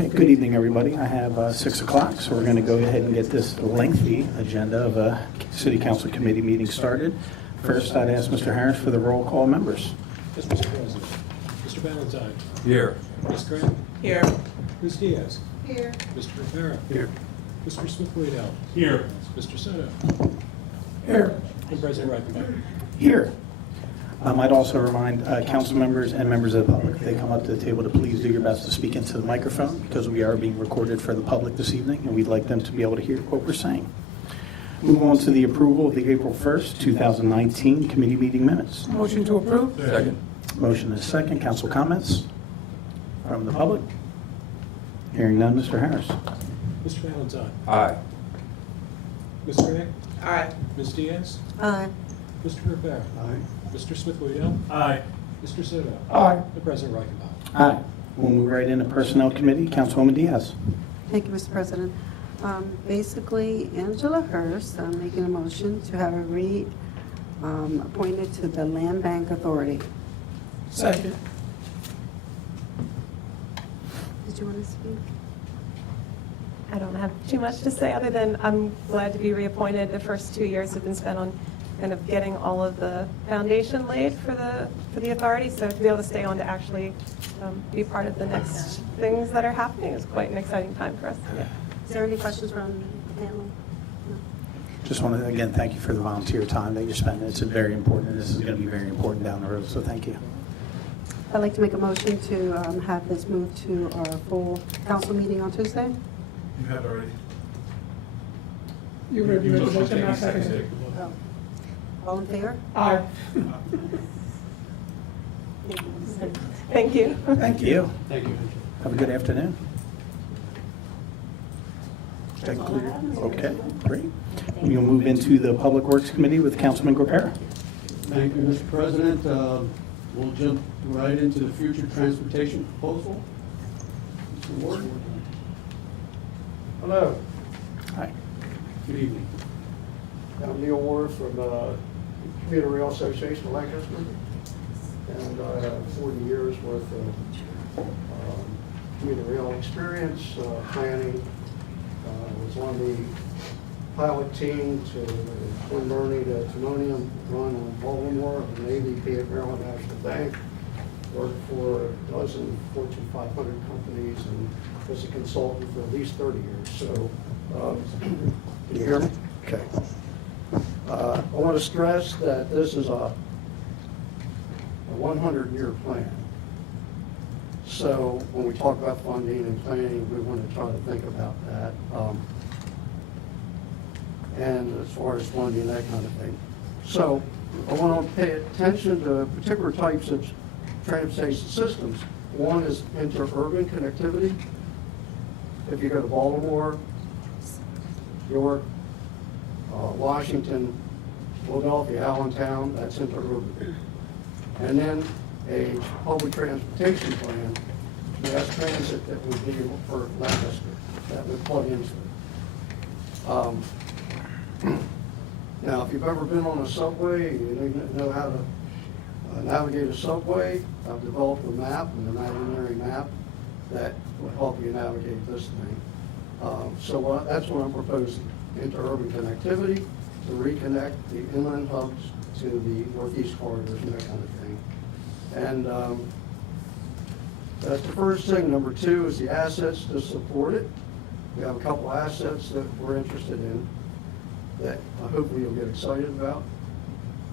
Okay, good evening, everybody. I have 6 o'clock, so we're going to go ahead and get this lengthy agenda of a City Council Committee meeting started. First, I'd ask Mr. Harris for the roll call members. Yes, Mr. President. Mr. Valentine. Here. Ms. Grant. Here. Ms. Diaz. Here. Mr. Graupera. Here. Mr. Smith-Waddell. Here. Mr. Soto. Here. And President Reichenbach. Here. I'd also remind council members and members of the public, if they come up to the table, to please do your best to speak into the microphone, because we are being recorded for the public this evening, and we'd like them to be able to hear what we're saying. Move on to the approval of the April 1st, 2019 committee meeting minutes. Motion to approve? Second. Motion is second. Council comments from the public? Hearing none, Mr. Harris. Mr. Valentine. Aye. Ms. Grant. Aye. Ms. Diaz. Aye. Mr. Graupera. Aye. Mr. Smith-Waddell. Aye. Mr. Soto. Aye. And President Reichenbach. Aye. We'll move right into Personnel Committee. Councilwoman Diaz. Thank you, Mr. President. Basically, Angela Hurst, I'm making a motion to have her appointed to the Land Bank Authority. Second. Did you want to speak? I don't have too much to say other than I'm glad to be reappointed. The first 2 years have been spent on kind of getting all of the foundation laid for the authority. So to be able to stay on to actually be part of the next things that are happening is quite an exciting time for us. Yeah. Is there any questions from the panel? No. Just want to, again, thank you for the volunteer time that you're spending. It's very important. This is going to be very important down the road, so thank you. I'd like to make a motion to have this moved to our full council meeting on Tuesday. You have already. You read the motion, I second it. Oh. All in favor? Aye. Thank you. Thank you. Thank you. Have a good afternoon. Okay, great. We'll move into the Public Works Committee with Councilman Graupera. Thank you, Mr. President. We'll jump right into the future transportation proposal. Mr. Ward. Hello, Hi. Good evening. I'm Neil Ward from Commuter Rail Association of Lancaster, and I have 40 years worth of commuter rail experience, planning. Was on the pilot team to Twin Bernie to Timonium run on Baltimore, an AVP at Maryland National Bank. Worked for a dozen Fortune 500 companies and was a consultant for at least 30 years. So, can you hear me? Okay. I want to stress that this is a 100-year plan. So when we talk about funding and planning, we want to try to think about that. And as far as funding, that kind of thing. So I want to pay attention to particular types of transportation systems. One is interurban connectivity. If you go to Baltimore, York, Washington, Philadelphia, Allentown, that's interurban. And then a public transportation plan, mass transit that would be for Lancaster, that would plug into it. Now, if you've ever been on a subway, you know how to navigate a subway. I've developed a map, an imaginary map, that will help you navigate this thing. So that's what I'm proposing, interurban connectivity to reconnect the inland hubs to the northeast corridors and that kind of thing. And that's the first thing. Number two is the assets to support it. We have a couple assets that we're interested in that hopefully you'll get excited about.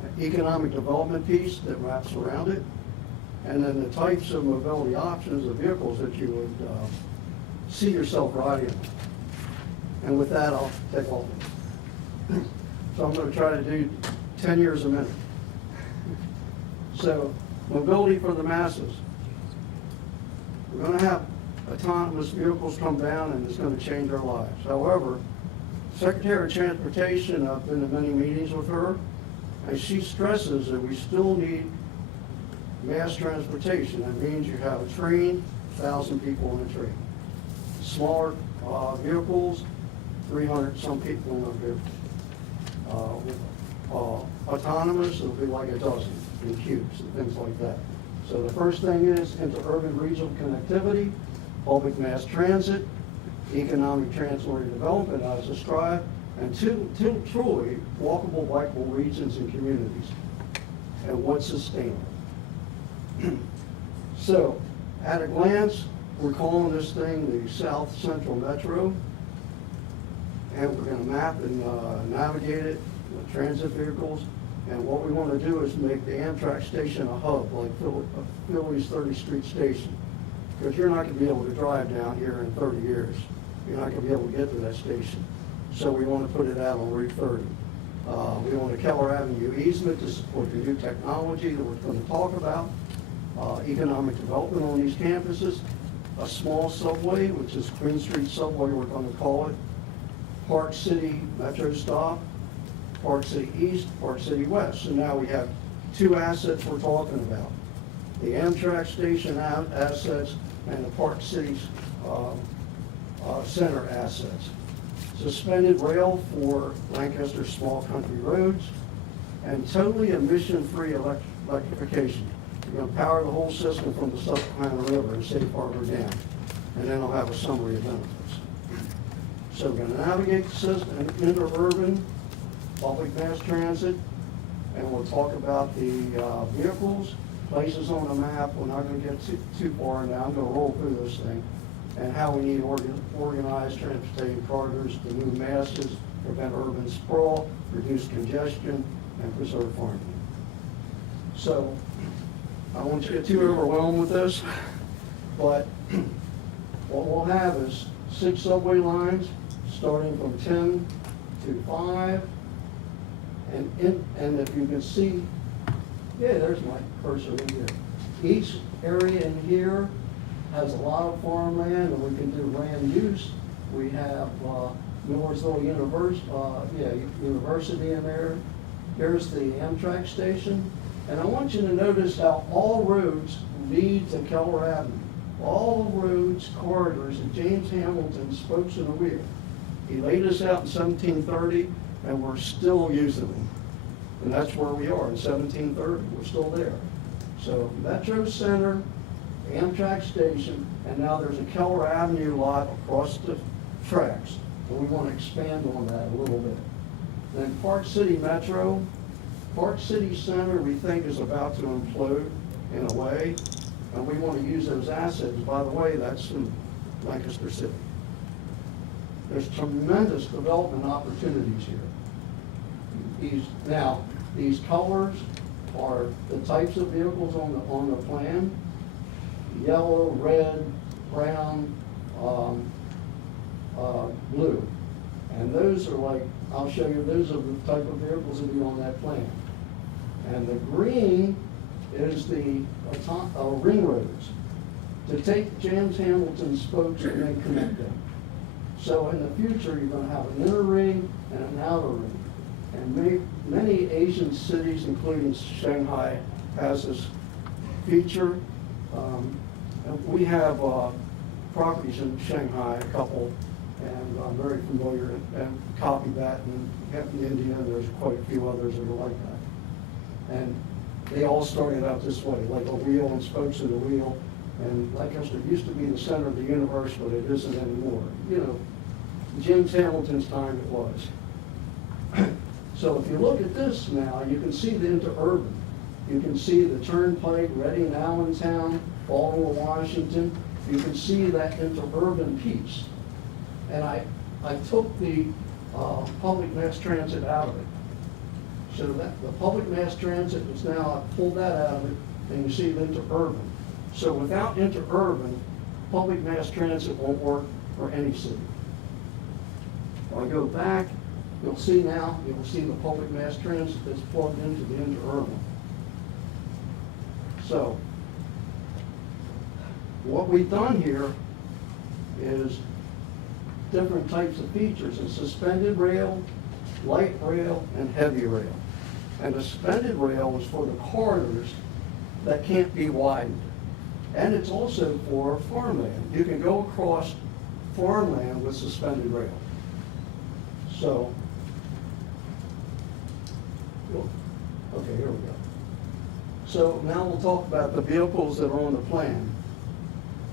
An economic development piece that wraps around it. And then the types of mobility options of vehicles that you would see yourself riding. And with that, I'll take off. So I'm going to try to do 10 years a minute. So, mobility for the masses. We're going to have autonomous vehicles come down and it's going to change our lives. However, Secretary of Transportation, I've been to many meetings with her, and she stresses that we still need mass transportation. That means you have a train, 1,000 people on a train. Smaller vehicles, 300 some people in a vehicle. Autonomous, it'll be like a dozen in cubes and things like that. So the first thing is interurban regional connectivity. public mass transit, economic transport and development as described, and two truly walkable, bikeable regions and communities, and what's sustainable. So, at a glance, we're calling this thing the South Central Metro, and we're going to map and navigate it with transit vehicles. And what we want to do is make the Amtrak station a hub, like Philly's 30th Street Station, because you're not going to be able to drive down here in 30 years. You're not going to be able to get to that station. So we want to put it out on Route 30. We want a Keller Avenue easement to support the new technology that we're going to talk about, economic development on these campuses, a small subway, which is Queen Street Subway, we're going to call it, Park City Metro Stop, Park City East, Park City West. So now we have two assets we're talking about, the Amtrak station assets and the Park City's center assets. Suspended rail for Lancaster small country roads, and totally emission-free electrification. We're going to power the whole system from the Susquehanna River and Safe Harbor Dam, and then I'll have a summary of benefits. So we're going to navigate the system, interurban, public mass transit, and we'll talk about the vehicles, places on the map. We're not going to get too far now. I'm going to roll through this thing, and how we need organized transportation corridors to move masses, prevent urban sprawl, reduce congestion, and preserve farmland. So I don't want you to get too overwhelmed with this, but what we'll have is 6 subway lines starting from 10 to 5. And if you can see, yeah, there's my cursor in here. Each area in here has a lot of farmland, and we can do land use. We have Millersville University in there. Here's the Amtrak station. And I want you to notice how all roads lead to Keller Avenue. All roads, corridors, and James Hamilton spokes in the wheel. He laid us out in 1730, and we're still using them. And that's where we are in 1730. We're still there. So Metro Center, Amtrak station, and now there's a Keller Avenue lot across the tracks. And we want to expand on that a little bit. Then Park City Metro, Park City Center we think is about to implode in a way, and we want to use those assets. By the way, that's in Lancaster City. There's tremendous development opportunities here. These colors are the types of vehicles on the plan: yellow, red, brown, blue. And those are like, I'll show you, those are the type of vehicles that be on that plan. And the green is the ring roads, to take James Hamilton spokes and then connect them. So in the future, you're going to have an inner ring and an outer ring. And many Asian cities, including Shanghai, has this feature. And we have properties in Shanghai, a couple, and I'm very familiar and copy that. And in India, there's quite a few others that are like that. And they all started out this way, like a wheel and spokes of the wheel. And Lancaster used to be the center of the universe, but it isn't anymore. You know, in James Hamilton's time it was. So if you look at this now, you can see the interurban. You can see the Turnpike, Reading, Allentown, Baltimore, Washington. You can see that interurban piece. And I took the public mass transit out of it. So that the public mass transit is now, I pulled that out of it, and you see the interurban. So without interurban, public mass transit won't work for any city. If I go back, you'll see the public mass transit that's plugged into the interurban. So what we've done here is different types of features: a suspended rail, light rail, and heavy rail. And the suspended rail is for the corridors that can't be widened. And it's also for farmland. You can go across farmland with suspended rail. So, okay, here we go. So now we'll talk about the vehicles that are on the plan.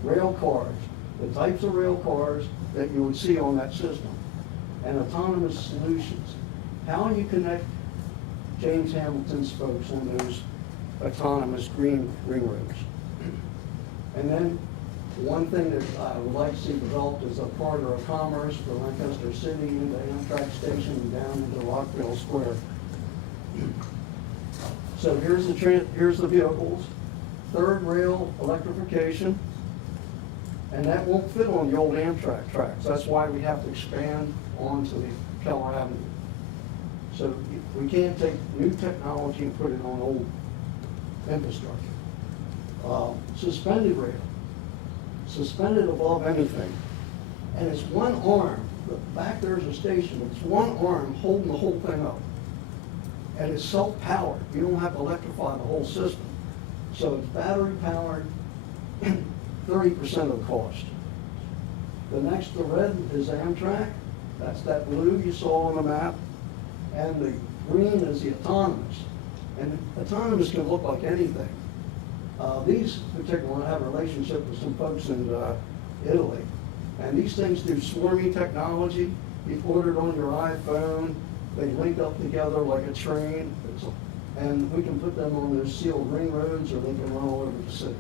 Rail cars. the types of rail cars that you would see on that system, and autonomous solutions. How you connect James Hamilton's folks on those autonomous green ring roads. And then one thing that I would like to see developed is a corridor of commerce for Lancaster City into Amtrak Station and down into Rockville Square. So here's the vehicles. Third rail electrification. And that won't fit on the old Amtrak tracks. That's why we have to expand onto the Keller Avenue. So we can't take new technology and put it on old infrastructure. Suspended rail. Suspended above anything. And it's one arm. Back there's a station. It's one arm holding the whole thing up. And it's self-powered. You don't have to electrify the whole system. So it's battery powered, 30% of the cost. The next, the red is Amtrak. That's that blue you saw on the map. And the green is the autonomous. And autonomous can look like anything. These particularly have a relationship with some folks in Italy. And these things do swarmy technology. You order it on your iPhone. They link up together like a train. And we can put them on those sealed ring roads, or they can run all over the city.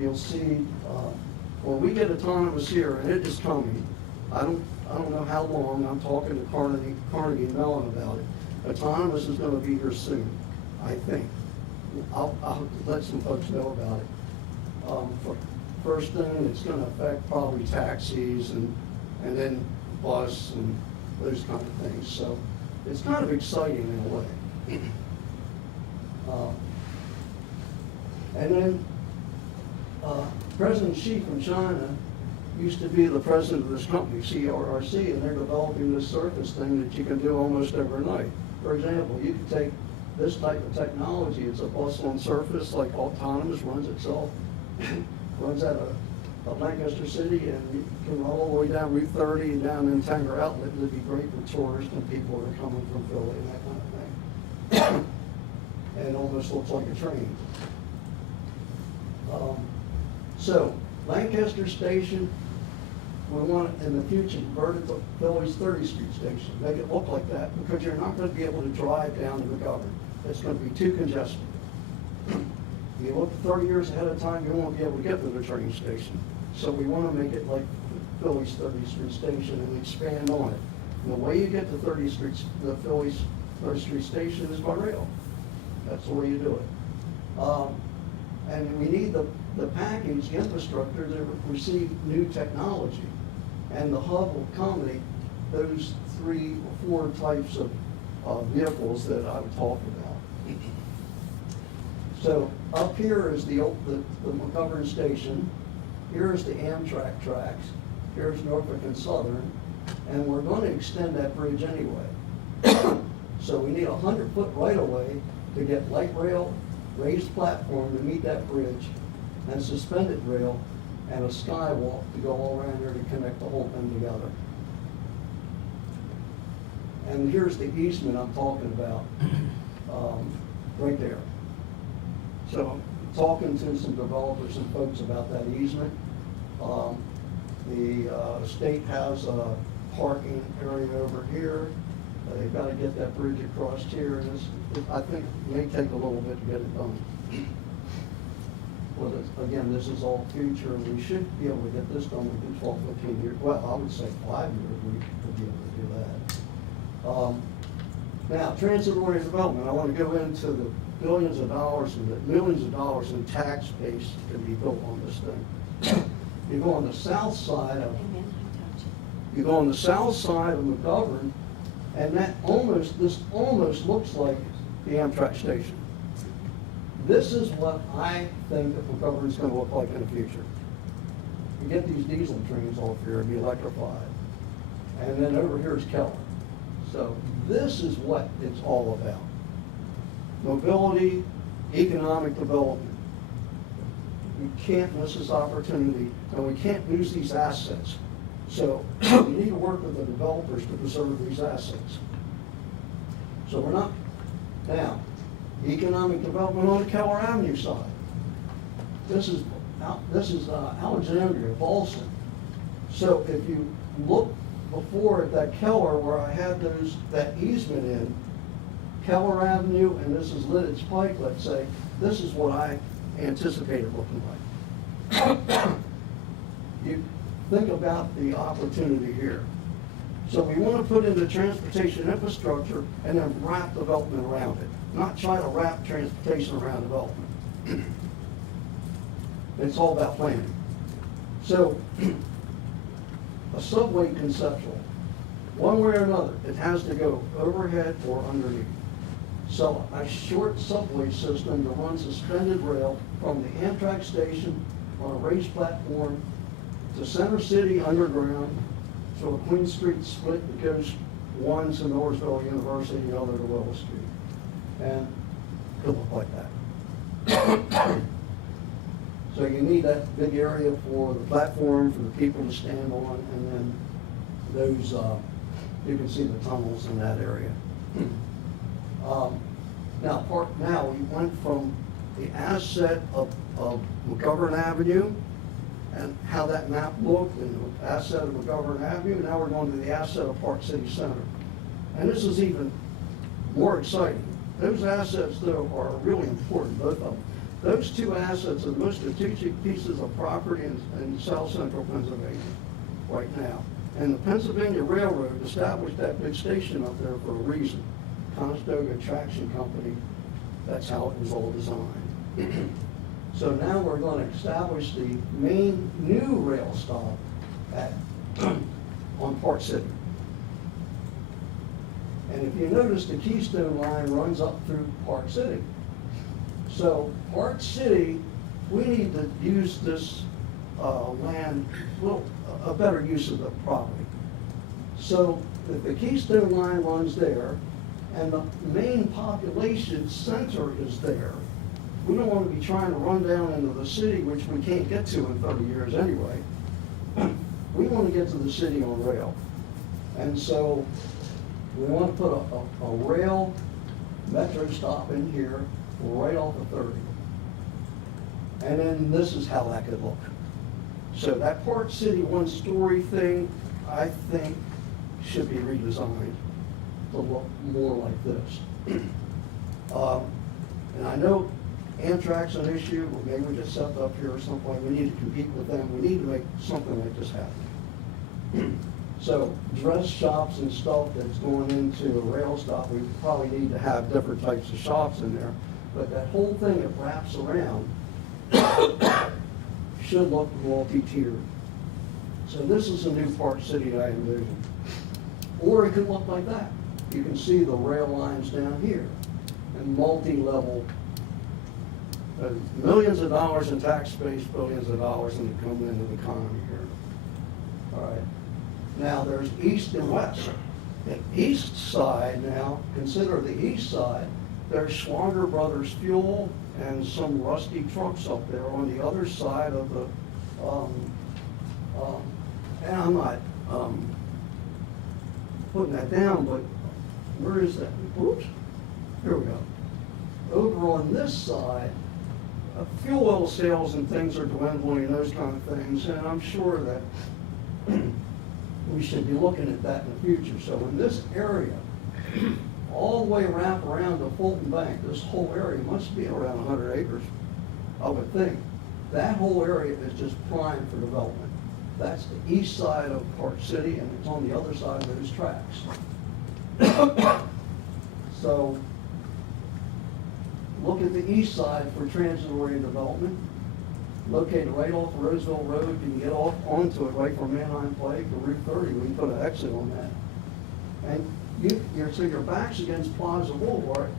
You'll see, when we get autonomous here, and it is coming, I don't know how long. I'm talking to Carnegie Mellon about it. Autonomous is going to be here soon, I think. I'll let some folks know about it. First thing, it's going to affect probably taxis and then bus and those kind of things. So it's kind of exciting in a way. And then President Xi from China used to be the president of this company, CRRC, and they're developing this surface thing that you can do almost overnight. For example, you can take this type of technology, it's a bus on surface, like autonomous, runs itself, runs out of Lancaster City, and you can roll all the way down Route 30 and down in Tanger Outlet. It'd be great for tourists and people that are coming from Philly and that kind of thing. And it almost looks like a train. So, Lancaster Station, we want it in the future convert it to Philly's 30th Street Station. Make it look like that, because you're not going to be able to drive down to McGovern. It's going to be too congested. You look 30 years ahead of time, you won't be able to get to the train station. So we want to make it like Philly's 30th Street Station and expand on it. And the way you get to the Philly's 30th Street Station is by rail. That's the way you do it. And we need the package, the infrastructure to receive new technology. And the hub will accommodate those 3 or 4 types of vehicles that I would talk about. So up here is the McGovern Station. Here's the Amtrak tracks. Here's Norfolk and Southern. And we're going to extend that bridge anyway. So we need a 100-foot right-of-way to get light rail, raised platform to meet that bridge, and suspended rail, and a skywalk to go all around there to connect the whole thing together. And here's the easement I'm talking about, right there. So talking to some developers and folks about that easement. The state has a parking area over here. They've got to get that bridge across here, and I think it may take a little bit to get it done. Well, again, this is all future, and we should be able to get this done within 12, 15 years. Well, I would say 5 years we could be able to do that. Now, transit-oriented development, I want to go into the billions of dollars and the millions of dollars in tax base can be built on this thing. You go on the south side of McGovern, and this almost looks like the Amtrak station. This is what I think that McGovern is going to look like in the future. You get these diesel trains off here and be electrified. And then over here is Keller. So this is what it's all about. Mobility, economic development. We can't miss this opportunity, and we can't lose these assets. So we need to work with the developers to preserve these assets. So we're not, now, economic development on the Keller Avenue side. This is Alexandria, Volson. So if you look before at that Keller where I had that easement in, Keller Avenue, and this is Lidditz Pike, let's say, this is what I anticipated looking like. You think about the opportunity here. So we want to put in the transportation infrastructure and then wrap development around it, not try to wrap transportation around development. It's all about planning. So a subway conceptual, one way or another, it has to go overhead or underneath. So a short subway system that runs suspended rail from the Amtrak station on a raised platform to Center City underground, to a Queen Street split that goes one to Norrisville University and the other to Willow Street. And it could look like that. So you need that big area for the platform, for the people to stand on, and then those, you can see the tunnels in that area. Now we went from the asset of McGovern Avenue and how that map looked, and the asset of McGovern Avenue, now we're going to the asset of Park City Center. And this is even more exciting. Those assets, though, are really important, both of them. Those two assets are the most strategic pieces of property in south central Pennsylvania right now. And the Pennsylvania Railroad established that big station up there for a reason. Conestoga Traction Company, that's how it was all designed. So now we're going to establish the main new rail stop at on Park City. And if you notice, the Keystone line runs up through Park City. So Park City, we need to use this land, well, a better use of the property. So if the Keystone line runs there, and the main population center is there, we don't want to be trying to run down into the city, which we can't get to in 30 years anyway. We want to get to the city on rail. And so we want to put a rail metro stop in here right off of 30. And then this is how that could look. So that Park City one-story thing, I think, should be redesigned to look more like this. And I know Amtrak's an issue, or maybe we just set up here or something. We need to compete with them. We need to make something like this happen. So dress shops and stuff that's going into a rail stop, we probably need to have different types of shops in there. But that whole thing that wraps around should look multi-tiered. So this is a new Park City that I envision. Or it could look like that. You can see the rail lines down here and multi-level, millions of dollars in tax space, billions of dollars coming into the economy here. All right. Now there's east and west. The east side now, consider the east side, there's Schwanger Brothers Fuel and some rusty trucks up there on the other side of the, and I'm not putting that down, but where is that? Oops, here we go. Over on this side, fuel oil sales and things are dwindling and those kind of things, and I'm sure that we should be looking at that in the future. So in this area, all the way wrap around to Fulton Bank, this whole area must be around 100 acres, I would think. That whole area is just prime for development. That's the east side of Park City, and it's on the other side of those tracks. So look at the east side for transit-oriented development. Located right off Roseville Road, you can get off onto it right from Manheim Pike or Route 30. We can put an exit on that. And so your back's against Plaza Boulevard,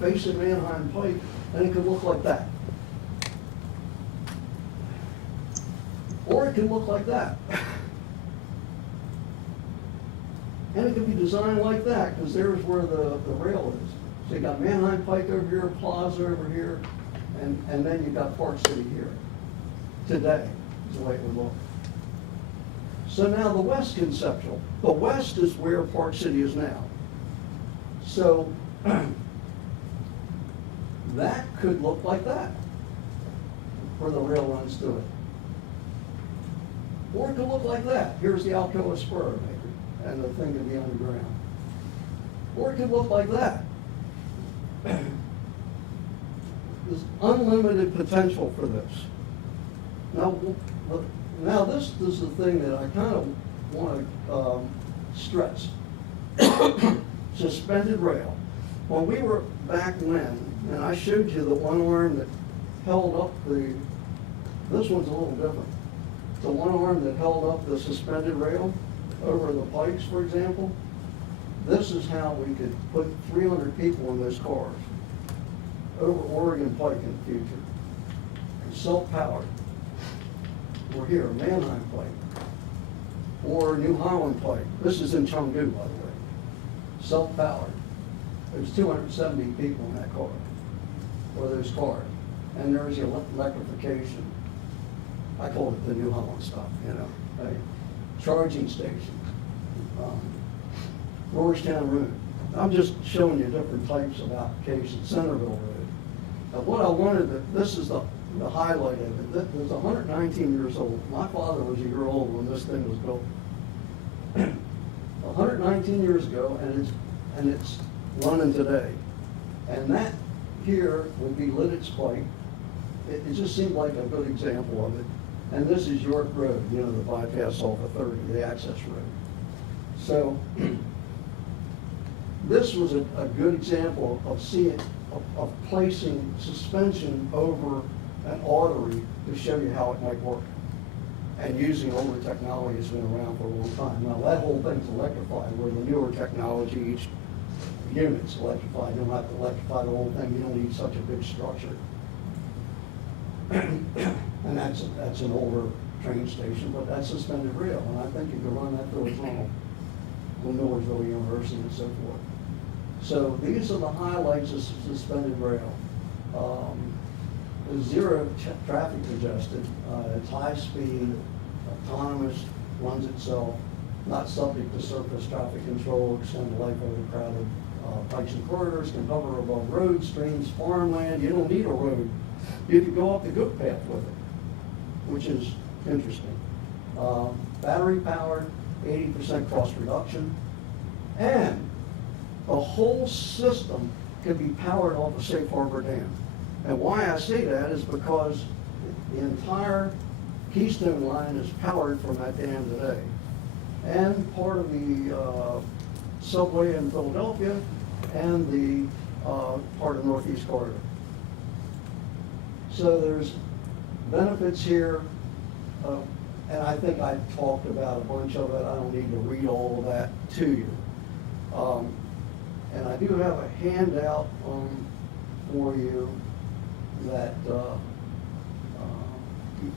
facing Manheim Pike, and it could look like that. Or it can look like that. And it can be designed like that, because there's where the rail is. So you got Manheim Pike over here, Plaza over here, and then you got Park City here. Today is the way it would look. So now the west conceptual. The west is where Park City is now. So that could look like that, where the rail runs through it. Or it could look like that. Here's the Alcoa spur, maybe, and the thing could be underground. Or it could look like that. There's unlimited potential for this. Now this is the thing that I kind of want to stress. Suspended rail. When we were back when, and I showed you the one arm that held up this one's a little different. The one arm that held up the suspended rail over the pikes, for example, this is how we could put 300 people in those cars over Oregon Pike in the future. Self-powered. Or here, Mannheim Pike. Or New Holland Pike. This is in Chengdu, by the way. Self-powered. There's 270 people in that car, or those cars. And there's electrification. I call it the New Holland stuff, a charging station. Georgetown Road. I'm just showing you different types of applications. Centerville Road. Now what I wanted, this is the highlight of it. It's 119 years old. My father was a year old when this thing was built. 119 years ago, and it's running today. And that here would be Lidditz Pike. It just seemed like a good example of it. And this is York Road, the bypass off of 30, the access road. So this was a good example of placing suspension over an artery to show you how it might work. And using older technology that's been around for a long time. Now that whole thing's electrified, where the newer technology, each unit's electrified. You don't have to electrify the whole thing. You don't need such a big structure. And that's an older train station, but that's suspended rail, and I think you can run that horizontal from Millersville University and so forth. So these are the highlights of suspended rail. Zero traffic congested, it's high speed, autonomous, runs itself, not subject to surface traffic control, extend the life over crowded pikes and corridors, can hover above roads, streams, farmland. You don't need a road. You can go up the goat path with it, which is interesting. Battery powered, 80% cost reduction, and the whole system can be powered off a safe harbor dam. And why I say that is because the entire Keystone line is powered from that dam today. And part of the subway in Philadelphia and the part of Northeast Corridor. So there's benefits here, and I think I talked about a bunch of it. I don't need to read all of that to you. And I do have a handout for you that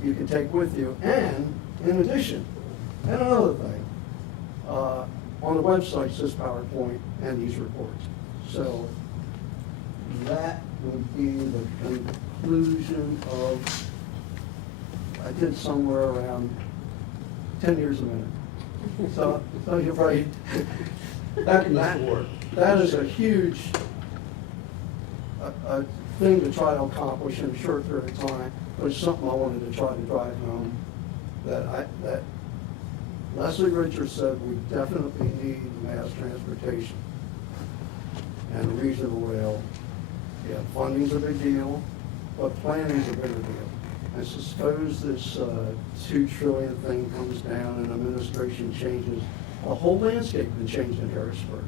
you can take with you. And in addition, and another thing, on the website says PowerPoint and these reports. So that would be the conclusion of, I did somewhere around 10 years a minute. So you're right. That is a huge thing to try to accomplish in a short period of time, but it's something I wanted to try to drive home, that Leslie Richards said we definitely need mass transportation and regional rail. Yeah, funding's a big deal, but planning's a bigger deal. I suppose this $2 trillion thing comes down and administration changes. The whole landscape can change in Harrisburg.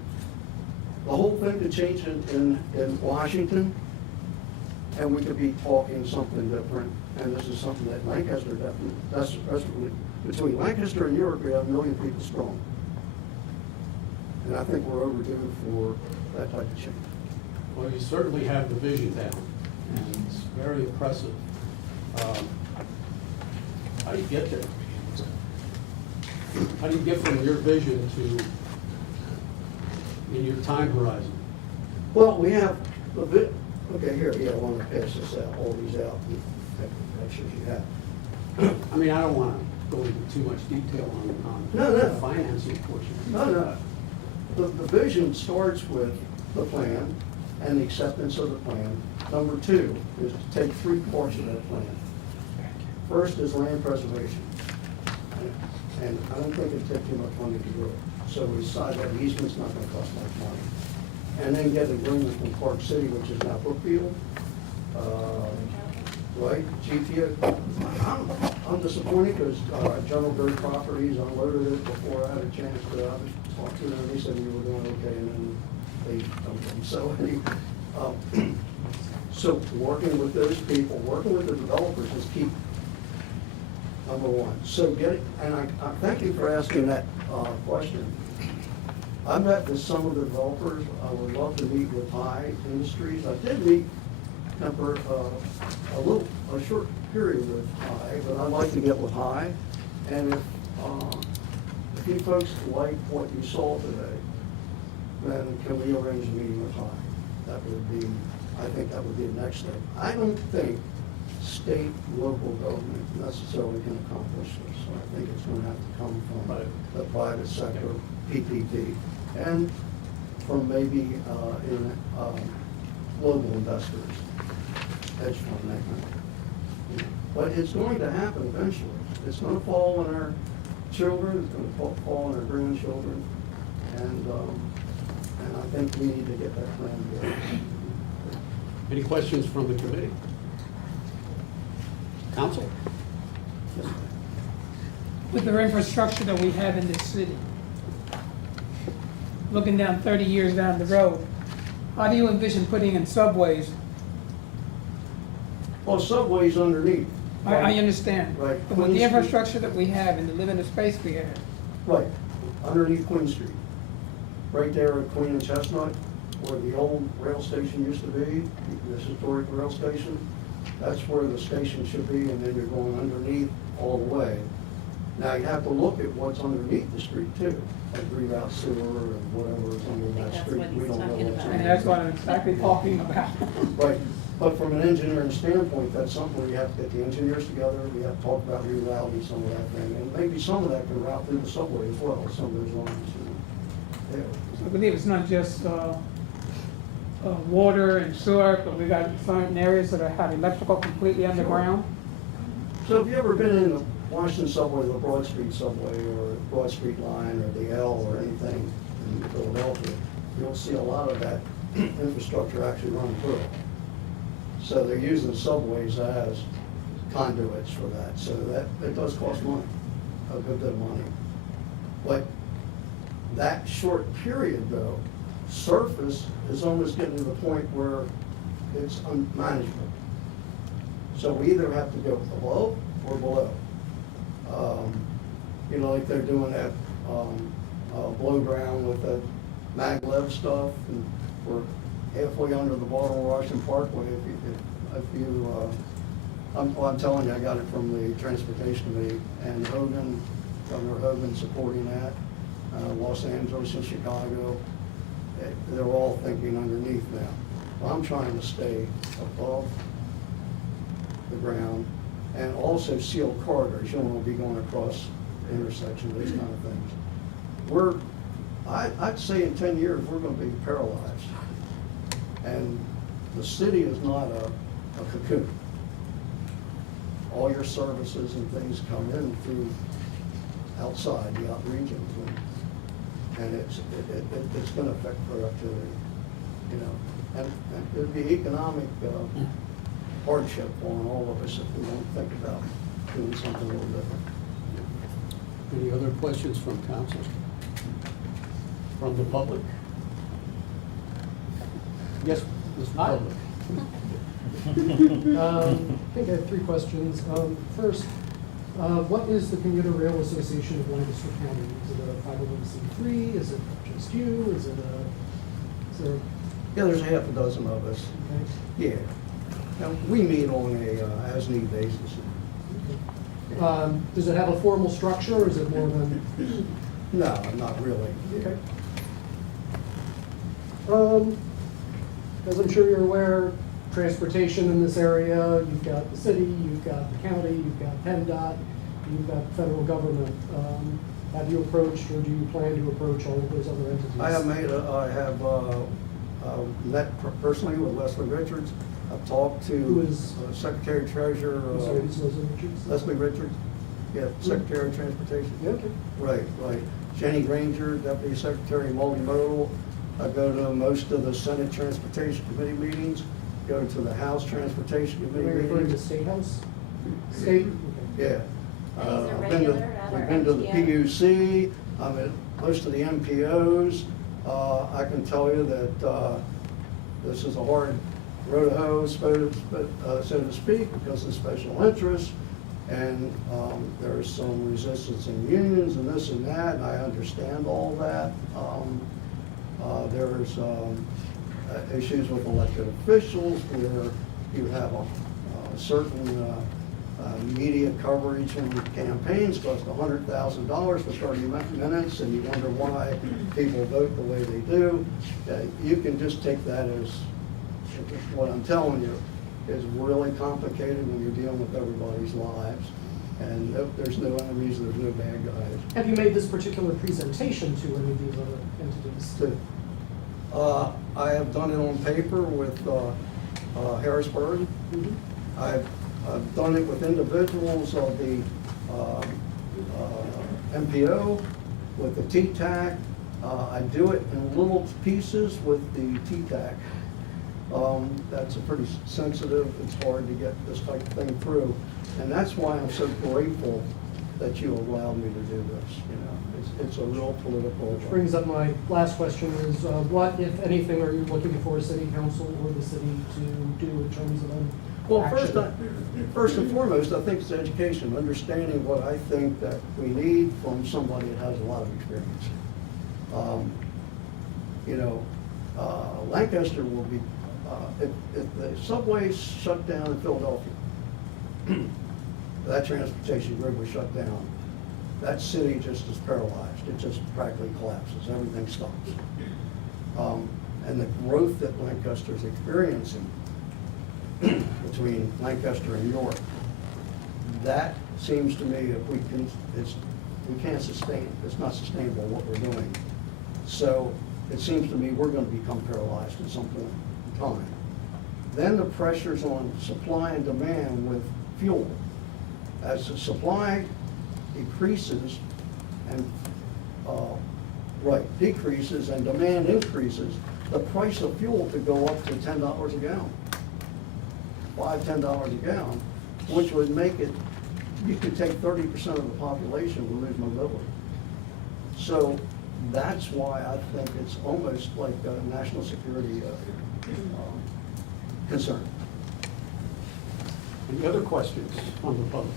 The whole thing could change in Washington, and we could be talking something different. And this is something that Lancaster definitely, that's between Lancaster and York, we have 1 million people strong. And I think we're overdue for that type of change. Well, you certainly have the vision down, and it's very impressive. How do you get there? How do you get from your vision to in your time horizon? Well, we have a bit, okay, here, yeah, I want to pass this out, all these out, make sure you have. I mean, I don't want to go into too much detail on No. the financing portion. No. The vision starts with the plan and the acceptance of the plan. Number 2 is to take 3 parts of that plan. First is land preservation. And I don't think it'd take too much money to do it. So we decided that easement's not gonna cost much money. And then get an agreement from Park City, which is now Brookfield, right, GTA. I'm disappointed because General Bird Properties unloaded it before I had a chance to talk to them. They said we were doing okay, and then they dumped them. So, so working with those people, working with the developers is key. Number one. So get it, and I thank you for asking that question. I met with some of the developers. I would love to meet with High Industries. I did meet for a short period with High, but I'd like to get with High. And if you folks like what you saw today, then can we arrange a meeting with High? That would be, I think that would be the next step. I don't think state, local government necessarily can accomplish this. So I think it's going to have to come from the private sector, PPP, and from maybe global investors, hedge fund, that kind of thing. But it's going to happen eventually. It's going to fall on our children, it's going to fall on our grandchildren, and I think we need to get that plan together. Any questions from the committee? Council? Yes, ma'am. With the infrastructure that we have in this city, looking down 30 years down the road, how do you envision putting in subways? Well, subways underneath. I understand. Right. But with Queen the Street. infrastructure that we have and the limited space we have, Right, underneath Queen Street. Right there at Queen and Chestnut, where the old rail station used to be, this historic rail station. That's where the station should be, and then you're going underneath all the way. Now, you have to look at what's underneath the street too, like reroute sewer and whatever is under that that's street. what We he's don't know talking what's about. and under that's what I'm exactly talking about. Right, but from an engineering standpoint, that's something where you have to get the engineers together, we have to talk about rerouting some of that thing, and maybe some of that can route through the subway as well, some of those lines. Yeah. I believe it's not just water and sewer, but we got certain areas that have electrical completely underground. So have you ever been in the Washington subway, the Broad Street subway, or Broad Street line, or the L, or anything in Philadelphia? You'll see a lot of that infrastructure actually running through it. So they're using subways as conduits for that, so that, it does cost money, a good bit of money. But that short period though, surface is almost getting to the point where it's unmanageable. So we either have to go above or below. You know, like they're doing that blow ground with the maglev stuff, and we're halfway under the bottom of Washington Parkway. I'm telling you, I got it from the Transportation Committee, and Hogan, Governor Hogan supporting that, Los Angeles and Chicago. They're all thinking underneath now. Well, I'm trying to stay above the ground and also seal corridors. You don't want to be going across intersections, these kind of things. I'd say in 10 years, we're going to be paralyzed. And the city is not a cocoon. All your services and things come in through outside the out regions. And it's going to affect productivity, you know. And it'd be economic hardship on all of us if we don't think about doing something a little different. Any other questions from council? From the public? Yes, Ms. Public. I think I have three questions. First, what is the Commuter Rail Association of Lancaster County? Is it a 501c3? Is it just you? Is there? Yeah, there's half a dozen of us. Okay. Yeah. Now, we meet on a as-need basis. Does it have a formal structure, or is it more than? No, not really. Okay. As I'm sure you're aware, transportation in this area, you've got the city, you've got the county, you've got PennDOT, you've got the federal government. Have you approached, or do you plan to approach all of those other entities? I have met personally with Leslie Richards. I've talked Who to is- Secretary Treasurer I'm sorry, who's Leslie Richards? Leslie Richards. Yeah, Secretary of Transportation. Yeah, okay. Right, right. Jenny Granger, Deputy Secretary, Multimodal. I go to most of the Senate Transportation Committee meetings, go to the House Transportation Are Committee we referring to meetings. State House? State? Okay. Yeah. And he's a I've been to- regular at our I've been to the MPO. PUC, I'm at most of the MPOs. I can tell you that this is a hard road to hoe, so to speak, because of special interests. And there's some resistance in unions and this and that, and I understand all that. There's issues with elected officials where you have a certain media coverage in campaigns cost $100,000 for 30 minutes, and you wonder why people vote the way they do. You can just take that as what I'm telling you is really complicated when you're dealing with everybody's lives. And there's no enemies, there's no bad guys. Have you made this particular presentation to any of these other entities? I have done it on paper with Harrisburg. Mhm. I've done it with individuals of the MPO, with the TTAC. I do it in little pieces with the TTAC. That's a pretty sensitive, it's hard to get this type of thing through. And that's why I'm so grateful that you allowed me to do this, you know. It's a real political. Which brings up my last question is, what, if anything, are you looking for city council or the city to do in terms of an Well, action? first and foremost, I think it's education, understanding what I think that we need from somebody that has a lot of experience. You know, Lancaster will be, if the subway's shut down in Philadelphia, that transportation grid was shut down, that city just is paralyzed. It just practically collapses. Everything stops. And the growth that Lancaster's experiencing between Lancaster and York, that seems to me if we can't sustain it. It's not sustainable what we're doing. So it seems to me we're going to become paralyzed at some point in time. Then the pressures on supply and demand with fuel. As the supply decreases and decreases and demand increases, the price of fuel could go up to $10 a gallon, $10 a gallon, which would make it, you could take 30% of the population would lose mobility. So that's why I think it's almost like a national security concern. Any other questions from the public?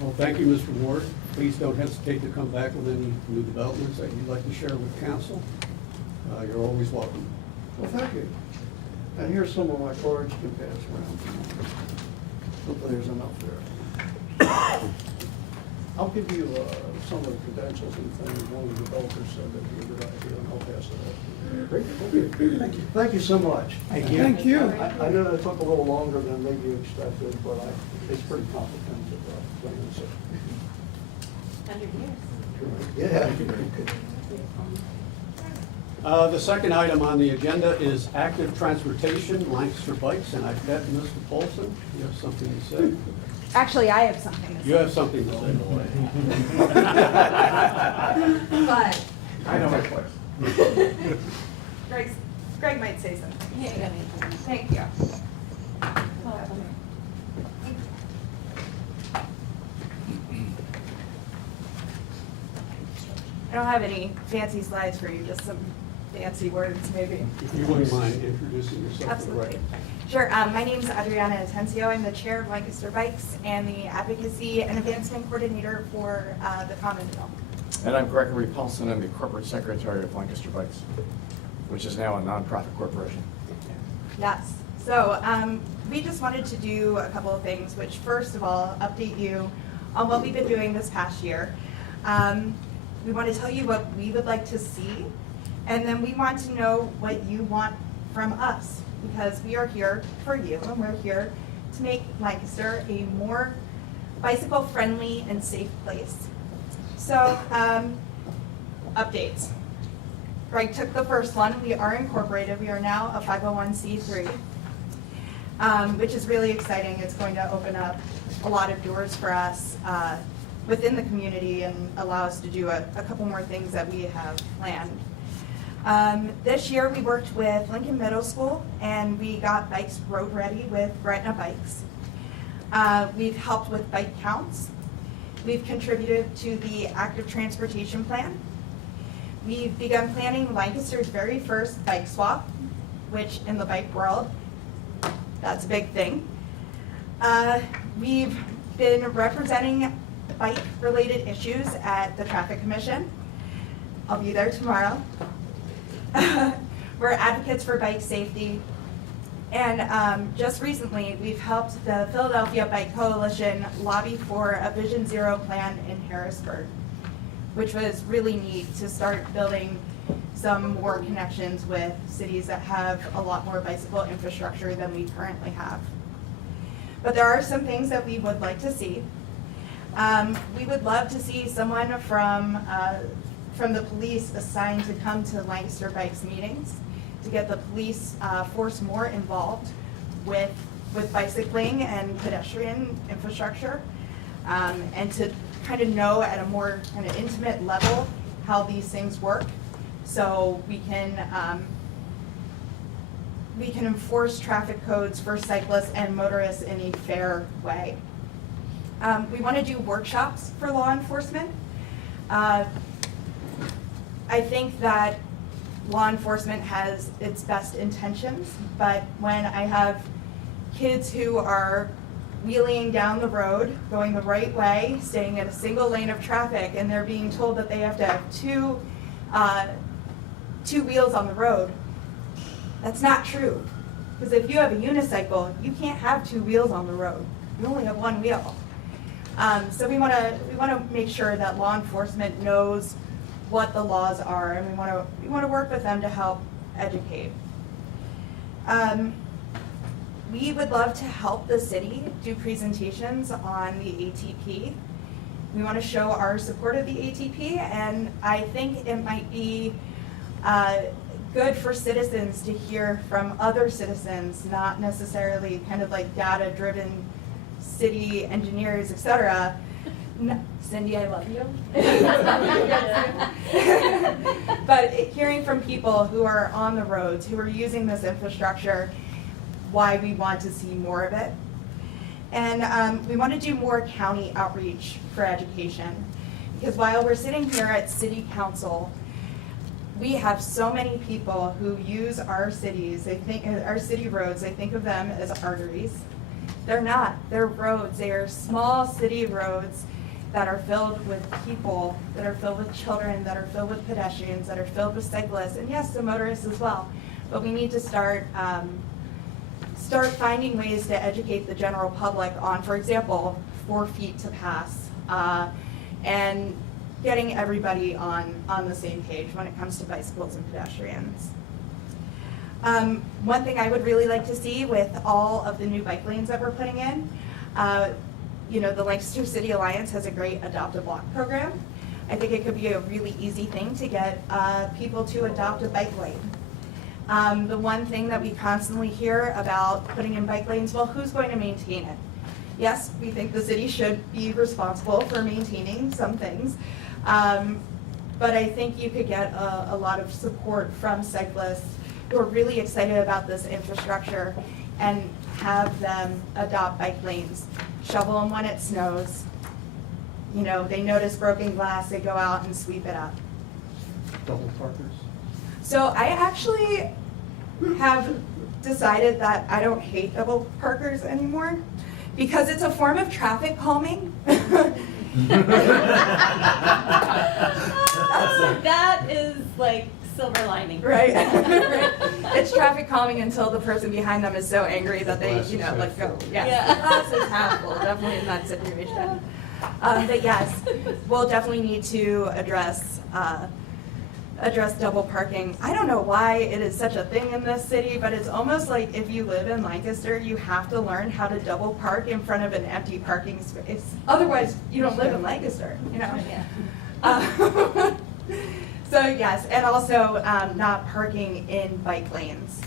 Well, thank you, Mr. Ward. Please don't hesitate to come back with any new developments that you'd like to share with council. You're always welcome. Well, thank you. And here's some of my cards to pass around. Hopefully there's enough there. I'll give you some of the credentials and things. One of the developers said that'd be a good idea, and I'll pass it out. Great, thank you. Thank you so much. Thank you. I know that took a little longer than maybe you expected, but it's pretty comprehensive plan, so. 100 years. Yeah. The second item on the agenda is active transportation, Lancaster Bikes, and I bet Mr. Paulson, you have something to say? Actually, I have something to say. You have something to say. But I know my question. Greg might say something. Yeah. Thank you. I don't have any fancy slides for you, just some fancy words maybe. If you wouldn't mind introducing yourself for the Absolutely. record. Sure. My name is Adriana Atencio. I'm the chair of Lancaster Bikes and the advocacy and advancement coordinator for the Commonwealth. And I'm Gregory Paulson. I'm the corporate secretary of Lancaster Bikes, which is now a nonprofit corporation. Yes. So we just wanted to do a couple of things, which first of all, update you on what we've been doing this past year. We want to tell you what we would like to see, and then we want to know what you want from us, because we are here for you, and we're here to make Lancaster a more bicycle-friendly and safe place. So, updates. Greg took the first one. We are incorporated. We are now a 501c3. which is really exciting. It's going to open up a lot of doors for us within the community and allow us to do a couple more things that we have planned. This year we worked with Lincoln Middle School and we got bikes road ready with Gretna Bikes. We've helped with bike counts. We've contributed to the active transportation plan. We've begun planning Lancaster's very first bike swap, which in the bike world, that's a big thing. We've been representing bike-related issues at the Traffic Commission. I'll be there tomorrow. We're advocates for bike safety. And just recently, we've helped the Philadelphia Bike Coalition lobby for a Vision Zero plan in Harrisburg, which was really neat to start building some more connections with cities that have a lot more bicycle infrastructure than we currently have. But there are some things that we would like to see. We would love to see someone from the police assigned to come to Lancaster Bikes meetings to get the police force more involved with bicycling and pedestrian infrastructure, and to kind of know at a more kind of intimate level how these things work, so we can enforce traffic codes for cyclists and motorists in a fair way. We want to do workshops for law enforcement. I think that law enforcement has its best intentions, but when I have kids who are wheeling down the road, going the right way, staying in a single lane of traffic, and they're being told that they have to have two wheels on the road, that's not true. Because if you have a unicycle, you can't have two wheels on the road. You only have one wheel. So we want to make sure that law enforcement knows what the laws are, and we want to work with them to help educate. We would love to help the city do presentations on the ATP. We want to show our support of the ATP, and I think it might be good for citizens to hear from other citizens, not necessarily kind of like data-driven city engineers, etc. Cindy, I love you. But hearing from people who are on the roads, who are using this infrastructure, why we want to see more of it. And we want to do more county outreach for education. Because while we're sitting here at City Council, we have so many people who use our cities, our city roads, they think of them as arteries. They're not, they're roads. They are small city roads that are filled with people, that are filled with children, that are filled with pedestrians, that are filled with cyclists, and yes, the motorists as well. But we need to start finding ways to educate the general public on, for example, 4 feet to pass, and getting everybody on the same page when it comes to bicycles and pedestrians. One thing I would really like to see with all of the new bike lanes that we're putting in, the Lancaster City Alliance has a great Adopt a Block program. I think it could be a really easy thing to get people to adopt a bike lane. The one thing that we constantly hear about putting in bike lanes, well, who's going to maintain it? Yes, we think the city should be responsible for maintaining some things, but I think you could get a lot of support from cyclists who are really excited about this infrastructure and have them adopt bike lanes. Shovel them when it snows. They notice broken glass, they go out and sweep it up. Double parkers? So I actually have decided that I don't hate double parkers anymore because it's a form of traffic calming. That is like silver lining. Right. It's traffic calming until the person behind them is so angry that they, let go. Yes. Yeah. The glass is half full, definitely in that situation. But yes, we'll definitely need to address double parking. I don't know why it is such a thing in this city, but it's almost like if you live in Lancaster, you have to learn how to double park in front of an empty parking space. Otherwise, you don't live in Lancaster, Yeah. So. So, So, yes, and also not parking in bike lanes.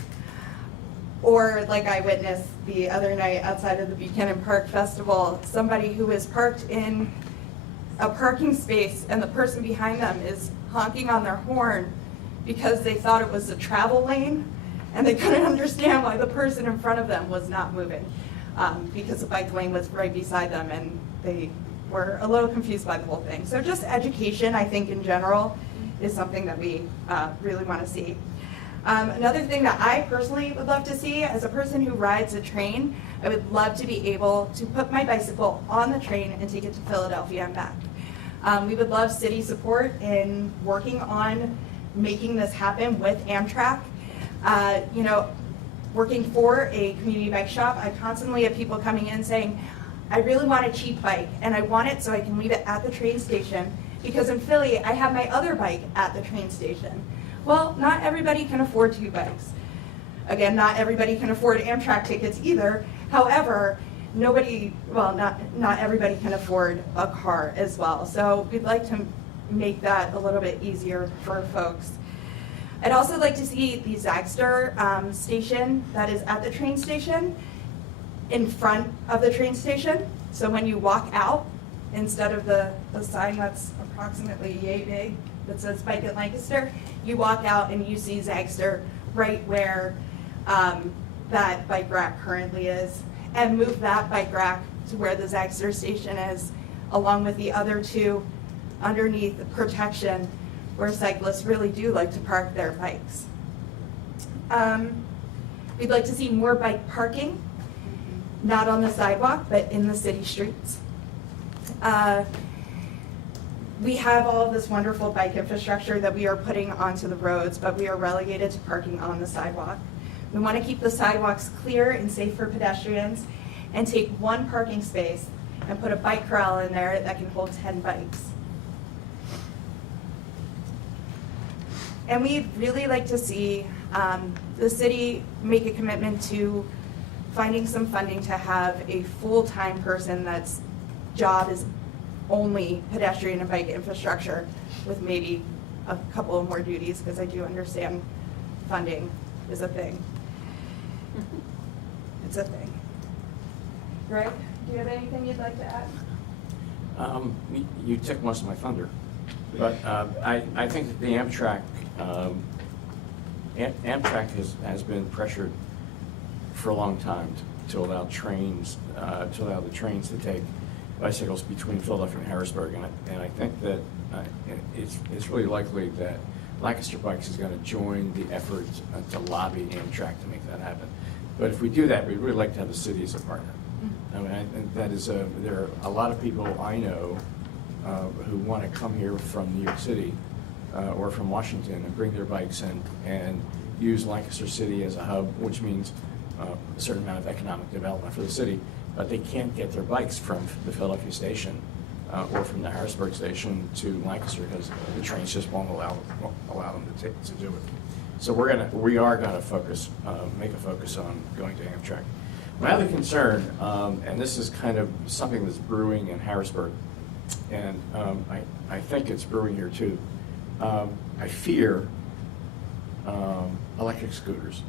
Or like I witnessed the other night outside of the Buchanan Park Festival, somebody who was parked in a parking space and the person behind them is honking on their horn because they thought it was a travel lane and they couldn't understand why the person in front of them was not moving because the bike lane was right beside them and they were a little confused by the whole thing. So just education, I think, in general is something that we really want to see. Another thing that I personally would love to see, as a person who rides a train, I would love to be able to put my bicycle on the train and take it to Philadelphia and back. We would love city support in working on making this happen with Amtrak. You know, working for a community bike shop, I constantly have people coming in saying, I really want a cheap bike and I want it so I can leave it at the train station because in Philly, I have my other bike at the train station. Well, not everybody can afford 2 bikes. Again, not everybody can afford Amtrak tickets either. However, not everybody can afford a car as well. So we'd like to make that a little bit easier for folks. I'd also like to see the Zagster station that is at the train station in front of the train station. So when you walk out, instead of the sign that's approximately yay big that says Bike at Lancaster, you walk out and you see Zagster right where that bike rack currently is, and move that bike rack to where the Zagster station is, along with the other 2 underneath the protection where cyclists really do like to park their bikes. We'd like to see more bike parking, not on the sidewalk, but in the city streets. We have all of this wonderful bike infrastructure that we are putting onto the roads, but we are relegated to parking on the sidewalk. We want to keep the sidewalks clear and safe for pedestrians and take 1 parking space and put a bike corral in there that can hold 10 bikes. And we'd really like to see the city make a commitment to finding some funding to have a full-time person that's job is only pedestrian and bike infrastructure with maybe a couple of more duties, because I do understand funding is a thing. It's a thing. Greg, do you have anything you'd like to add? You took most of my thunder, but I think that the Amtrak has been pressured for a long time to allow the trains to take bicycles between Philadelphia and Harrisburg, and I think that it's really likely that Lancaster Bikes is going to join the effort to lobby Amtrak to make that happen. But if we do that, we'd really like to have the city as a partner. I mean, and that is there are a lot of people I know who want to come here from New York City or from Washington and bring their bikes and use Lancaster City as a hub, which means a certain amount of economic development for the city, but they can't get their bikes from the Philadelphia station or from the Harrisburg station to Lancaster because the trains just won't allow them to do it. So we are gonna focus, make a focus on going to Amtrak. My other concern, and this is kind of something that's brewing in Harrisburg, and I think it's brewing here too. I fear electric scooters.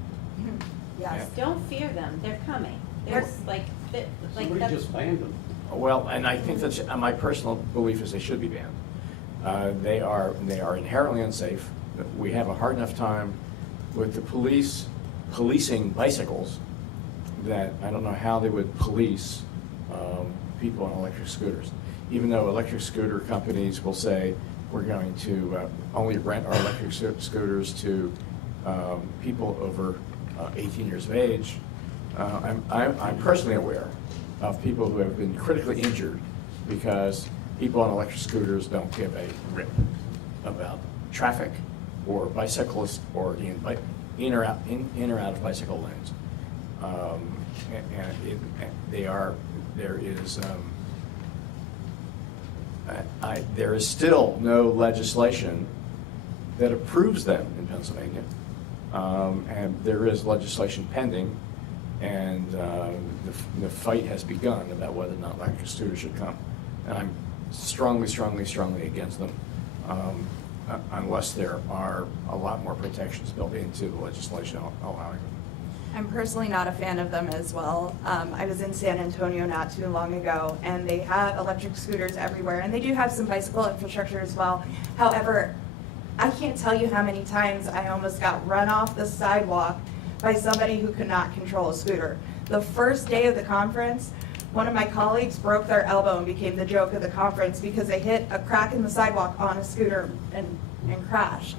Yes. Don't fear them, they're coming. They're- There's like Somebody that's- just banned them. Well, and I think that's, my personal belief is they should be banned. They are inherently unsafe. We have a hard enough time with the police policing bicycles that I don't know how they would police people on electric scooters. Even though electric scooter companies will say, we're going to only rent our electric scooters to people over 18 years of age. I'm personally aware of people who have been critically injured because people on electric scooters don't give a rip about traffic or bicyclists or in or out of bicycle lanes. There is still no legislation that approves them in Pennsylvania, and there is legislation pending, and the fight has begun about whether or not electric scooters should come. And I'm strongly against them, unless there are a lot more protections built into the legislation allowing them. I'm personally not a fan of them as well. I was in San Antonio not too long ago, and they have electric scooters everywhere, and they do have some bicycle infrastructure as well. However, I can't tell you how many times I almost got run off the sidewalk by somebody who could not control a scooter. The first day of the conference, one of my colleagues broke their elbow and became the joke of the conference because they hit a crack in the sidewalk on a scooter and crashed.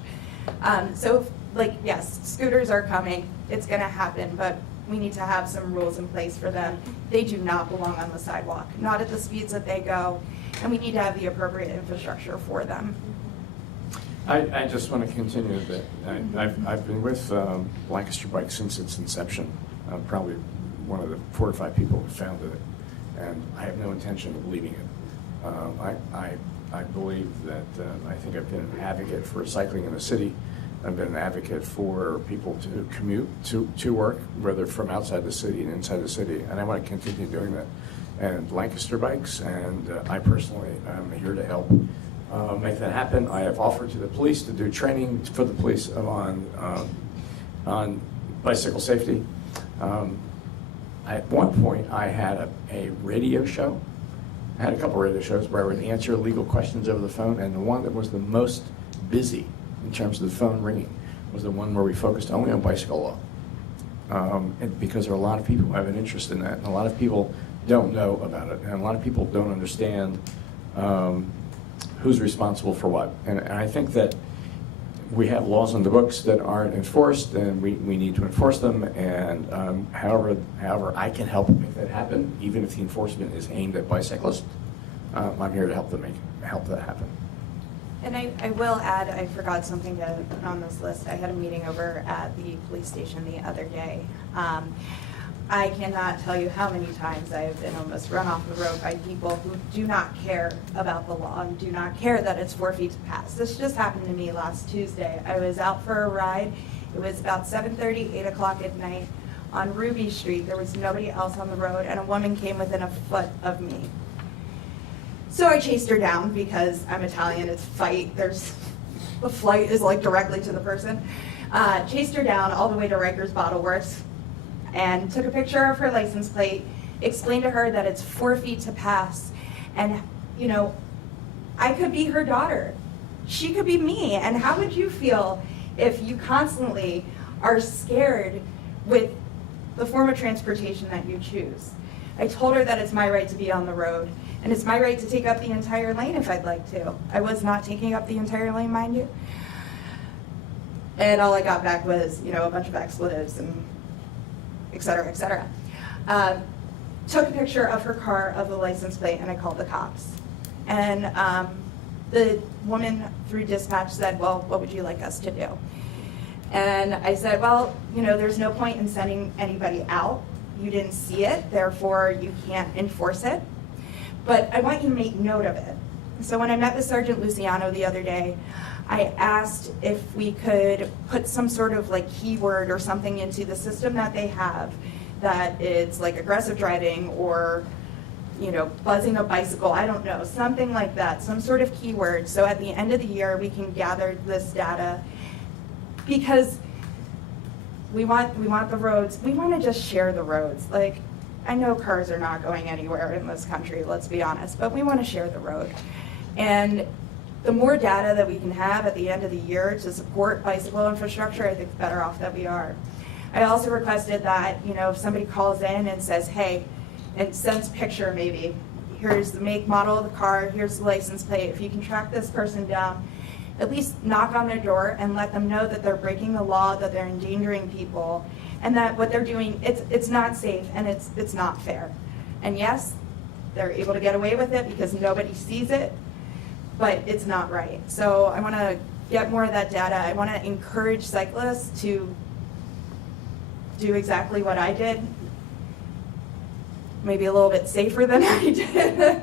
So, like, yes, scooters are coming. It's going to happen, but we need to have some rules in place for them. They do not belong on the sidewalk, not at the speeds that they go, and we need to have the appropriate infrastructure for them. I just want to continue that. I've been with Lancaster Bikes since its inception. I'm probably one of the 4 or 5 people who founded it, and I have no intention of leaving it. I believe that I think I've been an advocate for cycling in the city. I've been an advocate for people to commute to work, whether from outside the city and inside the city, and I want to continue doing that. And Lancaster Bikes, and I personally am here to help make that happen. I have offered to the police to do training for the police on bicycle safety. At one point, I had a radio show. I had a couple radio shows where I would answer legal questions over the phone, and the one that was the most busy in terms of the phone ringing was the one where we focused only on bicycle law. And because there are a lot of people who have an interest in that, and a lot of people don't know about it, and a lot of people don't understand who's responsible for what. And I think that we have laws on the books that aren't enforced, and we need to enforce them. And however I can help make that happen, even if the enforcement is aimed at bicyclists, I'm here to help that happen. And I will add, I forgot something to put on this list. I had a meeting over at the police station the other day. I cannot tell you how many times I have been almost run off the road by people who do not care about the law and do not care that it's 4 feet to pass. This just happened to me last Tuesday. I was out for a ride. It was about 7:30, 8 o'clock at night on Ruby Street. There was nobody else on the road, and a woman came within a foot of me. So I chased her down because I'm Italian, it's fight. The flight is like directly to the person. Chased her down all the way to Rikers Bottle Works and took a picture of her license plate, explained to her that it's 4 feet to pass. And, you know, I could be her daughter. She could be me. And how would you feel if you constantly are scared with the form of transportation that you choose? I told her that it's my right to be on the road, and it's my right to take up the entire lane if I'd like to. I was not taking up the entire lane, mind you. And all I got back was, you know, a bunch of expletives and et cetera, et cetera. Took a picture of her car, of the license plate, and I called the cops. And the woman through dispatch said, well, what would you like us to do? And I said, well, you know, there's no point in sending anybody out. You didn't see it, therefore you can't enforce it. But I want you to make note of it. So when I met with Sergeant Luciano the other day, I asked if we could put some sort of like keyword or something into the system that they have, that it's like aggressive driving or, you know, buzzing a bicycle, I don't know, something like that, some sort of keyword. So at the end of the year, we can gather this data, because we want the roads, we want to just share the roads. Like, I know cars are not going anywhere in this country, let's be honest, but we want to share the road. And the more data that we can have at the end of the year to support bicycle infrastructure, I think the better off that we are. I also requested that, you know, if somebody calls in and says, hey, and sends a picture maybe, here's the make, model of the car, here's the license plate, if you can track this person down, at least knock on their door and let them know that they're breaking the law, that they're endangering people, and that what they're doing, it's not safe and it's not fair. And yes, they're able to get away with it because nobody sees it, but it's not right. So I want to get more of that data. I want to encourage cyclists to do exactly what I did, maybe a little bit safer than I did,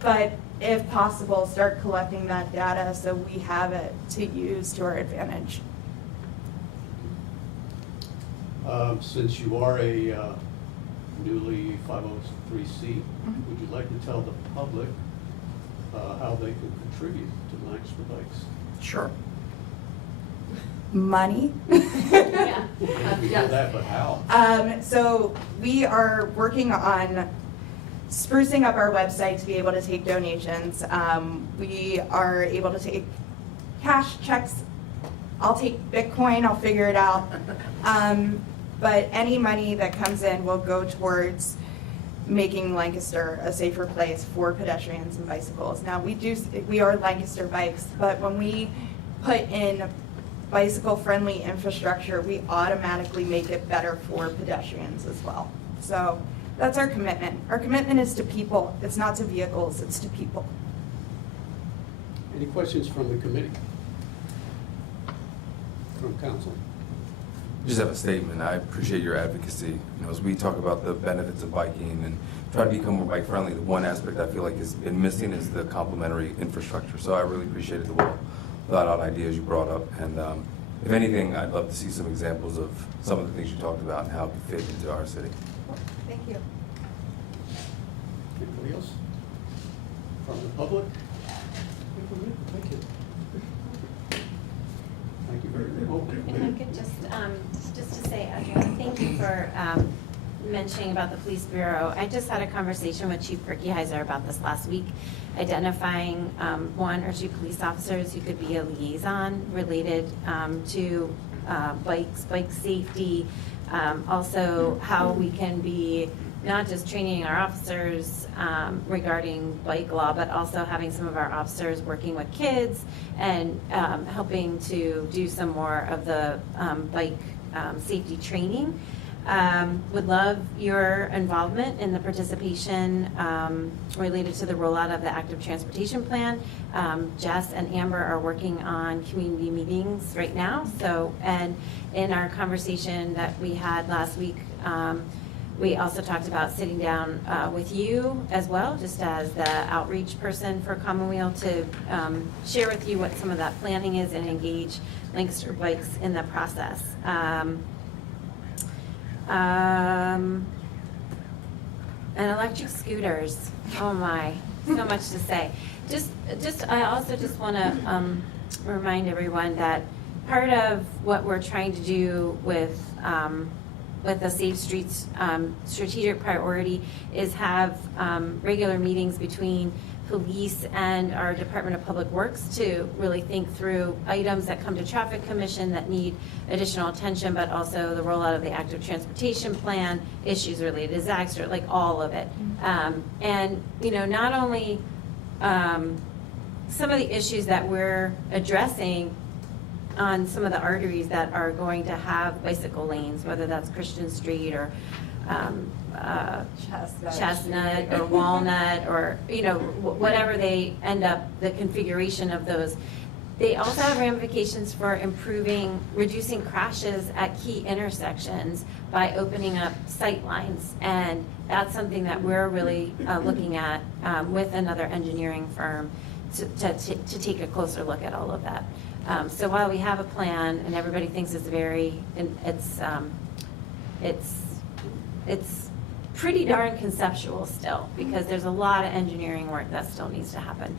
but if possible, start collecting that data so we have it to use to our advantage. Since you are a newly 503C, would you like to tell the public how they can contribute to Lancaster Bikes? Sure. Money. Yeah. You know that, but how? So we are working on sprucing up our website to be able to take donations. We are able to take cash, checks. I'll take Bitcoin, I'll figure it out. But any money that comes in will go towards making Lancaster a safer place for pedestrians and bicycles. Now, we are Lancaster Bikes, but when we put in bicycle-friendly infrastructure, we automatically make it better for pedestrians as well. So that's our commitment. Our commitment is to people. It's not to vehicles, it's to people. Any questions from the committee? From council? Just have a statement. I appreciate your advocacy. You know, as we talk about the benefits of biking and try to become more bike friendly, the one aspect I feel like has been missing is the complementary infrastructure. So I really appreciated the well thought out ideas you brought up. And if anything, I'd love to see some examples of some of the things you talked about and how it could fit into our city. Thank you. Anybody else? From the public? Thank you. Thank you very much. If I could just to say, thank you for mentioning about the police bureau. I just had a conversation with Chief Perkyheiser about this last week, identifying one or two police officers who could be a liaison related to bike safety, also how we can be not just training our officers regarding bike law, but also having some of our officers working with kids and helping to do some more of the bike safety training. Would love your involvement in the participation related to the rollout of the active transportation plan. Jess and Amber are working on community meetings right now. So, and in our conversation that we had last week, we also talked about sitting down with you as well, just as the outreach person for Commonweal, to share with you what some of that planning is and engage Lancaster Bikes in the process. And electric scooters, oh my, so much to say. I also just want to remind everyone that part of what we're trying to do with the Safe Streets strategic priority is have regular meetings between police and our Department of Public Works to really think through items that come to Traffic Commission that need additional attention, but also the rollout of the active transportation plan, issues related to Zagster, like all of it. And, you know, not only some of the issues that we're addressing on some of the arteries that are going to have bicycle lanes, whether that's Christian Street or Chestnut or Walnut, or, you know, whatever they end up, the configuration of those. They also have ramifications for reducing crashes at key intersections by opening up sight lines. And that's something that we're really looking at with another engineering firm to take a closer look at all of that. So while we have a plan and everybody thinks it's pretty darn conceptual still, because there's a lot of engineering work that still needs to happen.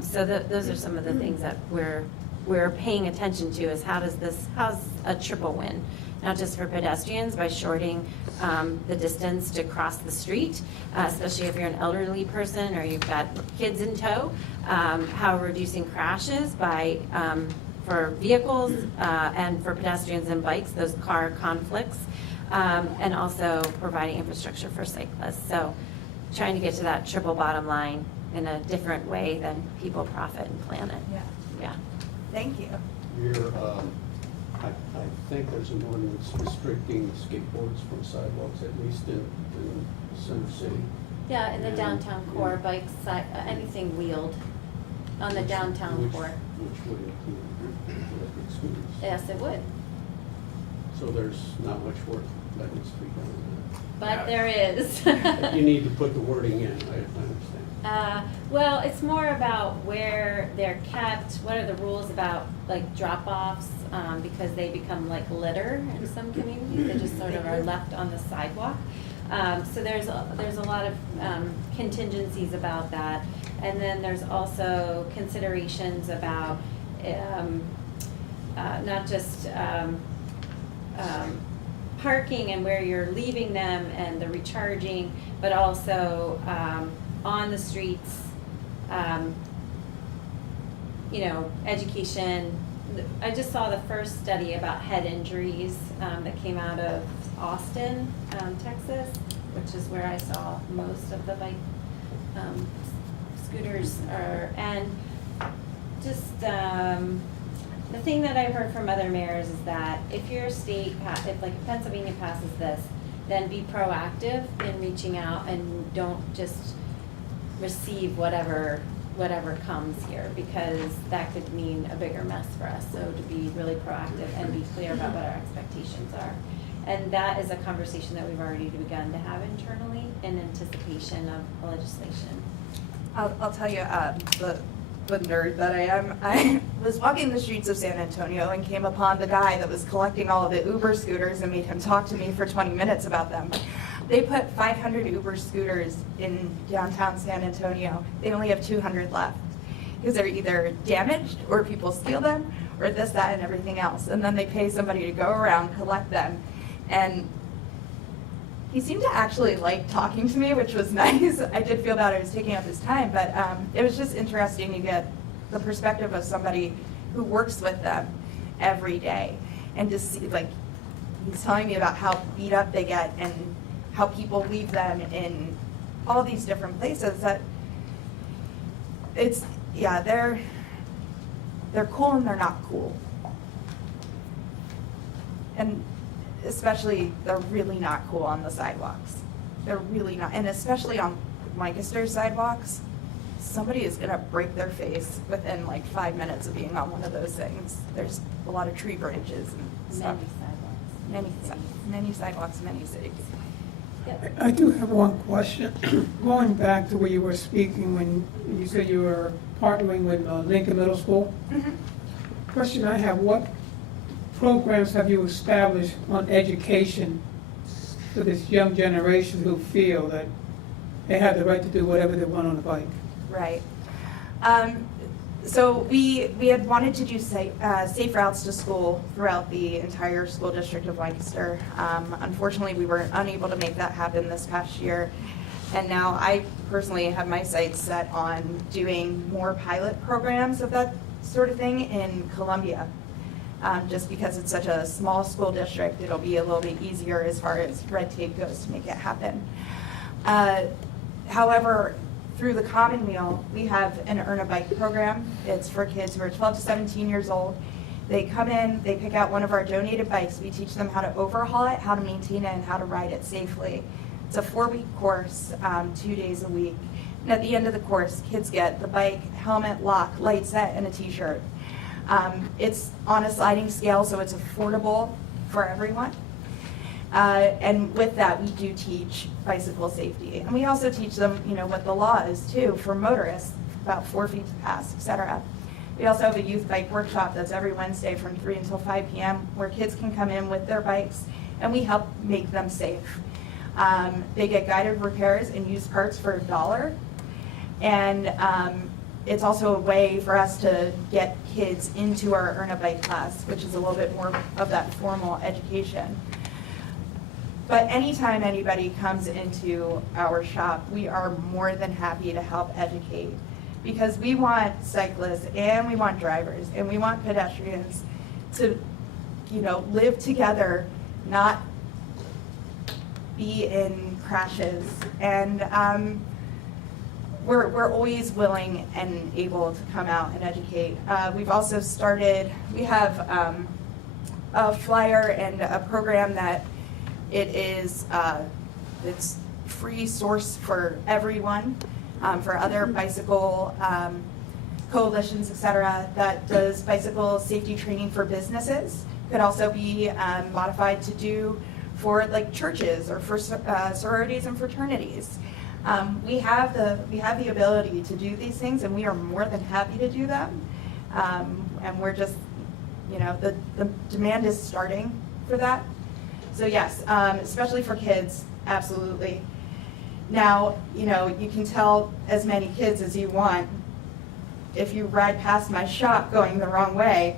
So those are some of the things that we're paying attention to, is how's a triple win, not just for pedestrians by shorting the distance to cross the street, especially if you're an elderly person or you've got kids in tow, how reducing crashes by for vehicles and for pedestrians and bikes, those car conflicts, and also providing infrastructure for cyclists. So trying to get to that triple bottom line in a different way than people, profit, and planet. Yeah. Thank you. I think there's an ordinance restricting skateboards from sidewalks, at least in Center City. Yeah, in the downtown core, bikes, anything wheeled on the downtown core. Which would include electric scooters. Yes, it would. So there's not much work that needs to be done. But there is. But you need to put the wording in, I understand. Well, it's more about where they're kept, what are the rules about like drop-offs, because they become like litter in some communities. They just sort of are left on the sidewalk. So there's a lot of contingencies about that. And then there's also considerations about not just parking and where you're leaving them and the recharging, but also on the streets, education. I just saw the first study about head injuries that came out of Austin, Texas, which is where I saw most of the bike scooters are. And just the thing that I've heard from other mayors is that if your state, if like Pennsylvania passes this, then be proactive in reaching out and don't just receive whatever comes here, because that could mean a bigger mess for us. So to be really proactive and be clear about what our expectations are. And that is a conversation that we've already begun to have internally in anticipation of legislation. I'll tell you, the nerd that I am, I was walking the streets of San Antonio and came upon the guy that was collecting all of the Uber scooters and made him talk to me for 20 minutes about them. They put 500 Uber scooters in downtown San Antonio. They only have 200 left because they're either damaged or people steal them or this, that, and everything else. And then they pay somebody to go around, collect them. And he seemed to actually like talking to me, which was nice. I did feel that I was taking up his time, but it was just interesting to get the perspective of somebody who works with them every day. And to see, like, he's telling me about how beat up they get and how people leave them in all these different places. That it's, yeah, they're cool and they're not cool. And especially, they're really not cool on the sidewalks. They're really not, and especially on Lancaster sidewalks, somebody is gonna break their face within like 5 minutes of being on one of those things. There's a lot of tree branches and stuff. Many sidewalks, many cities. Yep. I do have one question. Going back to where you were speaking when you said you were partnering with Lincoln Middle School. Question I have, what programs have you established on education for this young generation who feel that they have the right to do whatever they want on a bike? Right. So we had wanted to do safe routes to school throughout the entire school district of Lancaster. Unfortunately, we were unable to make that happen this past year. And now I personally have my sights set on doing more pilot programs of that sort of thing in Columbia. Just because it's such a small school district, it'll be a little bit easier as far as red tape goes to make it happen. However, through the Commonweal, we have an Earn a Bike program. It's for kids who are 12 to 17 years old. They come in, they pick out one of our donated bikes. We teach them how to overhaul it, how to maintain it, and how to ride it safely. It's a 4-week course, 2 days a week. And at the end of the course, kids get the bike, helmet, lock, light set, and a t-shirt. It's on a sliding scale, so it's affordable for everyone. And with that, we do teach bicycle safety. And we also teach them, what the law is too for motorists, about 4 feet to pass, etc. We also have a youth bike workshop that's every Wednesday from 3 until 5 p.m. where kids can come in with their bikes and we help make them safe. They get guided repairs and used parts for $1. And it's also a way for us to get kids into our Earn a Bike class, which is a little bit more of that formal education. But anytime anybody comes into our shop, we are more than happy to help educate, because we want cyclists and we want drivers and we want pedestrians to, live together, not be in crashes. And we're always willing and able to come out and educate. We've also started, we have a flyer and a program that it's free source for everyone, for other bicycle coalitions, etc., that does bicycle safety training for businesses. Could also be modified to do for like churches or for sororities and fraternities. We have the ability to do these things, and we are more than happy to do them. And we're just, the demand is starting for that. So yes, especially for kids, absolutely. Now, you can tell as many kids as you want. If you ride past my shop going the wrong way,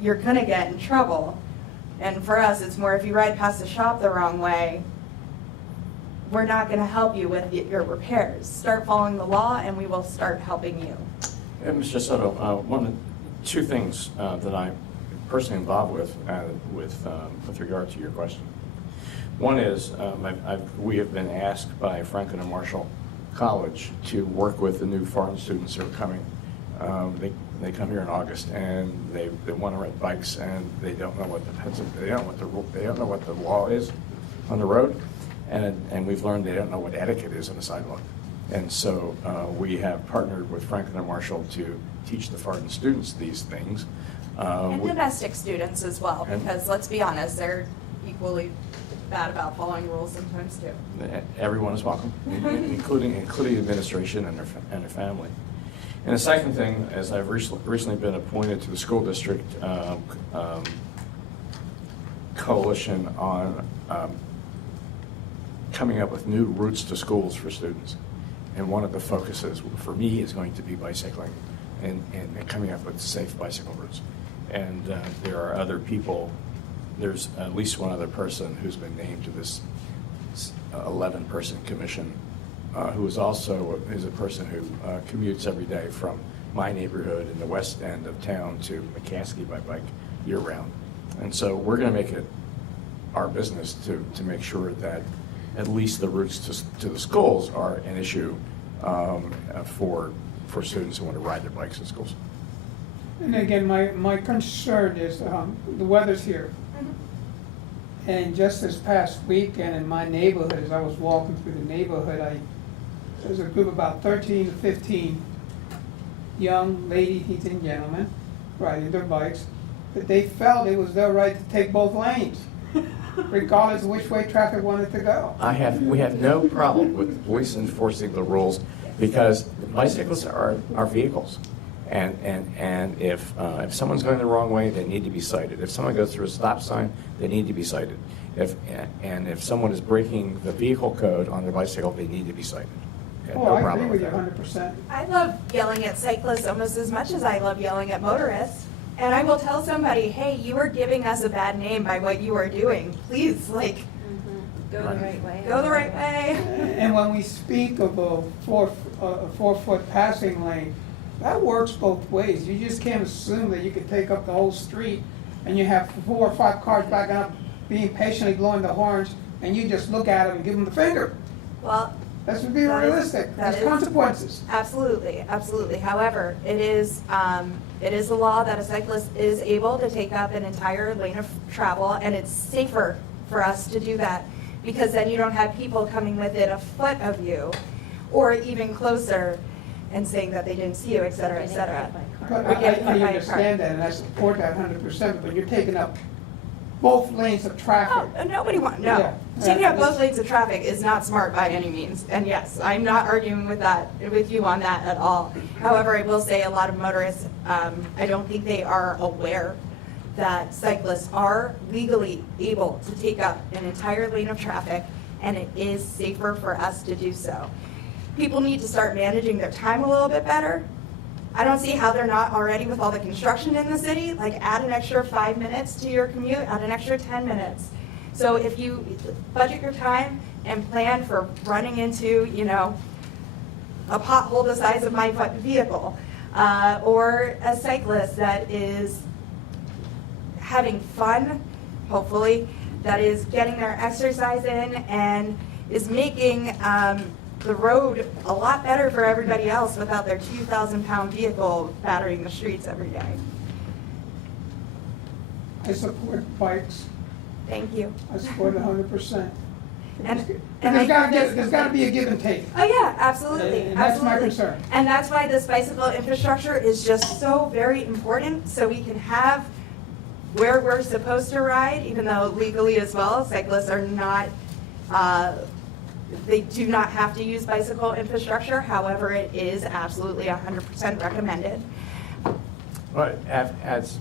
you're gonna get in trouble. And for us, it's more if you ride past the shop the wrong way, we're not gonna help you with your repairs. Start following the law and we will start helping you. And Mr. Soto, two things that I'm personally involved with regard to your question. One is we have been asked by Franklin and Marshall College to work with the new foreign students who are coming. They come here in August and they want to rent bikes and they don't know what the law is on the road, and we've learned they don't know what etiquette is on the sidewalk. And so we have partnered with Franklin and Marshall to teach the foreign students these things. And domestic students as well, And- because let's be honest, they're equally bad about following rules sometimes too. Everyone is welcome, including administration and their family. And the second thing is I've recently been appointed to the school district coalition on coming up with new routes to schools for students. And one of the focuses for me is going to be bicycling and coming up with safe bicycle routes. And there are other people, there's at least one other person who's been named to this 11-person commission who is a person who commutes every day from my neighborhood in the west end of town to McCaskey by bike year-round. And so we're going to make it our business to make sure that at least the routes to the schools are an issue for students who want to ride their bikes in schools. And again, my concern is the weather's here. And just this past weekend in my neighborhood, as I was walking through the neighborhood, there's a group of about 13 to 15 young ladies and gentlemen riding their bikes, that they felt it was their right to take both lanes, regardless of which way traffic wanted to go. We have no problem with the police enforcing the rules because bicycles are vehicles. And if someone's going the wrong way, they need to be cited. If someone goes through a stop sign, they need to be cited. If someone is breaking the vehicle code on their bicycle, they need to be cited. Okay, Oh, no I problem agree with you that. 100%. I love yelling at cyclists almost as much as I love yelling at motorists. And I will tell somebody, hey, you are giving us a bad name by what you are doing. Please, Go the right way. go the right way. And when we speak of a 4-foot passing lane, that works both ways. You just can't assume that you can take up the whole street and you have 4 or 5 cars backing up, being patiently blowing the horns, and you just look at them and give them the finger. Well, That's to be That is- realistic. that There's is- consequences. absolutely, absolutely. However, it is a law that a cyclist is able to take up an entire lane of travel, and it's safer for us to do that because then you don't have people coming within a foot of you or even closer and saying that they didn't see you, et cetera, et cetera. But We're getting I hit by a car. understand that, and I support that 100%, but you're taking up both lanes of Oh, traffic. nobody wants, Yeah. no. Taking up both lanes of traffic is not smart by any means. And yes, I'm not arguing with you on that at all. However, I will say a lot of motorists, I don't think they are aware that cyclists are legally able to take up an entire lane of traffic, and it is safer for us to do so. People need to start managing their time a little bit better. I don't see how they're not already with all the construction in the city. Like, add an extra 5 minutes to your commute, add an extra 10 minutes. So if you budget your time and plan for running into, a pothole the size of my vehicle, or a cyclist that is having fun, hopefully, that is getting their exercise in and is making the road a lot better for everybody else without their 2,000-pound vehicle battering the streets every day. I support bikes. Thank you. I support it 100%. And There's got to be a give and take. Oh, yeah, absolutely. And that's my absolutely. concern. And that's why this bicycle infrastructure is just so very important, so we can have where we're supposed to ride, even though legally as well, cyclists are not, they do not have to use bicycle infrastructure. However, it is absolutely 100% recommended. But as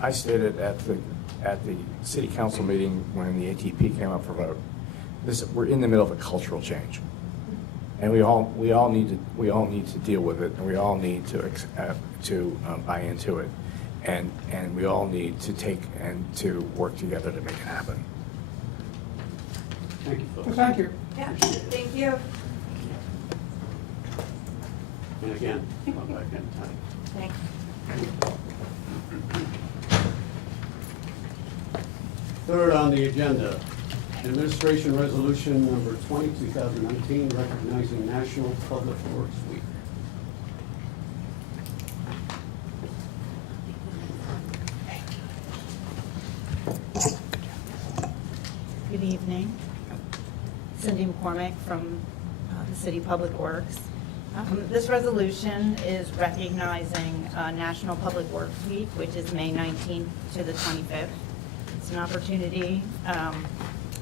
I stated at the city council meeting when the ATP came up for vote, we're in the middle of a cultural change, and we all need to deal with it, and we all need to buy into it. and we all need to take and to work together to make it happen. Thank you, folks. Well, thank you. Yeah, thank you. And again, come back anytime. Thanks. Third on the agenda, Administration Resolution Number 20, 2019, recognizing National Public Works Week. Good evening. Cindy McCormick from the City Public Works. This resolution is recognizing National Public Works Week, which is May 19th to the 25th. It's an opportunity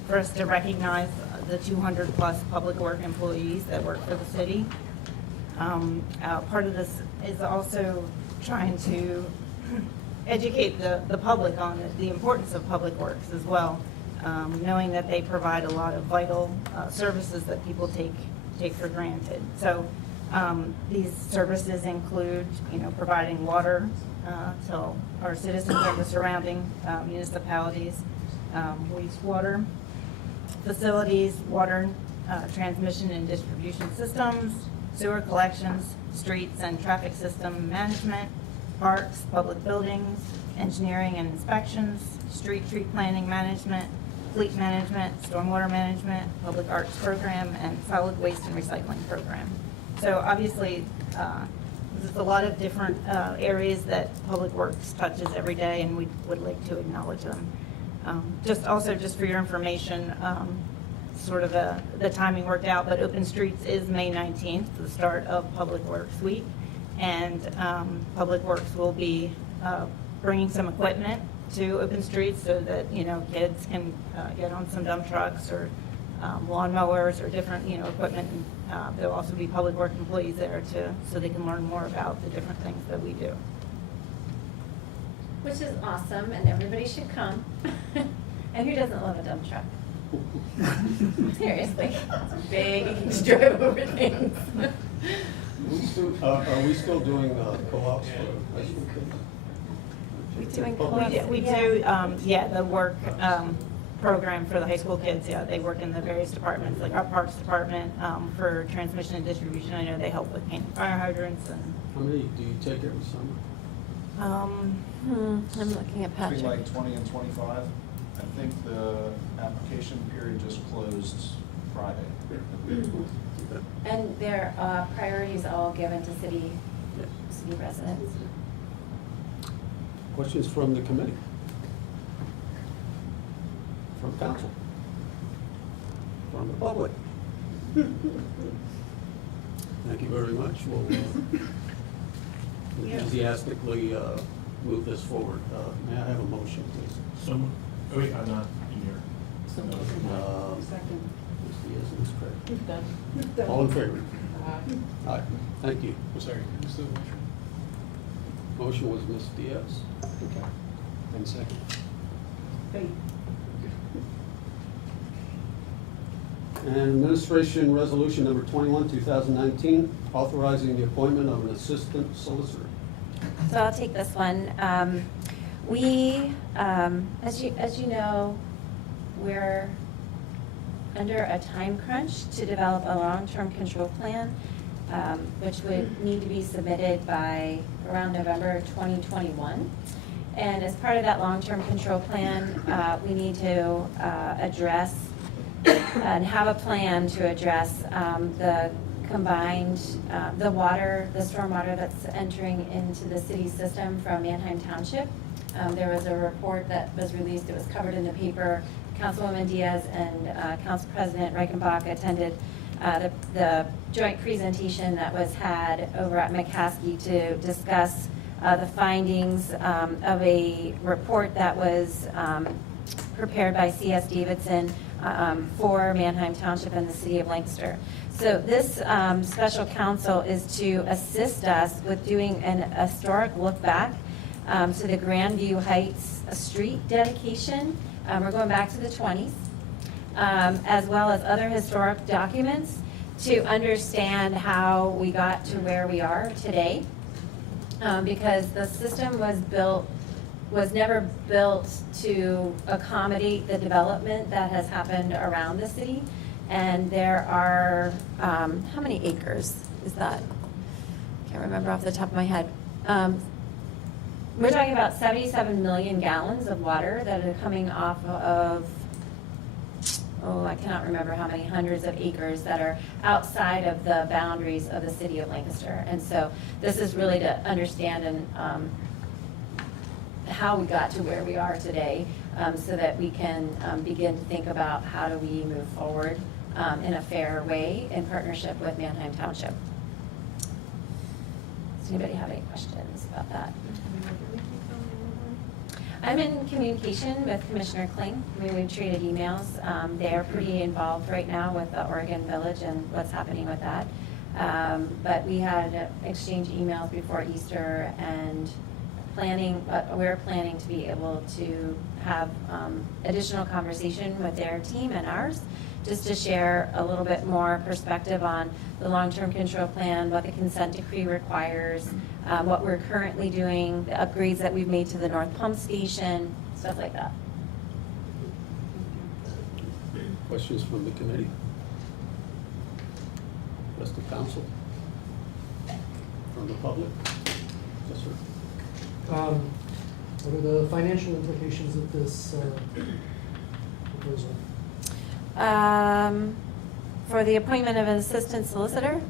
for us to recognize the 200-plus public work employees that work for the city. Part of this is also trying to educate the public on the importance of public works as well, knowing that they provide a lot of vital services that people take for granted. So these services include, providing water to our citizens and the surrounding municipalities, wastewater facilities, water transmission and distribution systems, sewer collections, streets and traffic system management, parks, public buildings, engineering and inspections, street tree planning management, fleet management, stormwater management, public arts program, and solid waste and recycling program. So obviously, there's a lot of different areas that Public Works touches every day, and we would like to acknowledge them. Just for your information, sort of the timing worked out, but Open Streets is May 19th, the start of Public Works Week, and Public Works will be bringing some equipment to Open Streets so that, kids can get on some dump trucks or lawnmowers or different, equipment. And there'll also be public work employees there so they can learn more about the different things that we do. Which is awesome, and everybody should come. And who doesn't love a dump truck? Seriously, it's big, you can just drive over things. Are we still doing co-ops for high school kids? We do, the work program for the high school kids. Yeah, they work in the various departments, like our parks department for transmission and distribution. I know they help with painting fire hydrants and. How many do you take every summer? I'm looking at Patrick. Between like 20 and 25. I think the application period just closed Friday. And their priorities all given to city residents. Questions from the committee? From council? From the public? Thank you very much. We'll enthusiastically move this forward. May I have a motion, please? So, oh wait, I'm not in here. Second. Ms. Diaz and Ms. Craig. All in favor? Aye. Thank you. I'm sorry, who's the motion? Motion was Ms. Diaz. Okay. And second? And Administration Resolution Number 21, 2019, authorizing the appointment of an assistant solicitor. So I'll take this one. We, as you know, we're under a time crunch to develop a long-term control plan, which would need to be submitted by around November 2021. And as part of that long-term control plan, we need to address and have a plan to address the combined, the stormwater that's entering into the city system from Manheim Township. There was a report that was released, it was covered in the paper. Councilwoman Diaz and Council President Reichenbach attended the joint presentation that was had over at McCaskey to discuss the findings of a report that was prepared by C.S. Davidson for Manheim Township and the city of Lancaster. So this special counsel is to assist us with doing an historic look back to the Grandview Heights street dedication. We're going back to the 20s, as well as other historic documents to understand how we got to where we are today. because the system was never built to accommodate the development that has happened around the city. And there are, how many acres is that? Can't remember off the top of my head. We're talking about 77 million gallons of water that are coming off of, I cannot remember how many hundreds of acres that are outside of the boundaries of the city of Lancaster. And so this is really to understand and how we got to where we are today, so that we can begin to think about how do we move forward in a fair way in partnership with Manheim Township. Does anybody have any questions about that? I'm in communication with Commissioner Kling. I mean, we've traded emails. They're pretty involved right now with the Oregon Village and what's happening with that. But we had exchanged emails before Easter and we're planning to be able to have additional conversation with their team and ours, just to share a little bit more perspective on the long-term control plan, what the consent decree requires, what we're currently doing, the upgrades that we've made to the North Pump Station, stuff like that. Questions from the committee? Rest of council? From the public? Yes, sir. What are the financial implications of this proposal? For the appointment of an assistant solicitor?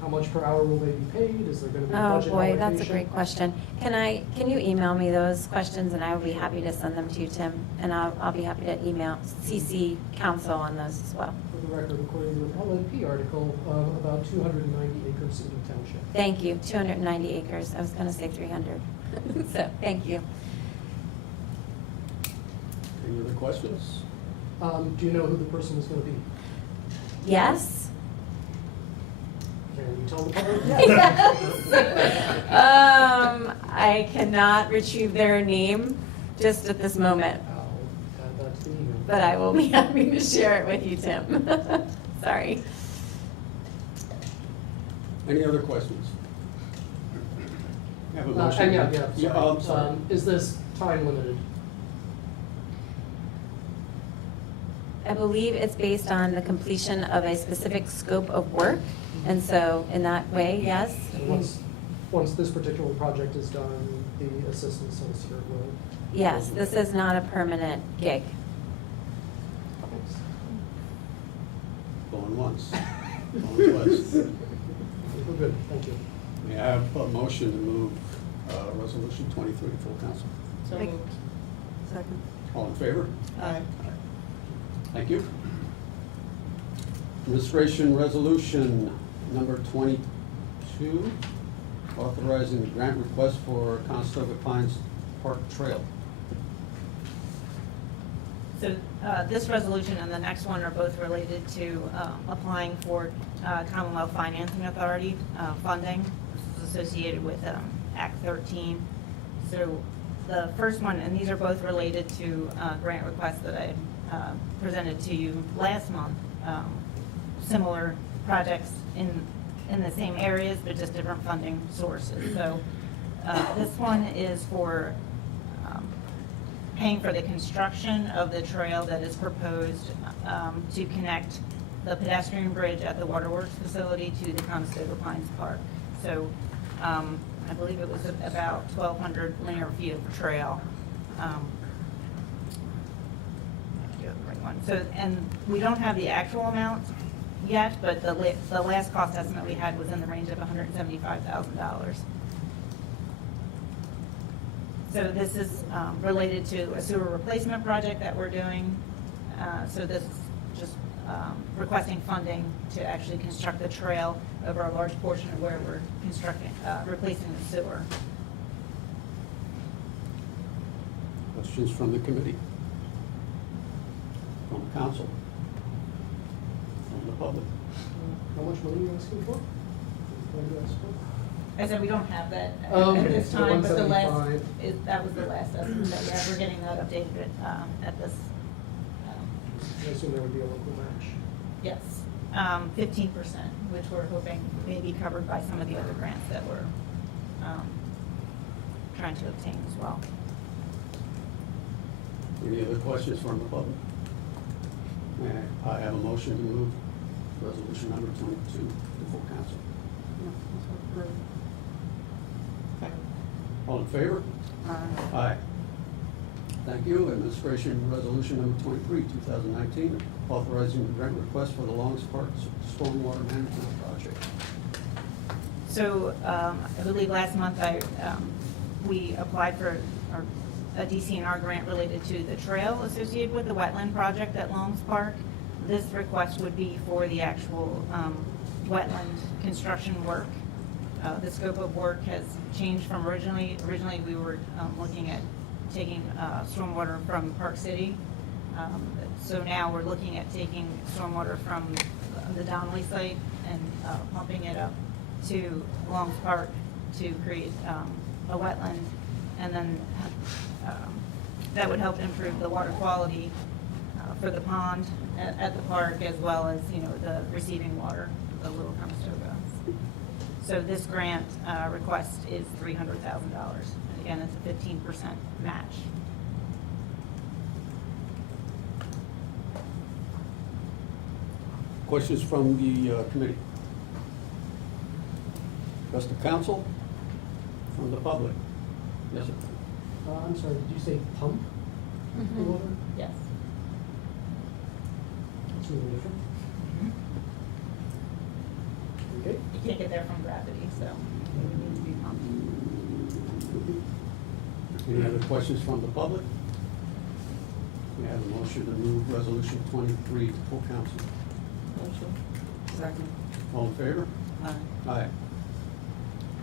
How much per hour will they be paid? Is there going to be a Oh, budget boy, allocation? that's a great question. Can you email me those questions, and I will be happy to send them to you, Tim, and I'll be happy to email CC council on those as well. For the record, according to an LNP article, about 290 acres in the township. Thank you, 290 acres. I was going to say 300. So, thank you. Any other questions? Do you know who the person is going to be? Yes? Can you tell the public? Yes. I cannot retrieve their name just at this moment, I'll add that to the email. but I will be happy to share it with you, Tim. Sorry. Any other questions? Have a motion? Yeah, sorry. I'm sorry. Is this time limited? I believe it's based on the completion of a specific scope of work, and so in that way, yes. And once this particular project is done, the assistant solicitor will? Yes, this is not a permanent gig. Going once, going twice. We're good, thank you. May I have a motion to move resolution 23 to full council? So moved. Second. All in favor? Aye. Thank you. Administration resolution number 22, authorizing the grant request for Conestoga Pines Park Trail. So this resolution and the next one are both related to applying for Commonwealth Financing Authority funding. This is associated with Act 13. So the first one, and these are both related to grant requests that I presented to you last month, similar projects in the same areas, but just different funding sources. So this one is for paying for the construction of the trail that is proposed to connect the pedestrian bridge at the Waterworks facility to the Conestoga Pines Park. So I believe it was about 1,200 linear feet of trail. So, and we don't have the actual amount yet, but the last cost estimate we had was in the range of $175,000. So this is related to a sewer replacement project that we're doing. So this is just requesting funding to actually construct the trail over a large portion of where we're constructing, replacing the sewer. Questions from the committee? From council? From the public? How much money are you asking for? What do you ask for? I said we don't have that Okay, at this so time, but the last, 175. that was the last estimate that we have. We're getting that updated at this, I assume there would be a local match. yes, 15%, which we're hoping may be covered by some of the other grants that we're trying to obtain as well. Any other questions from the public? May I have a motion to move resolution number 22 to full council? All in favor? Aye. Thank you. Administration Resolution number 23, 2019, authorizing the grant request for the Longs Park Stormwater Management Project. So I believe last month we applied for a DCNR grant related to the trail associated with the wetland project at Longs Park. This request would be for the actual wetland construction work. The scope of work has changed from originally we were looking at taking stormwater from Park City. So now we're looking at taking stormwater from the Donnelly site and pumping it up to Longs Park to create a wetland, and then that would help improve the water quality for the pond at the park, as well as, you know, the receiving water, the Little Conestoga. So this grant request is $300,000. And again, it's a 15% match. Questions from the committee? Rest of council? From the public? Yes, sir. I'm sorry, did you say pump the water? Yes. That's really different. Okay. You can't get there from gravity, so it would need to be pumped. Any other questions from the public? We have a motion to move resolution 23 to full council. Second. All in favor? Aye. Aye.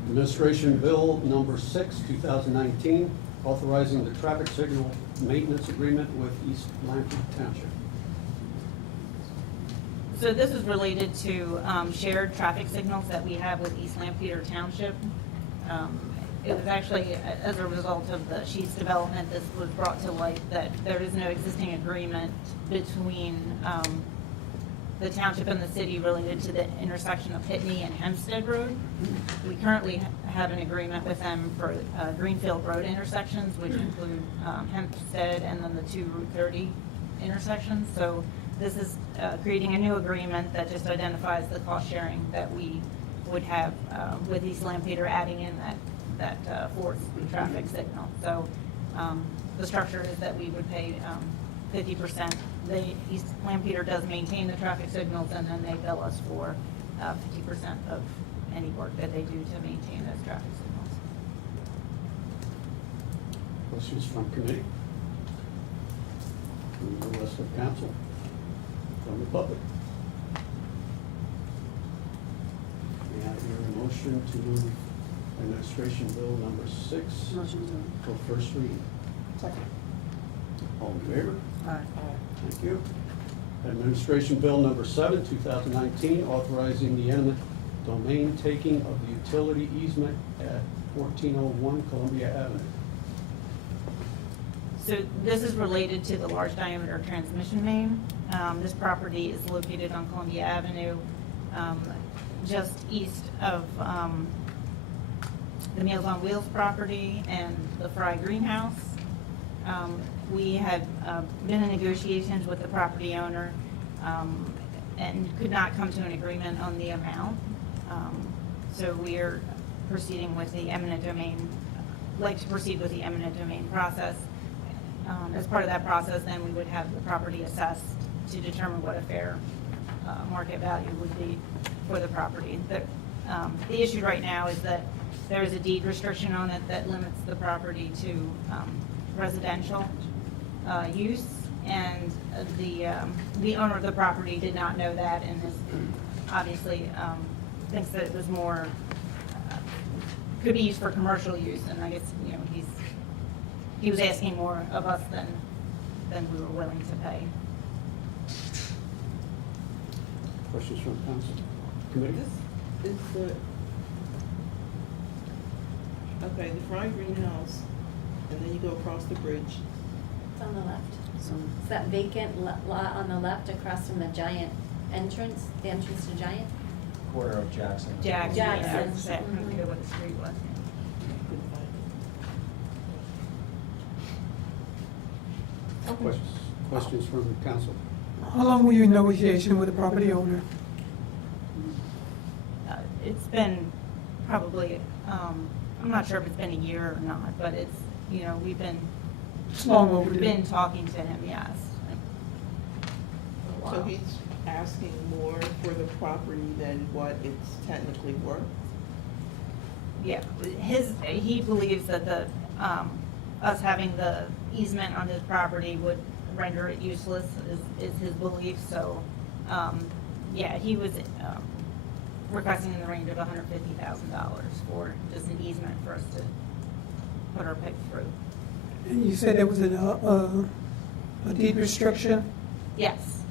Administration Bill number 6, 2019, authorizing the traffic signal maintenance agreement with East Lampeter Township. So this is related to shared traffic signals that we have with East Lampeter Township. It was actually as a result of the Sheets development, this was brought to light that there is no existing agreement between the township and the city related to the intersection of Pitney and Hempstead Road. We currently have an agreement with them for Greenfield Road intersections, which include Hempstead and then the 2 Route 30 intersections. So this is creating a new agreement that just identifies the cost sharing that we would have with East Lampeter, adding in that fourth traffic signal. So the structure is that we would pay 50%. East Lampeter does maintain the traffic signals, and then they bill us for 50% of any work that they do to maintain those traffic signals. Questions from committee? From the rest of council? From the public? May I hear a motion to move administration bill number 6 Motion for first reading? Second. All in favor? Aye. Thank you. Administration Bill number 7, 2019, authorizing the eminent domain taking of the utility easement at 1401 Columbia Avenue. So this is related to the large diameter transmission main. This property is located on Columbia Avenue, just east of the Meals on Wheels property and the Fry Greenhouse. We had been in negotiations with the property owner and could not come to an agreement on the amount. So we are proceeding with the eminent domain, like to proceed with the eminent domain process. As part of that process, then we would have the property assessed to determine what a fair market value would be for the property. The issue right now is that there is a deed restriction on it that limits the property to residential use, and the owner of the property did not know that, and is obviously thinks that it was more could be used for commercial use, and I guess, you know, he was asking more of us than we were willing to pay. Questions from council? Committee? This is okay, the Fry Greenhouse, and then you go across the bridge. It's on the left. It's that vacant lot on the left across from the Giant entrance, the entrance to Giant. Corner of Jackson. Jackson. Jackson. I couldn't think of what the street was. Questions from the council? How long were you in negotiation with the property owner? It's been probably, I'm not sure if it's been a year or not, but it's, you know, we've been Long overdue. been talking to him, yes. So he's asking more for the property than what it's technically worth? Yeah, he believes that the, us having the easement on his property would render it useless, is his belief, so, yeah, he was, requesting in the range of $150,000 for just an easement for us to put our pick through. And you said there was a deed restriction? Yes.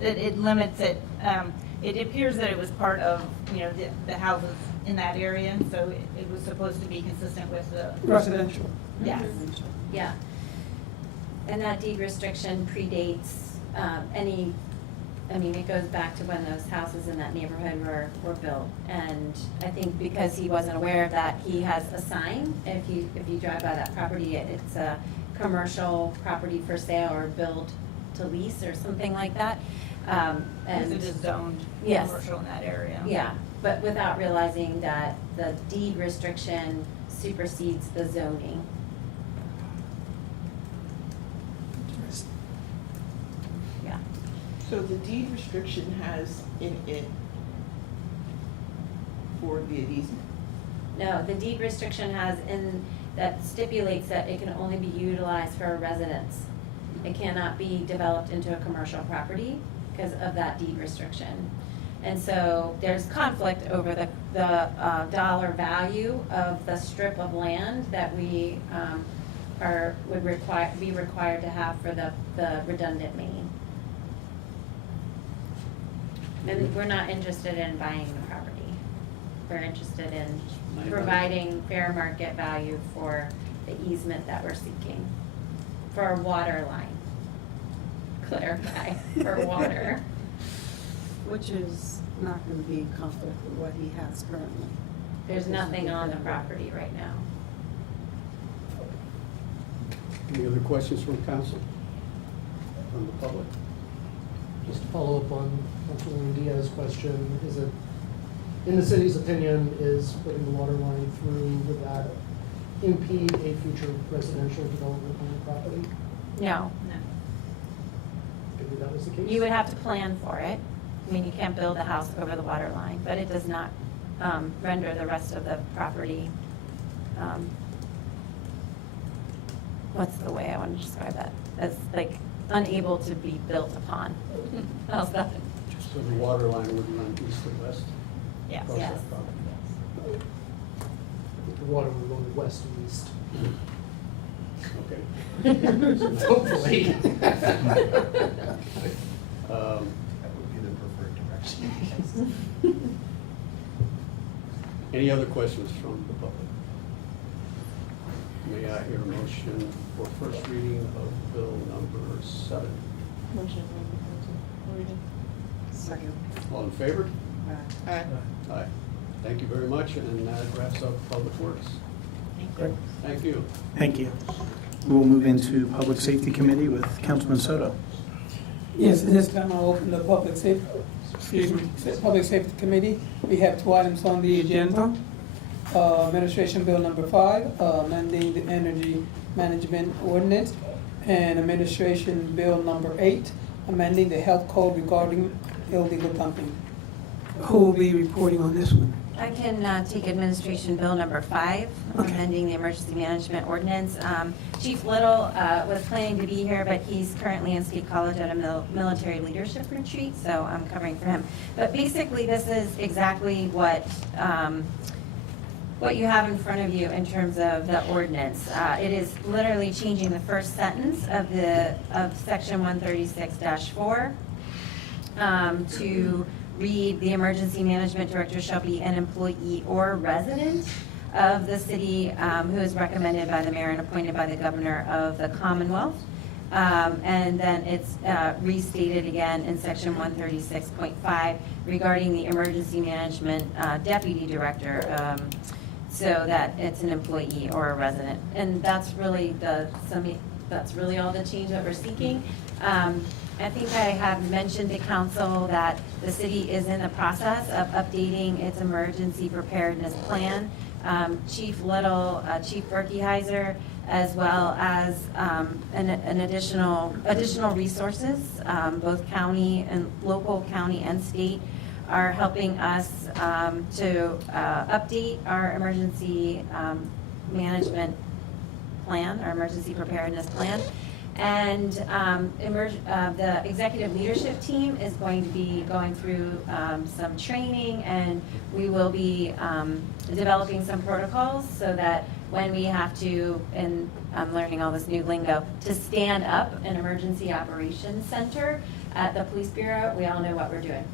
It limits it, it appears that it was part of, you know, the houses in that area, so it was supposed to be consistent with the. Residential. Yes. Yeah. And that deed restriction predates any, I mean, it goes back to when those houses in that neighborhood were built. And I think because he wasn't aware of that, he has a sign. If you drive by that property, it's a commercial property for sale or build to lease or something like that. And And it is zoned Yes. commercial in that area. yeah, but without realizing that the deed restriction supersedes the zoning. Yeah. So the deed restriction has in it for the easement? No, the deed restriction has that stipulates that it can only be utilized for a residence. It cannot be developed into a commercial property because of that deed restriction. And so there's conflict over the dollar value of the strip of land that we would be required to have for the redundant main. And we're not interested in buying the property. We're interested in providing fair market value for the easement that we're seeking, for a water line. Clarify, for water. Which is not going to be in conflict with what he has currently. There's nothing on the property right now. Any other questions from council? From the public? Just to follow up on Councilwoman Diaz's question, is it, in the city's opinion, is putting the water line through, would that impede a future residential development on the property? No, Maybe that was the case? you would have to plan for it. I mean, you can't build a house over the water line, but it does not render the rest of the property, what's the way I want to describe that? As like unable to be built upon. How's that? So the water line would run east and west? Yes. across Yes. that property? I think the water would go west and east. Okay. Hopefully. That would be the preferred direction. Any other questions from the public? May I hear a motion for first reading of bill number 7? Motion for reading. Second. All in favor? Aye. Aye. Thank you very much, and that wraps up Public Works. Thank you. Thank you. Thank you. We will move into Public Safety Committee with Councilman Soto. Yes, at this time I'll open the Public Safety Committee. We have 2 items on the agenda. Administration Bill number 5, amending the Energy Management Ordinance, and Administration Bill number 8, amending the Health Code regarding illegal dumping. Who will be reporting on this one? I can take Administration Bill number 5, amending the Emergency Management Ordinance. Chief Little was planning to be here, but he's currently in State College at a military leadership retreat, so I'm covering for him. But basically, this is exactly what you have in front of you in terms of the ordinance. It is literally changing the first sentence of Section 136-4 to read, the emergency management director shall be an employee or resident of the city who is recommended by the mayor and appointed by the governor of the Commonwealth. And then it's restated again in section 136.5 regarding the emergency management deputy director, so that it's an employee or a resident. And that's really the That's really all the change that we're seeking. I think I have mentioned to council that the city is in the process of updating its emergency preparedness plan. Chief Little, Chief Berkeyheiser, as well as an additional resources, both county and local, county and state, are helping us to update our emergency management plan, our emergency preparedness plan. And the executive leadership team is going to be going through some training, and we will be developing some protocols so that when we have to, and I'm learning all this new lingo, to stand up an emergency operations center at the police bureau, we all know what we're doing.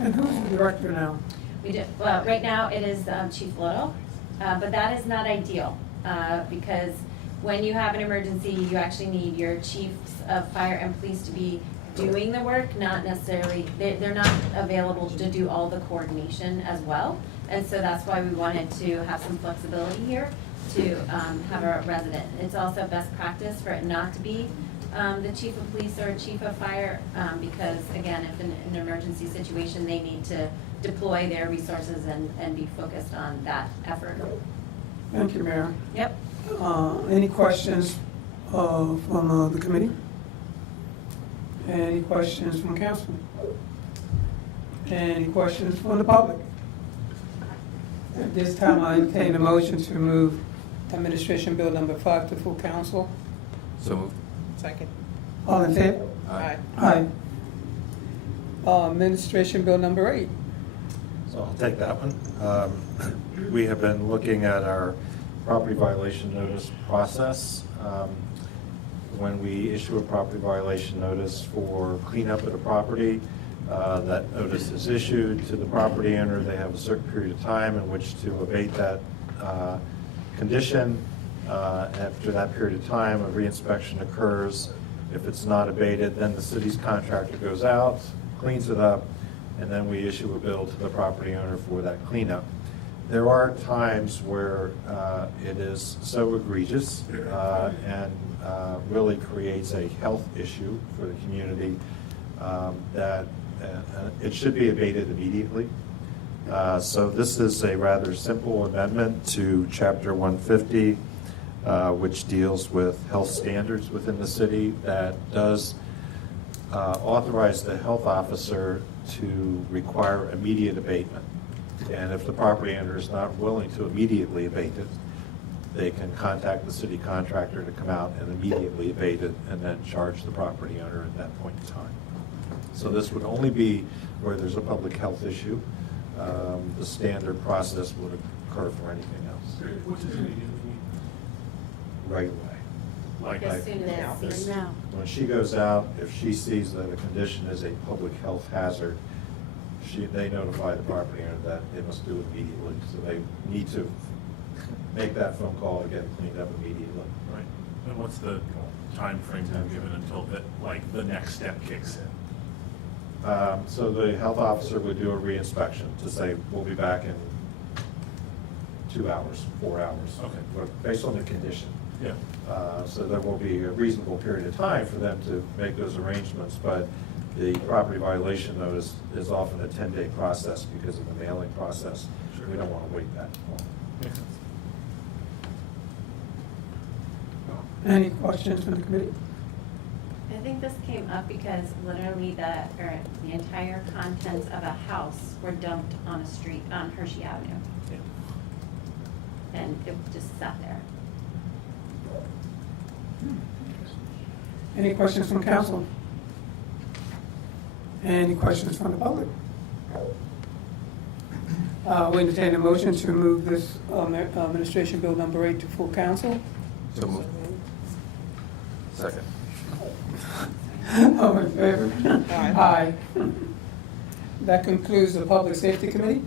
And who's the director now? We do, well, right now it is Chief Little, but that is not ideal because when you have an emergency, you actually need your chiefs of fire and police to be doing the work, not necessarily, they're not available to do all the coordination as well. And so that's why we wanted to have some flexibility here to have a resident. It's also best practice for it not to be the chief of police or chief of fire because, again, if in an emergency situation, they need to deploy their resources and be focused on that effort. Thank you, Mayor. Yep. Any questions from the committee? Any questions from council? Any questions from the public? At this time, I entertain a motion to move Administration Bill number 5 to full council. So moved. Second. All in favor? Aye. Aye. Administration Bill number 8. So I'll take that one. We have been looking at our property violation notice process. When we issue a property violation notice for cleanup of the property, that notice is issued to the property owner. They have a certain period of time in which to abate that condition. After that period of time, a reinspection occurs. If it's not abated, then the city's contractor goes out, cleans it up, and then we issue a bill to the property owner for that cleanup. There are times where it is so egregious and really creates a health issue for the community that it should be abated immediately. So this is a rather simple amendment to Chapter 150, which deals with health standards within the city, that does authorize the health officer to require immediate abatement. And if the property owner is not willing to immediately abate it, they can contact the city contractor to come out and immediately abate it and then charge the property owner at that point in time. So this would only be where there's a public health issue. The standard process would occur for anything else. What does immediately mean? Right away. Like, As soon as it's seen. Now. When she goes out, if she sees that a condition is a public health hazard, they notify the property owner that they must do it immediately. So they need to make that phone call to get it cleaned up immediately. right. And what's the time frame given until that, like, the next step kicks in? So the health officer would do a reinspection to say, we'll be back in 2 hours, 4 hours. Okay. Based on the condition. Yeah. So there will be a reasonable period of time for them to make those arrangements, but the property violation notice is often a 10-day process because of the mailing process. Sure. We don't want to wait that long. Makes sense. Any questions from the committee? I think this came up because literally the entire contents of a house were dumped on a street on Hershey Avenue. Yeah. And it just sat there. Any questions from council? Any questions from the public? We entertain a motion to move this Administration Bill number 8 to full council. So moved. Second. All in favor? Aye. That concludes the Public Safety Committee.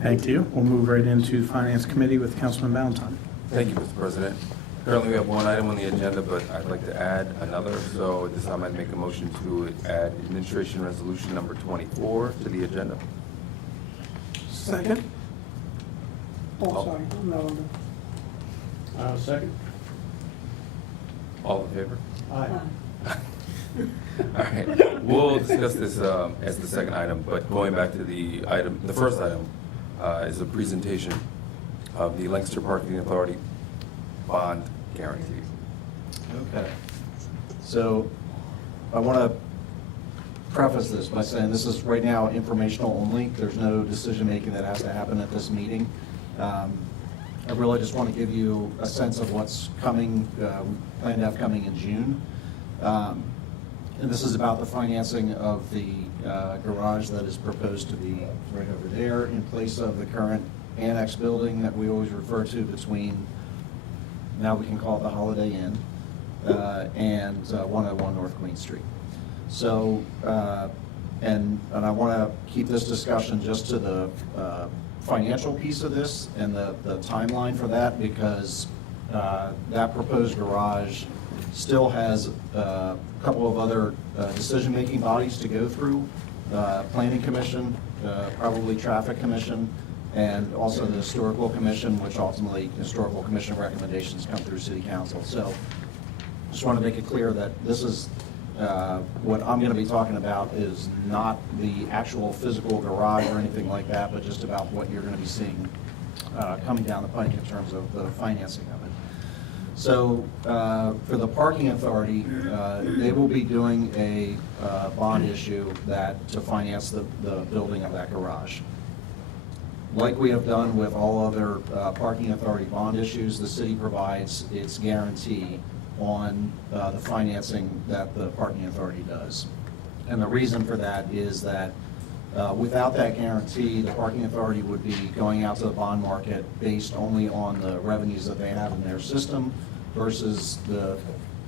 Thank you. We'll move right into the Finance Committee with Councilman Valentine. Thank you, Mr. President. Currently, we have one item on the agenda, but I'd like to add another. So at this time, I'd make a motion to add Administration Resolution number 24 to the agenda. Second. Oh, sorry, I'm not on Second. All in favor? Aye. All right, we'll discuss this as the second item, but going back to the item, the first item is a presentation of the Lancaster Parking Authority bond guarantee. Okay. So I want to preface this by saying this is right now informational only. There's no decision-making that has to happen at this meeting. I really just want to give you a sense of what's coming, we plan to have coming in June. And this is about the financing of the garage that is proposed to be right over there in place of the current Annex building that we always refer to between, now we can call it the Holiday Inn, and 101 North Queen Street. So, and I want to keep this discussion just to the financial piece of this and the timeline for that, because that proposed garage still has a couple of other decision-making bodies to go through, Planning Commission, probably Traffic Commission, and also the Historical Commission, which ultimately Historical Commission recommendations come through City Council. So just want to make it clear that this is, what I'm going to be talking about is not the actual physical garage or anything like that, but just about what you're going to be seeing coming down the pike in terms of the financing of it. So for the Parking Authority, they will be doing a bond issue to finance the building of that garage. Like we have done with all other Parking Authority bond issues, the city provides its guarantee on the financing that the Parking Authority does. And the reason for that is that without that guarantee, the Parking Authority would be going out to the bond market based only on the revenues that they have in their system versus the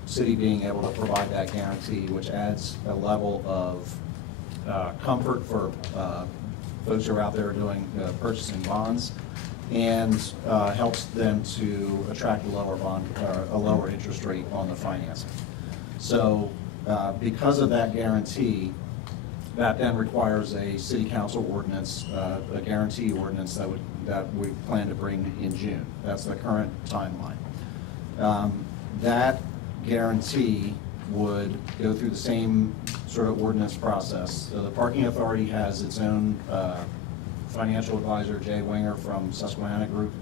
city being able to provide that guarantee, which adds a level of comfort for folks who are out there doing purchasing bonds, and helps them to attract a lower bond, or a lower interest rate on the financing. So because of that guarantee, that then requires a city council ordinance, a guarantee ordinance that we plan to bring in June. That's the current timeline. That guarantee would go through the same sort of ordinance process. So the Parking Authority has its own financial advisor, Jay Winger from Susquehanna Group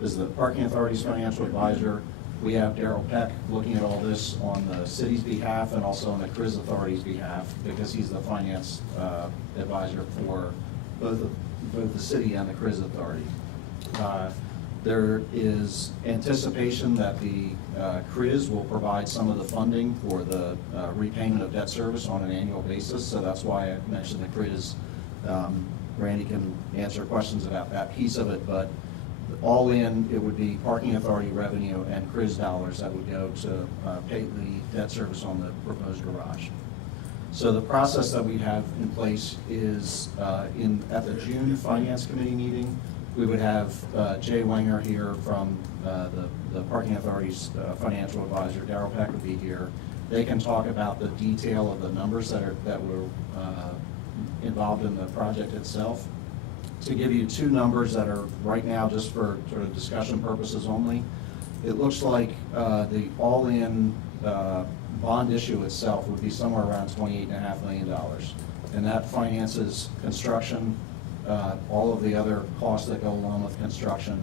is the Parking Authority's financial advisor. We have Daryl Peck looking at all this on the city's behalf and also on the CRIZ Authority's behalf, because he's the finance advisor for both the city and the CRIZ Authority. There is anticipation that the CRIZ will provide some of the funding for the repayment of debt service on an annual basis, so that's why I mentioned the CRIZ. Randy can answer questions about that piece of it, but all in, it would be Parking Authority revenue and CRIZ dollars that would go to pay the debt service on the proposed garage. So the process that we have in place is at the June Finance Committee meeting, we would have Jay Wenger here from the Parking Authority's financial advisor. Daryl Peck would be here. They can talk about the detail of the numbers that were involved in the project itself. To give you two numbers that are right now just for sort of discussion purposes only, it looks like the all-in bond issue itself would be somewhere around $28.5 million. And that finances construction, all of the other costs that go along with construction.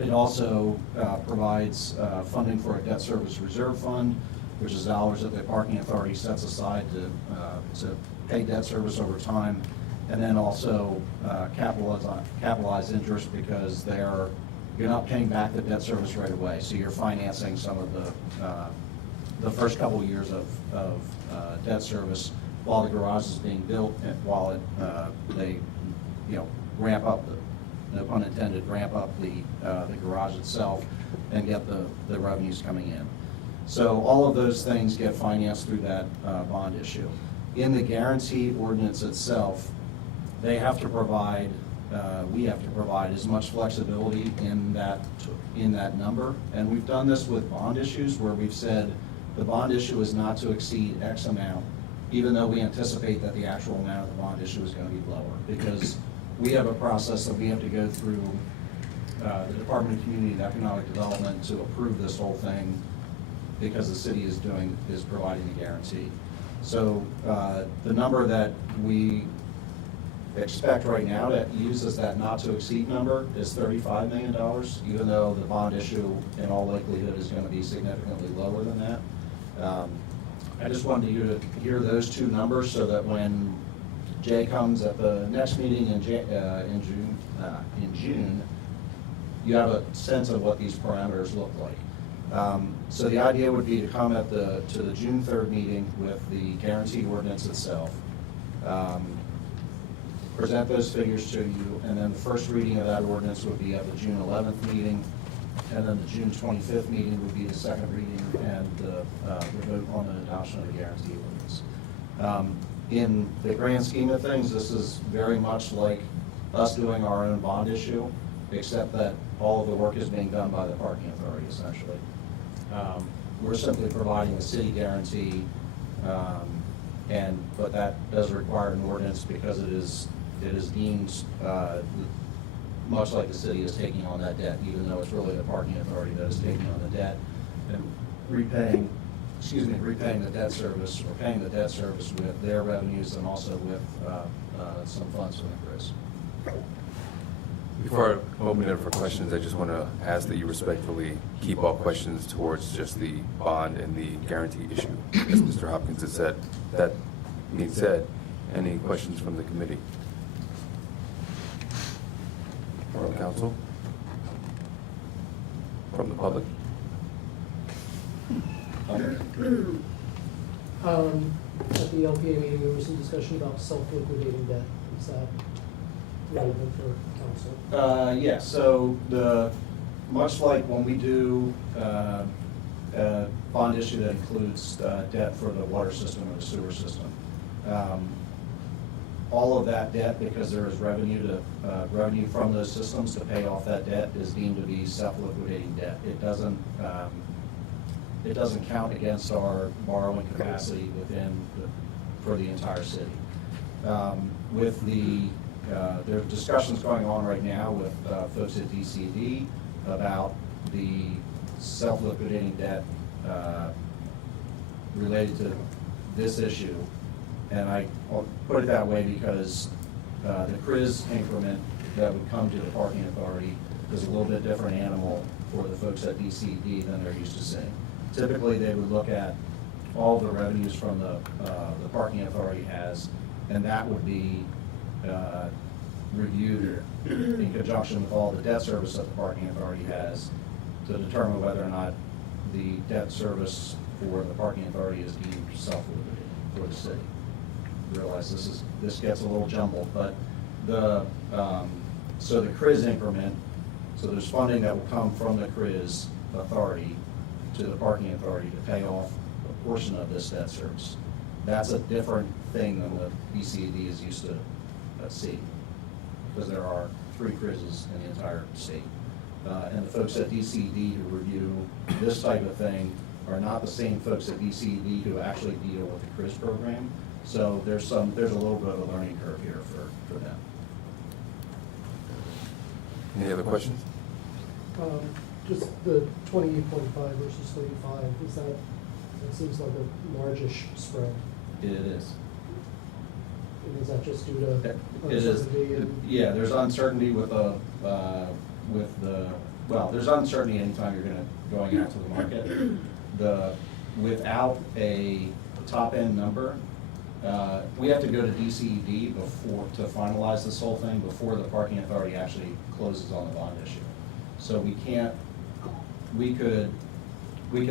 It also provides funding for a debt service reserve fund, which is dollars that the Parking Authority sets aside to pay debt service over time, and then also capitalized interest, because you're not paying back the debt service right away, so you're financing some of the first couple of years of debt service while the garage is being built and while they ramp up, no pun intended, ramp up the garage itself and get the revenues coming in. So all of those things get financed through that bond issue. In the guarantee ordinance itself, they have to provide, we have to provide as much flexibility in that number. And we've done this with bond issues where we've said the bond issue is not to exceed X amount, even though we anticipate that the actual amount of the bond issue is going to be lower, because we have a process that we have to go through the Department of Community and Economic Development to approve this whole thing because the city is providing the guarantee. So the number that we expect right now to use as that not to exceed number is $35 million, even though the bond issue in all likelihood is going to be significantly lower than that. I just wanted you to hear those two numbers so that when Jay comes at the next meeting in June, you have a sense of what these parameters look like. So the idea would be to come to the June 3rd meeting with the guarantee ordinance itself, present those figures to you, and then the first reading of that ordinance would be at the June 11th meeting, and then the June 25th meeting would be the second reading and the vote on the adoption of the guarantee ordinance. In the grand scheme of things, this is very much like us doing our own bond issue, except that all of the work is being done by the parking authority, essentially. We're simply providing the city guarantee, but that does require an ordinance because it is deemed much like the city is taking on that debt, even though it's really the parking authority that is taking on the debt and repaying the debt service, or paying the debt service with their revenues and also with some funds from the CRIS. Before I open it up for questions, I just want to ask that you respectfully keep all questions towards just the bond and the guarantee issue, as Mr. Hopkins has said. That being said, any questions from the committee? From the council? From the public? At the LPA meeting, there was some discussion about self-liquidating debt. Is that relevant for council? Yeah, so much like when we do a bond issue that includes debt for the water system or the sewer system, all of that debt, because there is revenue from those systems to pay off that debt, is deemed to be self-liquidating debt. It doesn't count against our borrowing capacity for the entire city. There are discussions going on right now with folks at DCD about the self-liquidating debt related to this issue. And I'll put it that way because the CRIS increment that would come to the parking authority is a little bit different animal for the folks at DCD than they're used to seeing. Typically, they would look at all the revenues from the parking authority has, and that would be reviewed in conjunction with all the debt service that the parking authority has to determine whether or not the debt service for the parking authority is deemed self-liquidating for the city. Realize this gets a little jumbled, but so the CRIS increment, so there's funding that will come from the CRIS authority to the parking authority to pay off a portion of this debt service. That's a different thing than what DCD is used to see, because there are 3 CRISs in the entire state. And the folks at DCD who review this type of thing are not the same folks at DCD who actually deal with the CRIS program. So there's a little bit of a learning curve here for them. Any other questions? Just the 28.5 versus 35, that seems like a largish spread. It is. And is that just due to It is. uncertainty? Yeah, there's uncertainty there's uncertainty anytime you're going out to the market. Without a top-end number, we have to go to DCED to finalize this whole thing before the parking authority actually closes on the bond issue. So we could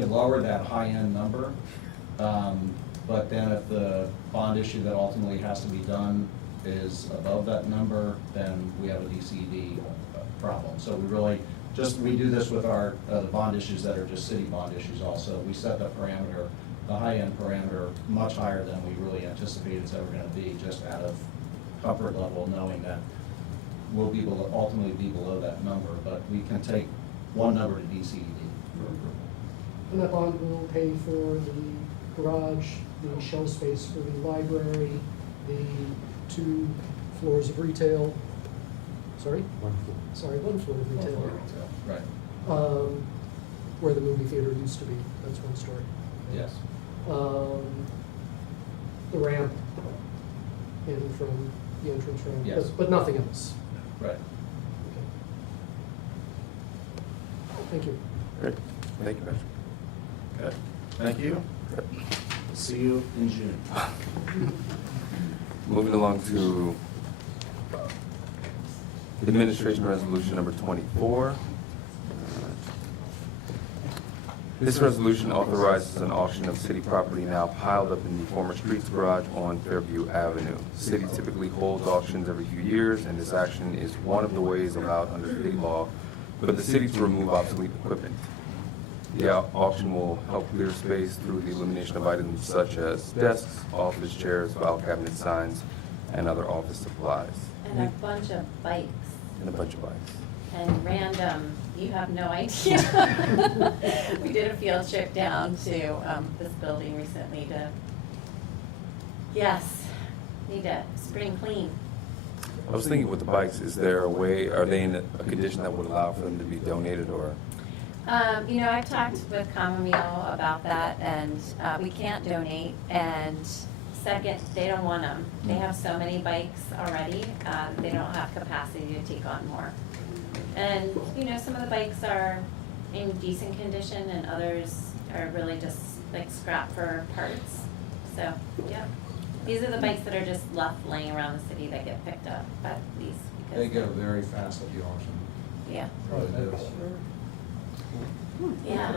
lower that high-end number, but then if the bond issue that ultimately has to be done is above that number, then we have a DCD problem. So we do this with our the bond issues that are just city bond issues also. We set the high-end parameter much higher than we really anticipated it's ever going to be, just out of comfort level, knowing that we'll ultimately be below that number, but we can take one number to DCED for approval. And that bond will pay for the garage, the shelf space for the library, the 2 floors of retail. Sorry? 1 floor. Sorry, 1 floor of retail. Right. where the movie theater used to be. That's one story. Yes. The ramp in from the entrance ramp, Yes. but nothing else. Right. Okay. Thank you. Great. Thank you, Patrick. Okay. Thank you. See you in June. Moving along to administration resolution number 24. This resolution authorizes an auction of city property now piled up in the former streets garage on Fairview Avenue. The city typically holds auctions every few years, and this action is one of the ways allowed under state law for the city to remove obsolete equipment. The auction will help clear space through the elimination of items such as desks, office chairs, file cabinet signs, and other office supplies. And a bunch of bikes And a bunch of bikes. and random, you have no idea. We did a field trip down to this building recently to, yes, need to spring clean. I was thinking with the bikes, is there a way, are they in a condition that would allow for them to be donated, or? You know, I've talked with Commonweal about that, and we can't donate, and second, they don't want them. They have so many bikes already, they don't have capacity to take on more. And, you know, some of the bikes are in decent condition, and others are really just like scrap for parts. So, yeah. These are the bikes that are just left laying around the city that get picked up by police. because They go very fast at the auction. Yeah, Really do. yeah.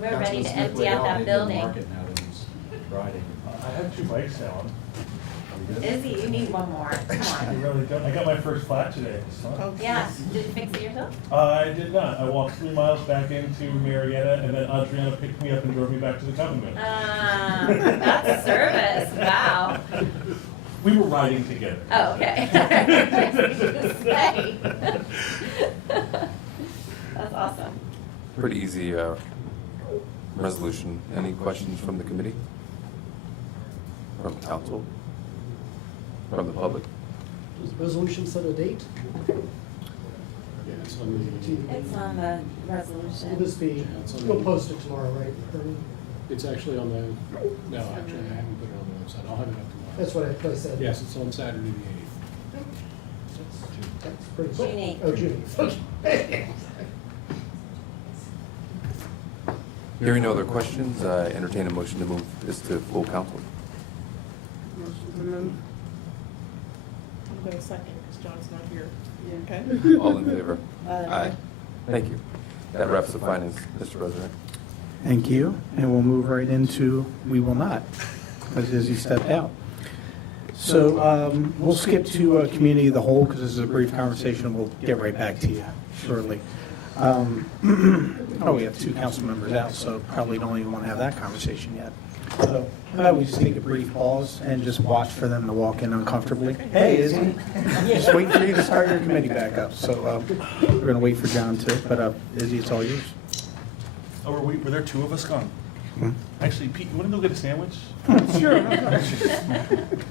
We're Councilman ready to Smith empty laid out out that maybe the building. market now that he's riding. I have 2 bikes now. Izzy, you need one more, come I on. really don't. I got my first flat today. So. Yeah, did you fix it yourself? I did not. I walked 3 miles back into Marietta, and then Adriana picked me up and drove me back to the Commonwealth. That's service, wow. We were riding together. Oh, okay. Say. That's awesome. Pretty easy resolution. Any questions from the committee? From council? From the public? Does the resolution set a date? Yeah, it's on the, It's on the Will resolution. this be, you'll post it tomorrow, right, Ernie? it's actually on the, no, actually, I haven't put it on the website. I'll have it up tomorrow. That's what I said. Yes, it's on Saturday the 8th. That's pretty quick. June 8th. Oh, June 8th. Hearing no other questions, I entertain a motion to move this to full council. I'm gonna second, because John's not here. Okay? All in favor? Aye. Thank you. That wraps the finance, Mr. President. Thank you, and we'll move right into, we will not, as Izzy stepped out. So we'll skip to community of the whole, because this is a brief conversation. We'll get right back to you shortly. We have 2 council members out, so probably don't even want to have that conversation yet. So how about we just take a brief pause and just watch for them to walk in uncomfortably? Hey, Izzy, just waiting for you to start your committee back up. So we're going to wait for John too, but Izzy, it's all yours. Oh, were there 2 of us gone? Actually, Pete, you want to go get a sandwich? Sure.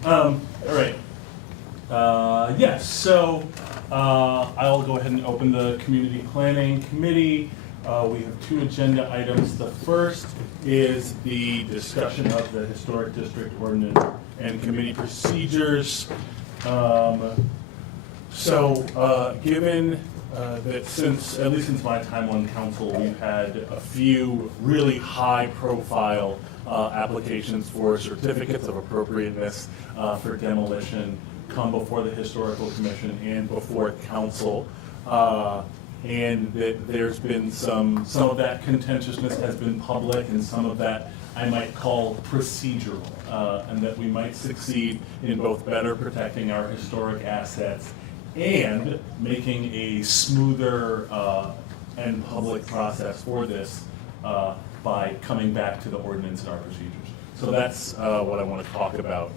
All right. Yes, so I'll go ahead and open the Community Planning Committee. We have 2 agenda items. The first is the discussion of the Historic District Ordinance and committee procedures. Given that at least since my time on council, we've had a few really high-profile applications for certificates of appropriateness for demolition come before the Historical Commission and before council. And that there's been some of that contentiousness has been public, and some of that I might call procedural, and that we might succeed in both better protecting our historic assets and making a smoother and public process for this by coming back to the ordinance and our procedures. So that's what I want to talk about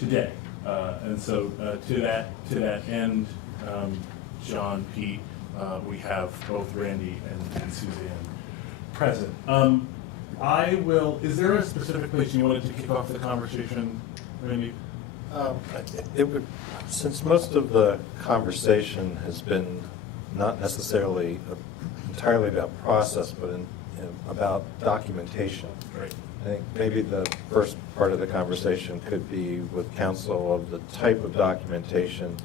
today. And so to that end, John, Pete, we have both Randy and Suzanne present. Is there a specific place you wanted to kick off the conversation, Randy? Since most of the conversation has been not necessarily entirely about process, but about documentation. Right. I think maybe the first part of the conversation could be with council of the type of documentation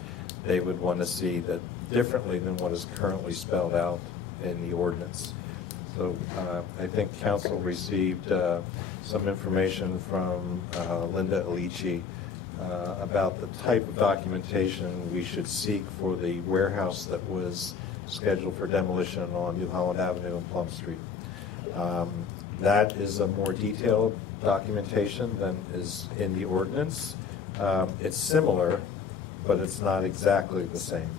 they would want to see that differently than what is currently spelled out in the ordinance. So I think council received some information from Linda Alici about the type of documentation we should seek for the warehouse that was scheduled for demolition on New Holland Avenue and Plum Street. That is a more detailed documentation than is in the ordinance. It's similar, but it's not exactly the same.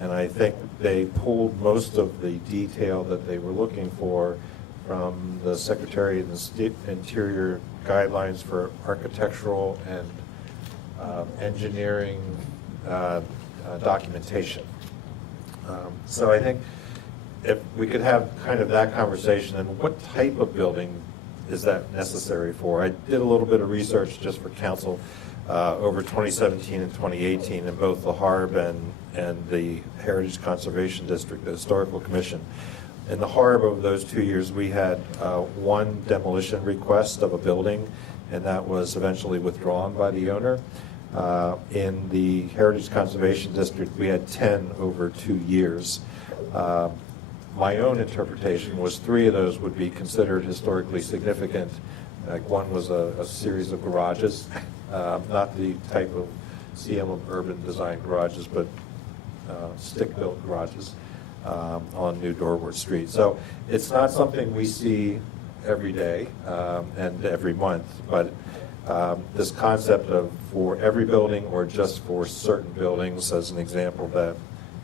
And I think they pulled most of the detail that they were looking for from the Secretary of the State Interior guidelines for architectural and engineering documentation. So I think if we could have kind of that conversation, and what type of building is that necessary for? I did a little bit of research just for council over 2017 and 2018 in both the HARB and the Heritage Conservation District, the Historical Commission. In the HARB over those 2 years, we had one demolition request of a building, and that was eventually withdrawn by the owner. In the Heritage Conservation District, we had 10 over 2 years. My own interpretation was 3 of those would be considered historically significant. Like one was a series of garages, not the type of CM urban design garages, but stick-built garages on New Dorward Street. So it's not something we see every day and every month, but this concept of for every building or just for certain buildings, as an example, that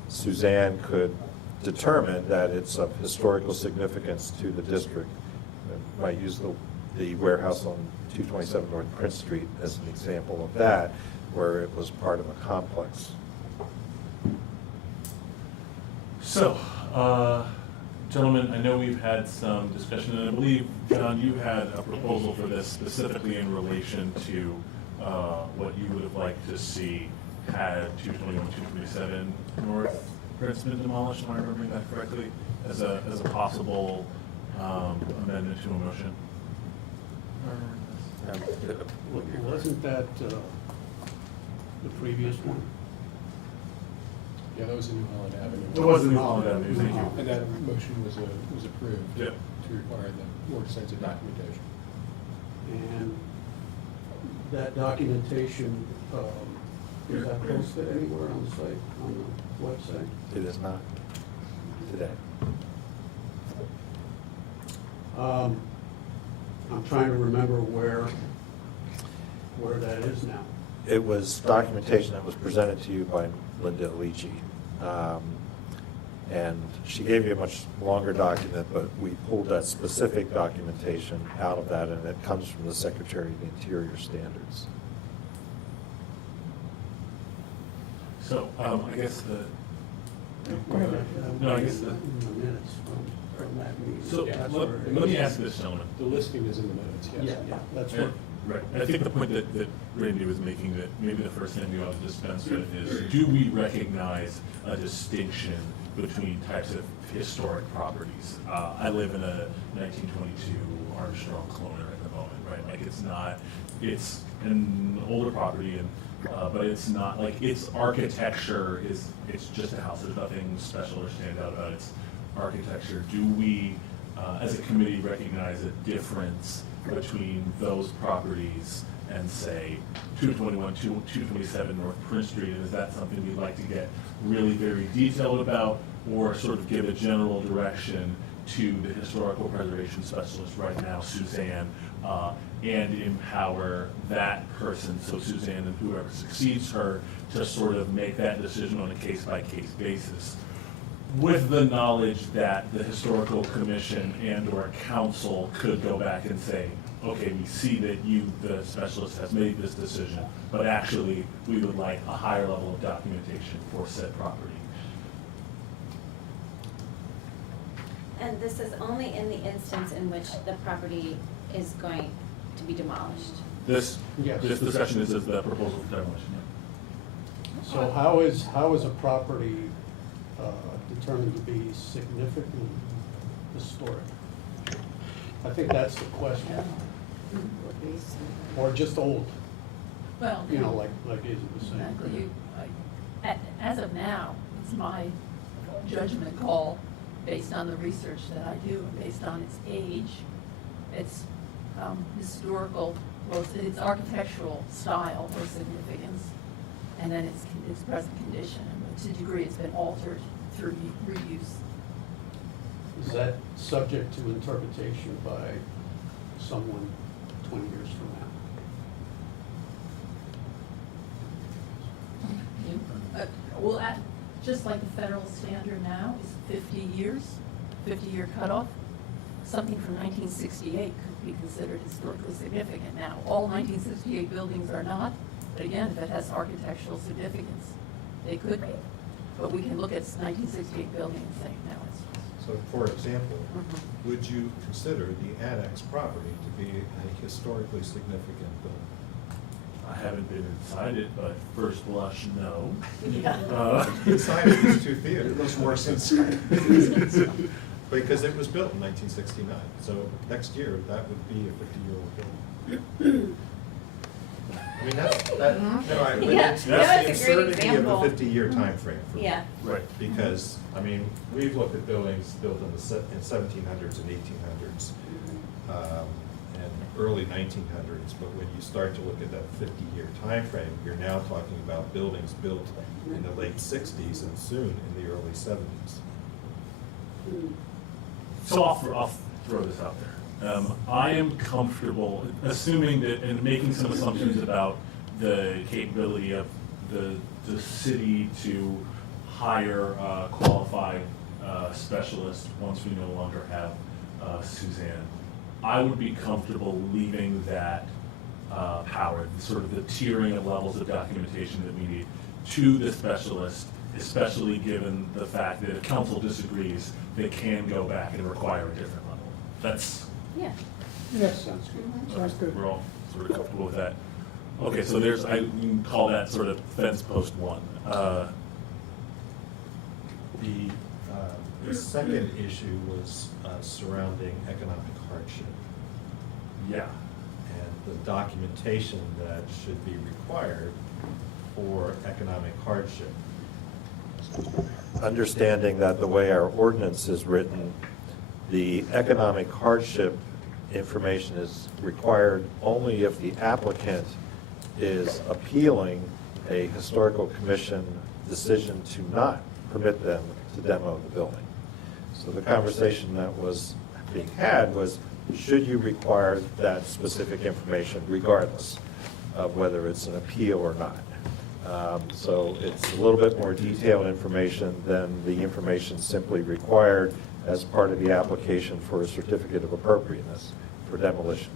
Suzanne could determine that it's of historical significance to the district. I might use the warehouse on 227 North Prince Street as an example of that, where it was part of a complex. So, gentlemen, I know we've had some discussion, and I believe, John, you had a proposal for this specifically in relation to what you would have liked to see had 221, 227 North Prince been demolished, am I remembering that correctly, as a possible amendment to a motion? Wasn't that the previous one? Yeah, that was in New Holland Avenue. It was in New Holland Avenue, thank you. And that motion was approved Yeah. to require the more extensive documentation. And that documentation, is that posted anywhere on the site, on the website? It is not today. I'm trying to remember where that is now. It was documentation that was presented to you by Linda Alici. And she gave you a much longer document, but we pulled that specific documentation out of that, and it comes from the Secretary of the Interior standards. So, I guess No, I guess the- In the minutes from that meeting. So, Yeah, that's let where it me is. ask this, gentlemen. The listing is in the minutes, yes. Yeah, that's And- what, Right. I think the point that Randy was making, that maybe the first thing we ought to dispense with is, do we recognize a distinction between types of historic properties? I live in a 1922 Armstrong cloner at the moment, right? Like, it's an older property, and but it's not, like, its architecture it's just a house. There's nothing special or standout about its architecture. Do we, as a committee, recognize a difference between those properties and, say, 221, 227 North Prince Street? And is that something we'd like to get really very detailed about, or sort of give a general direction to the historical preservation specialist right now, Suzanne, and empower that person, so Suzanne and whoever succeeds her, to sort of make that decision on a case-by-case basis, with the knowledge that the historical commission and/or council could go back and say, okay, we see that you, the specialist, has made this decision, but actually, we would like a higher level of documentation for said property. And this is only in the instance in which the property is going to be demolished. This Yes. discussion is the proposal for demolition. so how is a property determined to be significantly historic? I think that's the question. Or just old, Well, you know, like Izzy was saying. exactly. As of now, it's my judgment call, based on the research that I do, and based on its age, its historical, well, its architectural style or significance, and then its present condition, and to a degree it's been altered through reuse. Is that subject to interpretation by someone 20 years from now? Well, just like the federal standard now is 50 years, 50-year cutoff, something from 1968 could be considered historically significant now. All 1968 buildings are not, but again, if it has architectural significance, they could be. But we can look at 1968 building and say, no, it's. So, for example, would you consider the Annex property to be a historically significant building? I haven't been inside it, but first blush, no. Inside of these two theaters. It looks worse inside. Because it was built in 1969, so next year, that would be a 50-year-old building. I mean, that's the absurdity of a 50-year time frame for me. Yeah. Right. Because, I mean, we've looked at buildings built in the 1700s and 1800s, and early 1900s, but when you start to look at that 50-year time frame, you're now talking about buildings built in the late 60s and soon in the early 70s. So I'll throw this out there. I am comfortable assuming that, and making some assumptions about the capability of the city to hire qualified specialists once we no longer have Suzanne. I would be comfortable leaving that power, sort of the tiering of levels of documentation that we need, to the specialist, especially given the fact that if council disagrees, they can go back and require a different level. That's. Yeah. Yes, Sounds good. sounds good. We're all sort of comfortable with that. Okay, so we can call that sort of fence post one. The second issue was surrounding economic hardship Yeah. and the documentation that should be required for economic hardship. Understanding that the way our ordinance is written, the economic hardship information is required only if the applicant is appealing a historical commission decision to not permit them to demo the building. So the conversation that was being had was, should you require that specific information regardless of whether it's an appeal or not? So it's a little bit more detailed information than the information simply required as part of the application for a certificate of appropriateness for demolition.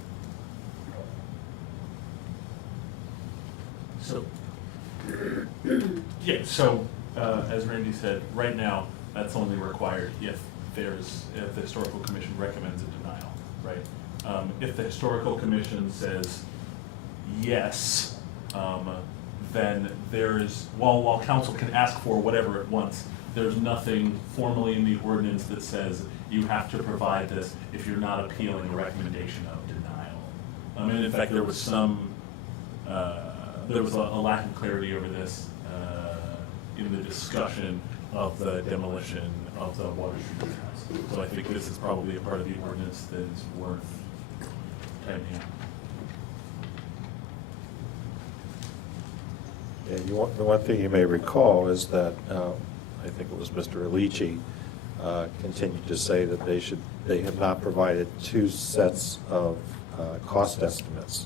So, yeah, so, as Randy said, right now, that's only required if the historical commission recommends a denial, right? If the historical commission says yes, then while council can ask for whatever it wants, there's nothing formally in the ordinance that says you have to provide this if you're not appealing a recommendation of denial. And in fact, there was a lack of clarity over this in the discussion of the demolition of the water treatment house. So I think this is probably a part of the ordinance that is worth typing out. Yeah, the one thing you may recall is that, I think it was Mr. Alici, continued to say that they have not provided two sets of cost estimates.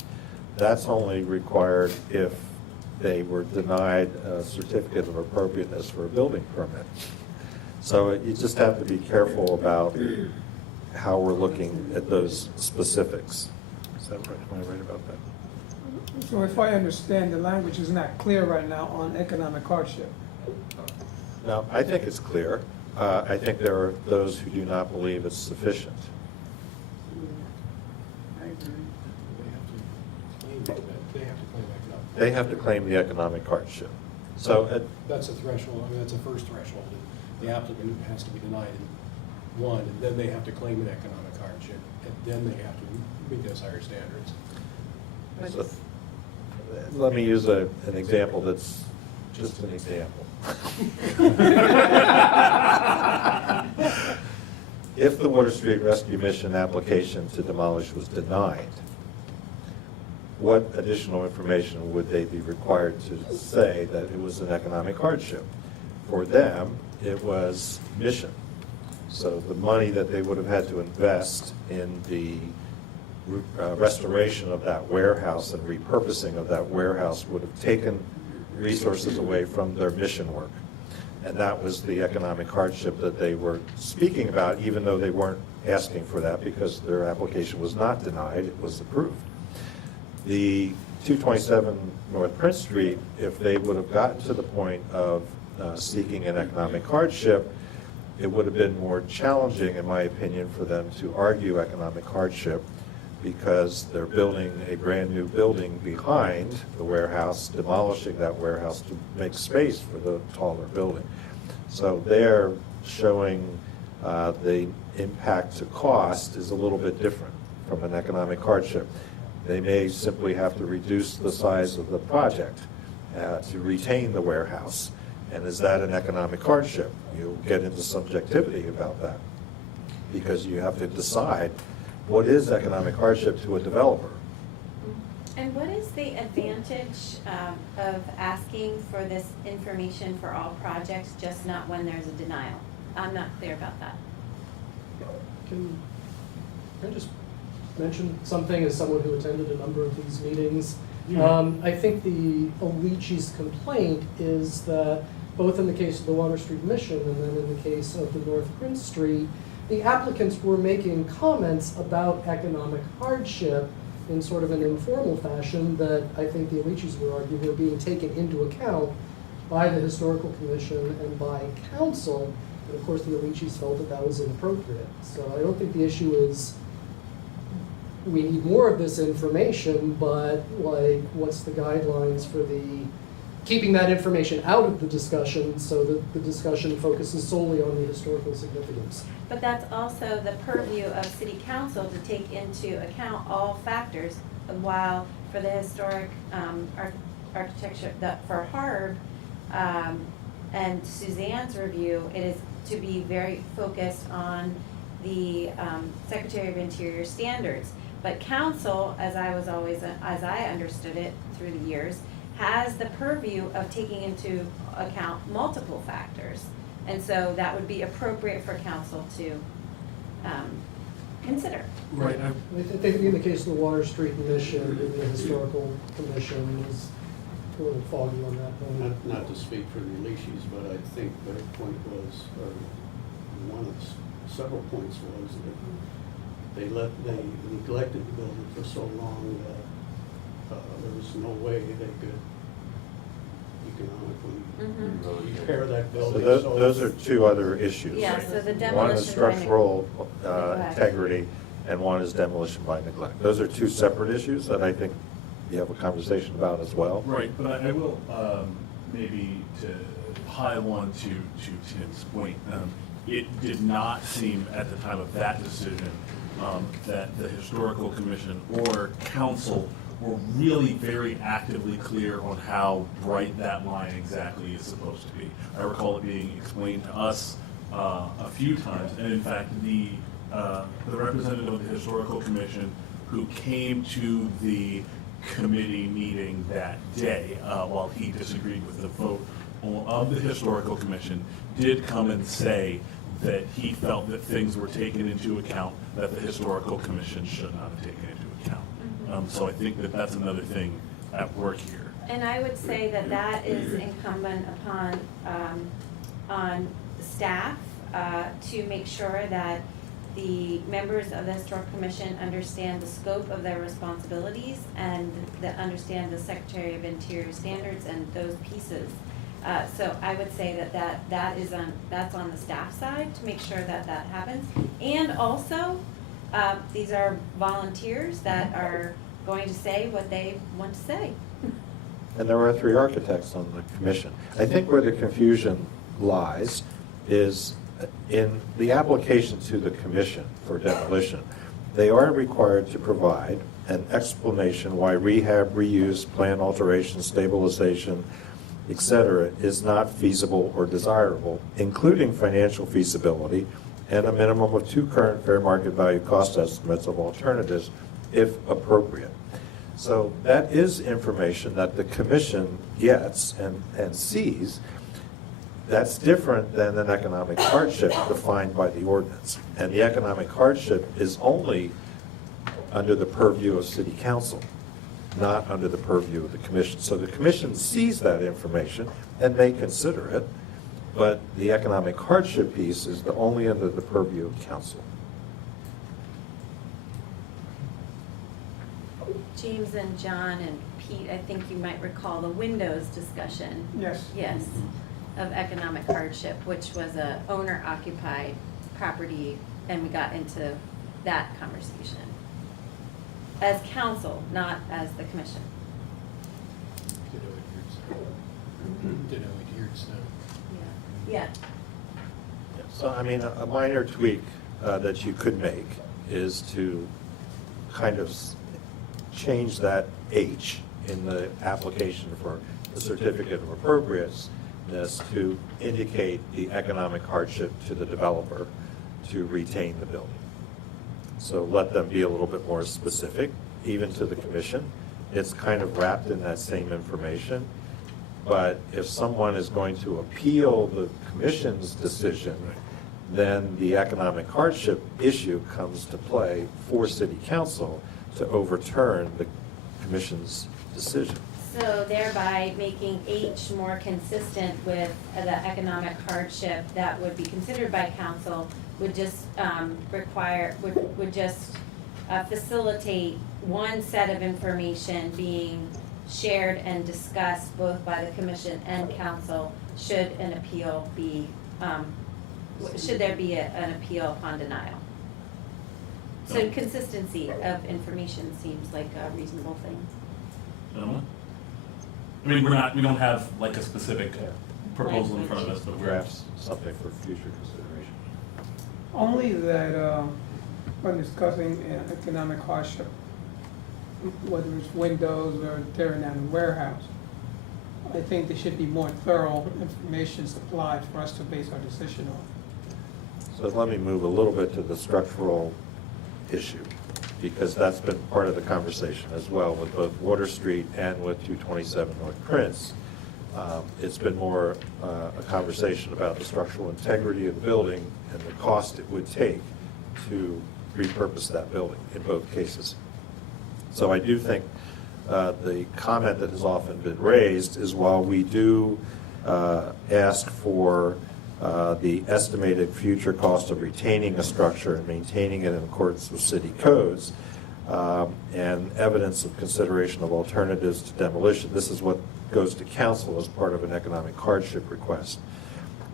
That's only required if they were denied a certificate of appropriateness for a building permit. So you just have to be careful about how we're looking at those specifics. Is that right? Am I right about that? So if I understand, the language is not clear right now on economic hardship. No, I think it's clear. I think there are those who do not believe it's sufficient. I agree. They have to claim the economic hardship. So, That's a threshold, I mean, that's a first threshold. The applicant has to be denied in one, and then they have to claim an economic hardship. then they have to meet those higher standards. So, let me use an example that's just an example. If the Water Street Rescue Mission application to demolish was denied, what additional information would they be required to say that it was an economic hardship? For them, it was mission. So the money that they would have had to invest in the restoration of that warehouse and repurposing of that warehouse would have taken resources away from their mission work. And that was the economic hardship that they were speaking about, even though they weren't asking for that because their application was not denied, it was approved. The 227 North Prince Street, if they would have gotten to the point of seeking an economic hardship, it would have been more challenging, in my opinion, for them to argue economic hardship because they're building a brand-new building behind the warehouse, demolishing that warehouse to make space for the taller building. So they're showing the impact to cost is a little bit different from an economic hardship. They may simply have to reduce the size of the project to retain the warehouse. And is that an economic hardship? You get into subjectivity about that because you have to decide what is economic hardship to a developer. And what is the advantage of asking for this information for all projects, just not when there's a denial? I'm not clear about that. Can I just mention something as someone who attended a number of these meetings? I think the Alichi's complaint is that both in the case of the Water Street Mission and then in the case of the North Prince Street, the applicants were making comments about economic hardship in sort of an informal fashion that I think the Alichi's would argue were being taken into account by the Historical Commission and by council. And of course, the Alichi's felt that that was inappropriate. So I don't think the issue is we need more of this information, but like, what's the guidelines for the keeping that information out of the discussion so that the discussion focuses solely on the historical significance. But that's also the purview of city council to take into account all factors, while for the historic architecture, for Harb and Suzanne's review, it is to be very focused on the Secretary of Interior standards. But council, as I understood it through the years, has the purview of taking into account multiple factors. And so that would be appropriate for council to consider. Right. I think in the case of the Water Street Mission, the Historical Commission is a little foggy on that point. Not to speak for the Alichi's, but I think their point was, or one of several points was that they neglected the building for so long that there was no way they could economically repair that So building. those are two other issues. Yeah, so the demolition. One is by structural neglect. integrity, and one is demolition by neglect. Those are two separate issues that I think you have a conversation about as well. Right, but I will, maybe to pile on to Tim's point, it did not seem at the time of that decision that the Historical Commission or council were really very actively clear on how bright that line exactly is supposed to be. I recall it being explained to us a few times, and in fact, the representative of the Historical Commission who came to the committee meeting that day, while he disagreed with the vote of the Historical Commission, did come and say that he felt that things were taken into account that the Historical Commission should not have taken into account. So I think that that's another thing at work here. And I would say that that is incumbent upon, on staff to make sure that the members of the Historic Commission understand the scope of their responsibilities and that understand the Secretary of Interior standards and those pieces. So I would say that's on the staff side to make sure that that happens. And also, these are volunteers that are going to say what they want to say. And there are 3 architects on the commission. I think where the confusion lies is in the application to the commission for demolition. they are required to provide an explanation why rehab, reuse, plan alteration, stabilization, etc. is not feasible or desirable, including financial feasibility and a minimum of 2 current fair market value cost estimates of alternatives, if appropriate. So that is information that the commission gets and sees. That's different than an economic hardship defined by the ordinance. And the economic hardship is only under the purview of city council, not under the purview of the commission. So the commission sees that information and may consider it, but the economic hardship piece is only under the purview of council. James and John and Pete, I think you might recall the windows discussion. Yes. Yes, of economic hardship, which was a owner-occupied property, and we got into that conversation. As council, not as the commission. Yeah. So, I mean, a minor tweak that you could make is to kind of change that H in the application for the certificate of appropriateness to indicate the economic hardship to the developer to retain the building. So let them be a little bit more specific, even to the commission. It's kind of wrapped in that same information. But if someone is going to appeal the commission's decision, then the economic hardship issue comes to play for city council to overturn the commission's decision. So thereby making H more consistent with the economic hardship that would be considered by council would just facilitate one set of information being shared and discussed both by the commission and council should an appeal be, should there be an appeal upon denial. So consistency of information seems like a reasonable thing. Gentlemen? I mean, we don't have like a specific proposal in front of us, but we're. Perhaps something for future consideration. Only that when discussing economic hardship, whether it's windows or tearing down a warehouse, I think there should be more thorough information supplied for us to base our decision on. So let me move a little bit to the structural issue, because that's been part of the conversation as well with both Water Street and with 227 North Prince. It's been more a conversation about the structural integrity of the building and the cost it would take to repurpose that building in both cases. So I do think the comment that has often been raised is, while we do ask for the estimated future cost of retaining a structure and maintaining it in accordance with city codes, and evidence of consideration of alternatives to demolition, this is what goes to council as part of an economic hardship request.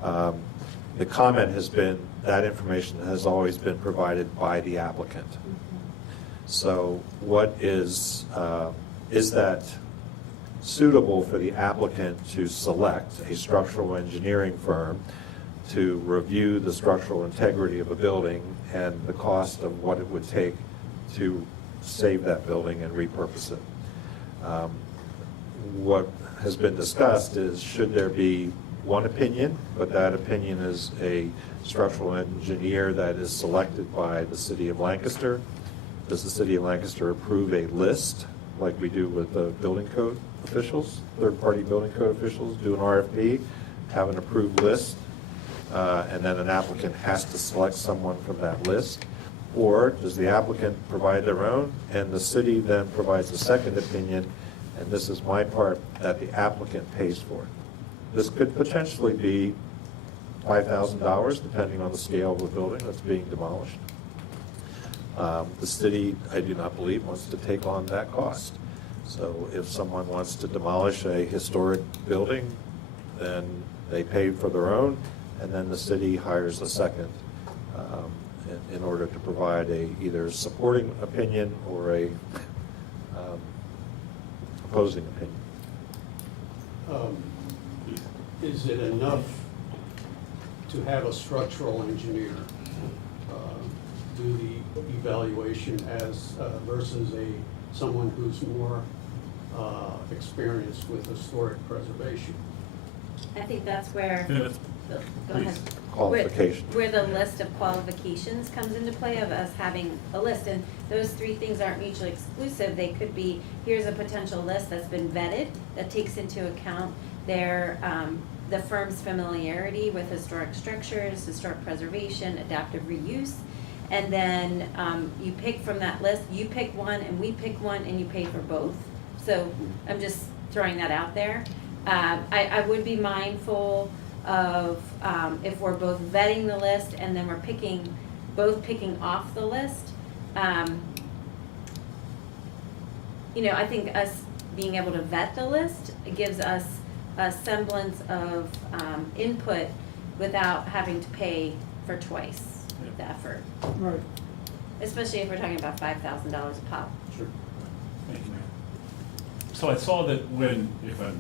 The comment has been that information has always been provided by the applicant. So what is that suitable for the applicant to select a structural engineering firm to review the structural integrity of a building and the cost of what it would take to save that building and repurpose it? What has been discussed is, should there be one opinion, but that opinion is a structural engineer that is selected by the city of Lancaster? Does the city of Lancaster approve a list like we do with the building code officials, third-party building code officials, do an RFP, have an approved list, and then an applicant has to select someone from that list? Or does the applicant provide their own, and the city then provides a second opinion, and this is my part, that the applicant pays for it? This could potentially be $5,000, depending on the scale of the building that's being demolished. The city, I do not believe, wants to take on that cost. So if someone wants to demolish a historic building, then they pay for their own, and then the city hires a second in order to provide either supporting opinion or a opposing opinion. Is it enough to have a structural engineer do the evaluation as versus someone who's more experienced with historic preservation? I think that's where, Yeah, that's- go ahead. please. Qualifications. Where the list of qualifications comes into play of us having a list, and those three things aren't mutually exclusive. They could be, here's a potential list that's been vetted, that takes into account their, the firm's familiarity with historic structures, historic preservation, adaptive reuse. And then you pick from that list, you pick one and we pick one and you pay for both. So I'm just throwing that out there. I would be mindful of if we're both vetting the list and then we're both picking off the list. You know, I think us being able to vet the list, it gives us a semblance of input without having to pay for twice the effort. Right. Especially if we're talking about $5,000 a pop. Sure. Thank you, Mayor. So I saw that when, if I'm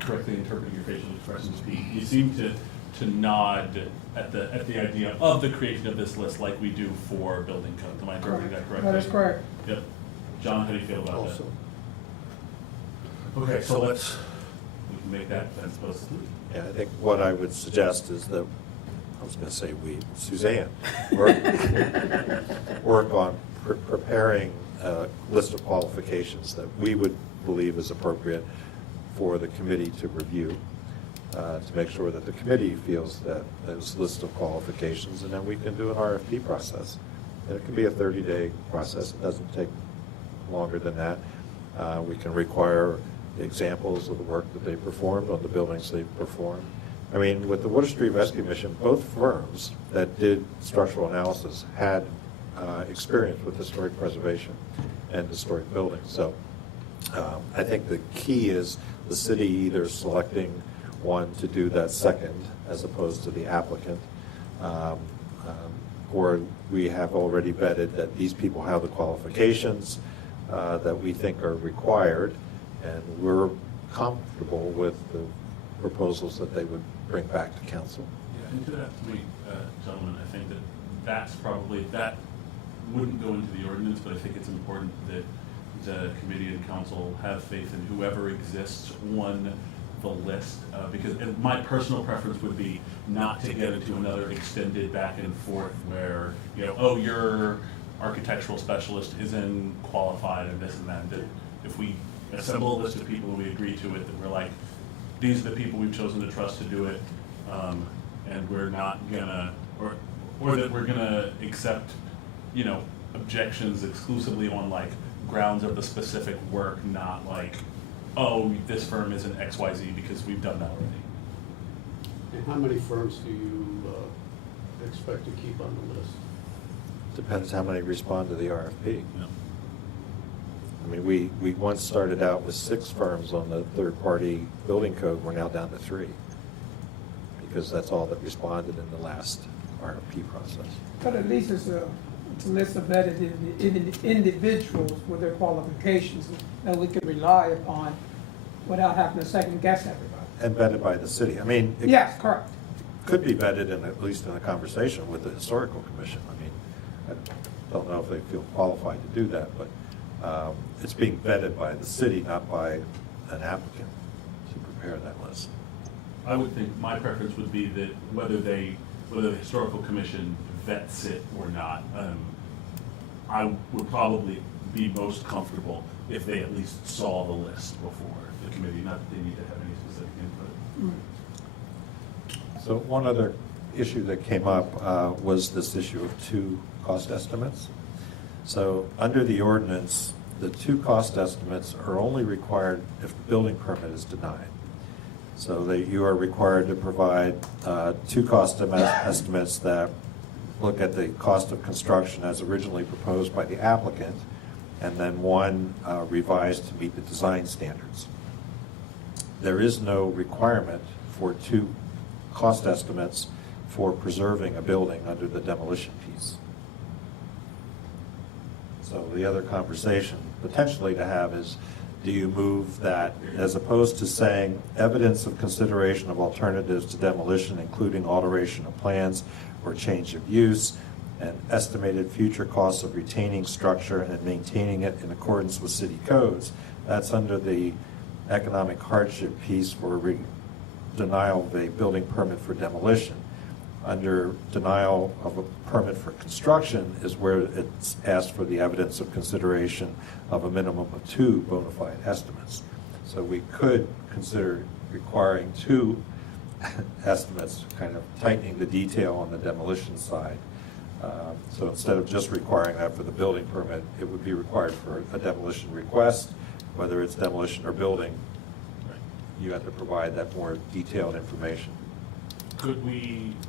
correctly interpreting your facial expressions, Pete, you seem to nod at the idea of the creation of this list like we do for building code. Am I interpreting that correctly? That is correct. Yep. John, how do you feel about Also, that? Okay, so we can make that fence post. Yeah, I think what I would suggest is that, I was going to say we, Suzanne, work on preparing a list of qualifications that we would believe is appropriate for the committee to review, to make sure that the committee feels that those list of qualifications, and then we can do an RFP process. And it can be a 30-day process. It doesn't take longer than that. We can require examples of the work that they performed on the buildings they performed. I mean, with the Water Street Rescue Mission, both firms that did structural analysis had experience with historic preservation and historic buildings. So I think the key is the city either selecting one to do that second as opposed to the applicant, or we have already vetted that these people have the qualifications that we think are required, and we're comfortable with the proposals that they would bring back to council. Yeah, and to that point, gentlemen, I think that wouldn't go into the ordinance, but I think it's important that the committee and council have faith in whoever exists on the list, because my personal preference would be not to get into another extended back and forth where, you know, oh, your architectural specialist isn't qualified and this and that. That if we assemble a list of people and we agree to it, that we're like, these are the people we've chosen to trust to do it, and we're not gonna, or that we're gonna accept, you know, objections exclusively on like grounds of the specific work, not like, oh, this firm isn't XYZ because we've done that already. and how many firms do you expect to keep on the list? Depends how many respond to the RFP. Yeah. I mean, we once started out with 6 firms on the third-party building code. We're now down to 3, because that's all that responded in the last RFP process. But at least it's a list of vetted individuals with their qualifications that we can rely upon without having to second guess everybody. And vetted by the city. I mean, it Yes, correct. could be vetted in, at least in a conversation with the historical commission. I mean, I don't know if they feel qualified to do that, but it's being vetted by the city, not by an applicant to prepare that list. I would think my preference would be that whether the historical commission vets it or not, I would probably be most comfortable if they at least saw the list before the committee, not that they need to have any specific input. So one other issue that came up was this issue of 2 cost estimates. So under the ordinance, the 2 cost estimates are only required if the building permit is denied. So that you are required to provide 2 cost estimates that look at the cost of construction as originally proposed by the applicant, and then 1 revised to meet the design standards. There is no requirement for 2 cost estimates for preserving a building under the demolition piece. So the other conversation potentially to have is, do you move that, as opposed to saying evidence of consideration of alternatives to demolition, including alteration of plans or change of use, and estimated future costs of retaining structure and maintaining it in accordance with city codes. That's under the economic hardship piece for denial of a building permit for demolition. Under denial of a permit for construction is where it's asked for the evidence of consideration of a minimum of 2 bona fide estimates. So we could consider requiring 2 estimates, kind of tightening the detail on the demolition side. So instead of just requiring that for the building permit, it would be required for a demolition request, whether it's demolition or building. You have to provide that more detailed information.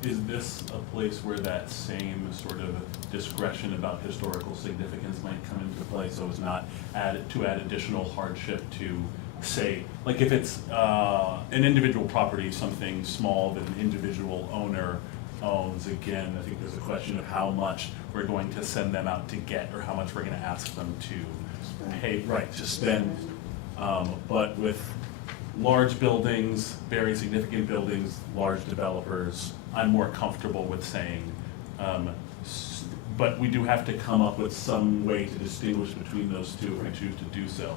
Is this a place where that same sort of discretion about historical significance might come into play, so as not add additional hardship to, say, like if it's an individual property, something small that an individual owner owns, again, I think there's a question of how much we're going to send them out to get, or how much we're going to ask them to pay, right, to spend. But with large buildings, very significant buildings, large developers, I'm more comfortable with saying, but we do have to come up with some way to distinguish between those two if we choose to do so.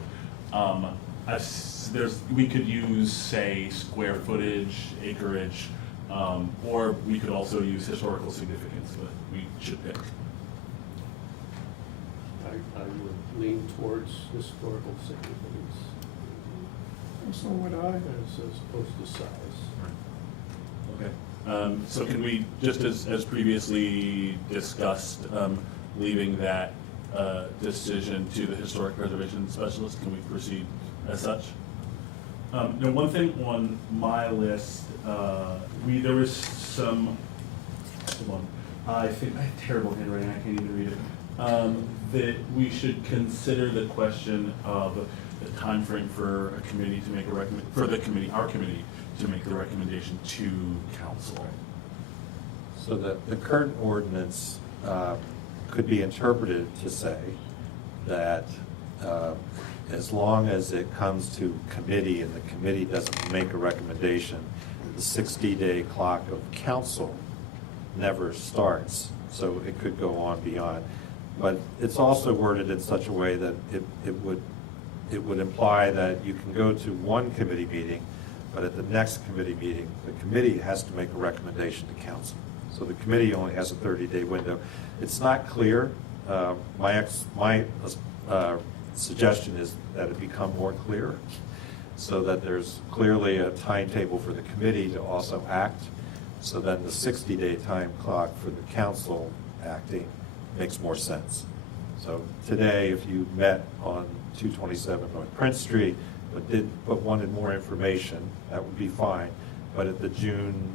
We could use, say, square footage, acreage, or we could also use historical significance, but we should pick. I would lean towards historical significance. So would I. As opposed to size. Okay. So can we, just as previously discussed, leaving that decision to the historic preservation specialist, can we proceed as such? Now, one thing on my list, there was some, hold on, I think I have terrible handwriting, I can't even read it, that we should consider the question of the timeframe for a committee to make a our committee to make the recommendation to council. So the current ordinance could be interpreted to say that as long as it comes to committee and the committee doesn't make a recommendation, the 60-day clock of council never starts. So it could go on beyond. But it's also worded in such a way that it would imply that you can go to one committee meeting, but at the next committee meeting, the committee has to make a recommendation to council. So the committee only has a 30-day window. It's not clear. My suggestion is that it become more clear so that there's clearly a timetable for the committee to also act. So then the 60-day time clock for the council acting makes more sense. So today, if you met on 227 North Prince Street, but wanted more information, that would be fine. But at the June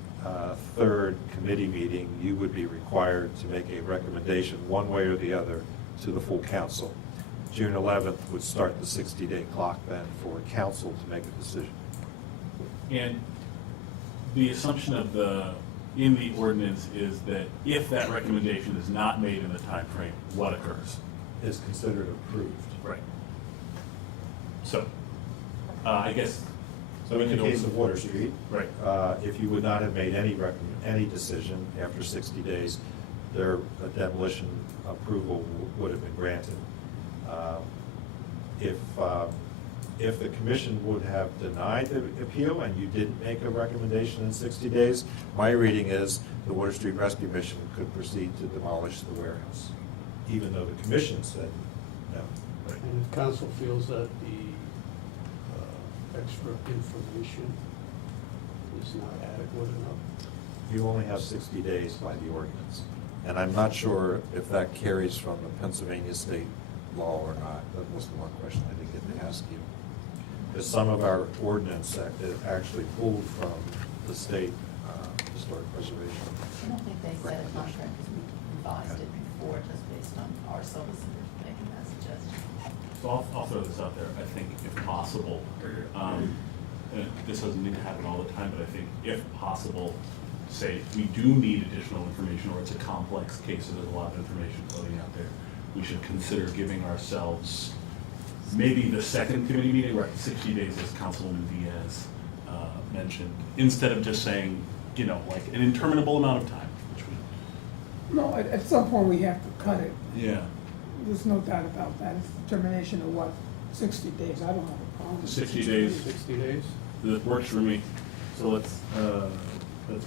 3rd committee meeting, you would be required to make a recommendation one way or the other to the full council. June 11th would start the 60-day clock then for council to make a decision. And the assumption in the ordinance is that if that recommendation is not made in the time frame, what occurs? Is considered approved. Right. So, I guess. So in the case of Water Street, right, if you would not have made any decision after 60 days, their demolition approval would have been granted. If the commission would have denied the appeal and you didn't make a recommendation in 60 days, my reading is the Water Street Rescue Mission could proceed to demolish the warehouse, even though the commission said no. And if council feels that the extra information is not adequate enough, You only have 60 days by the ordinance. And I'm not sure if that carries from the Pennsylvania state law or not. That was the one question I didn't get to ask you. Because some of our ordinance actually pulled from the state historic preservation. I don't think they said a contract because we revised it before just based on our solicitors making that suggestion. So I'll throw this out there. I think if possible, and this doesn't need to happen all the time, but I think if possible, say we do need additional information or it's a complex case and there's a lot of information floating out there, we should consider giving ourselves maybe the second committee meeting, right, 60 days as Councilwoman Diaz mentioned, instead of just saying, like an interminable amount of time, which would No, at some point we have to cut it. Yeah. There's no doubt about that. It's determination of what, 60 days, I don't have a problem. with 60 days. 60 days? That works for me. So let's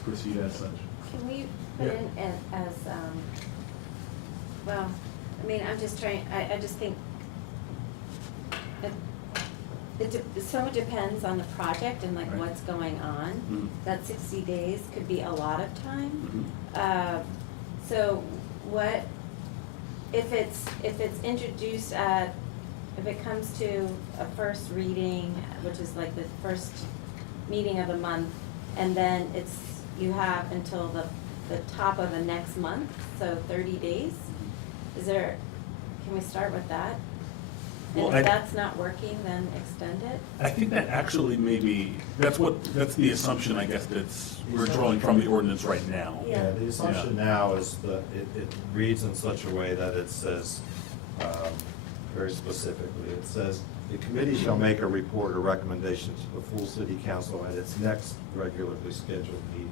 proceed as such. Can we put Yeah. in as, well, I mean, I'm just trying, I just think it so depends on the project and like Right. what's going on. Mhm. That 60 days could be a lot of time. Mhm. So what, if it's introduced at, if it comes to a first reading, which is like the first meeting of the month, and then it's, you have until the top of the next month, so 30 days? Is there, can we start with that? And Well, if I- that's not working, then extend it? I think that actually maybe, that's the assumption, I guess, we're drawing from the ordinance right now. Yeah. Yeah, the assumption now is that it reads in such a way that it says, very specifically, it says, "The committee shall make a report or recommendation to the full city council at its next regularly scheduled meeting."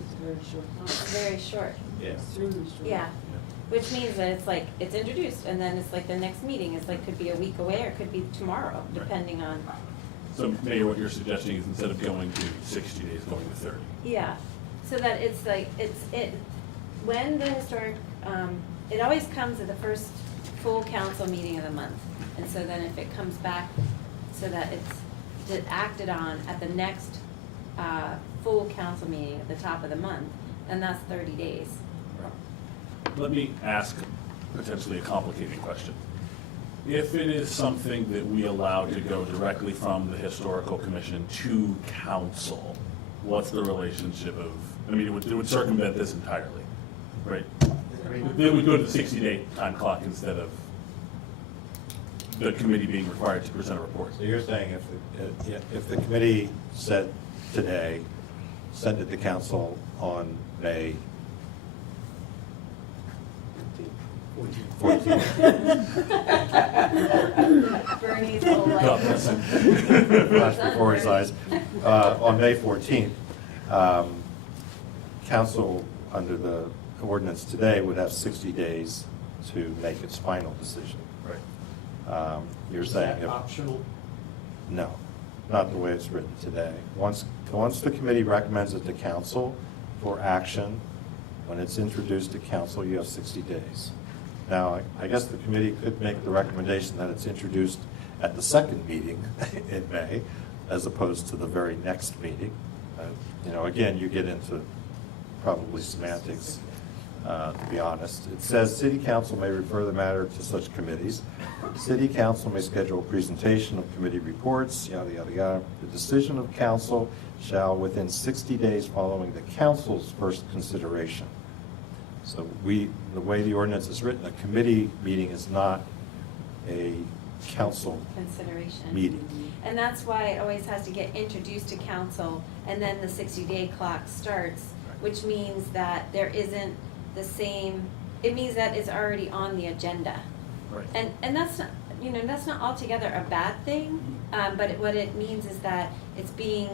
It's very short. It's very short. Yeah. Extremely short. Yeah, which means that it's like, it's introduced, and then it's like the next meeting is like, could be a week away, or could be tomorrow, depending on, So Mayor, what you're suggesting is instead of going to 60 days, going to 30. yeah. So that it's like, when the historic, it always comes at the first full council meeting of the month. And so then if it comes back so that it's acted on at the next, full council meeting at the top of the month, then that's 30 days. Let me ask potentially a complicating question. If it is something that we allow to go directly from the historical commission to council, what's the relationship of, I mean, it would circumvent this entirely, right? They would go to the 60-day time clock instead of the committee being required to present a report. So you're saying if the committee said today, send it to council on May 14th. Bernie's whole life. God bless him. Flash before his eyes. On May 14th, council, under the ordinance today, would have 60 days to make its final decision. Right. You're Is saying that if... optional? No, not the way it's written today. Once the committee recommends it to council for action, when it's introduced to council, you have 60 days. Now, I guess the committee could make the recommendation that it's introduced at the second meeting in May, as opposed to the very next meeting. Again, you get into probably semantics, to be honest. It says, city council may refer the matter to such committees. City council may schedule a presentation of committee reports, yada, yada, yada. The decision of council shall, within 60 days following the council's first consideration. So the way the ordinance is written, a committee meeting is not a council Consideration. meeting. And that's why it always has to get introduced to council, and then the 60-day clock starts, which means that there isn't the same, it means that it's already on the agenda. Right. And that's not, that's not altogether a bad thing, but what it means is that it's being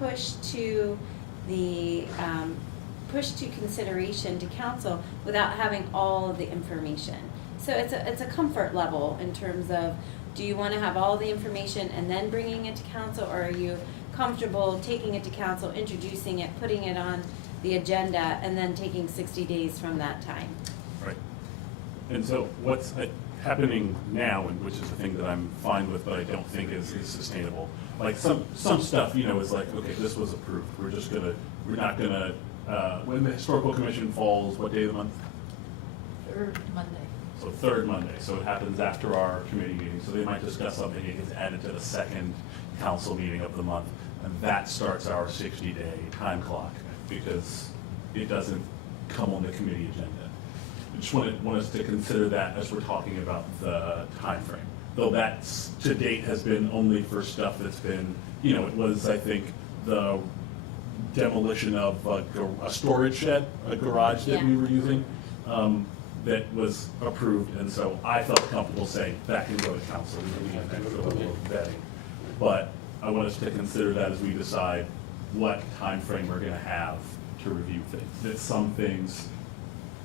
pushed to the, pushed to consideration to council without having all of the information. So it's a comfort level in terms of, do you want to have all the information and then bringing it to council, or are you comfortable taking it to council, introducing it, putting it on the agenda, and then taking 60 days from that time? Right. And so what's happening now, and which is the thing that I'm fine with, but I don't think is sustainable. Like some stuff, is like, okay, this was approved. We're not gonna, when the historical commission falls, what day of the month? Third Monday. So third Monday, so it happens after our committee meeting, so they might discuss something, it gets added to the second council meeting of the month, and that starts our 60-day time clock, because it doesn't come on the committee agenda. I just want us to consider that as we're talking about the time frame. Though that to date has been only for stuff that's been, it was, I think, the demolition of a storage shed, a garage that we were using, that was approved, and so I felt comfortable saying that can go to council, we can have that level of vetting. But I want us to consider that as we decide what time frame we're gonna have to review things. That some things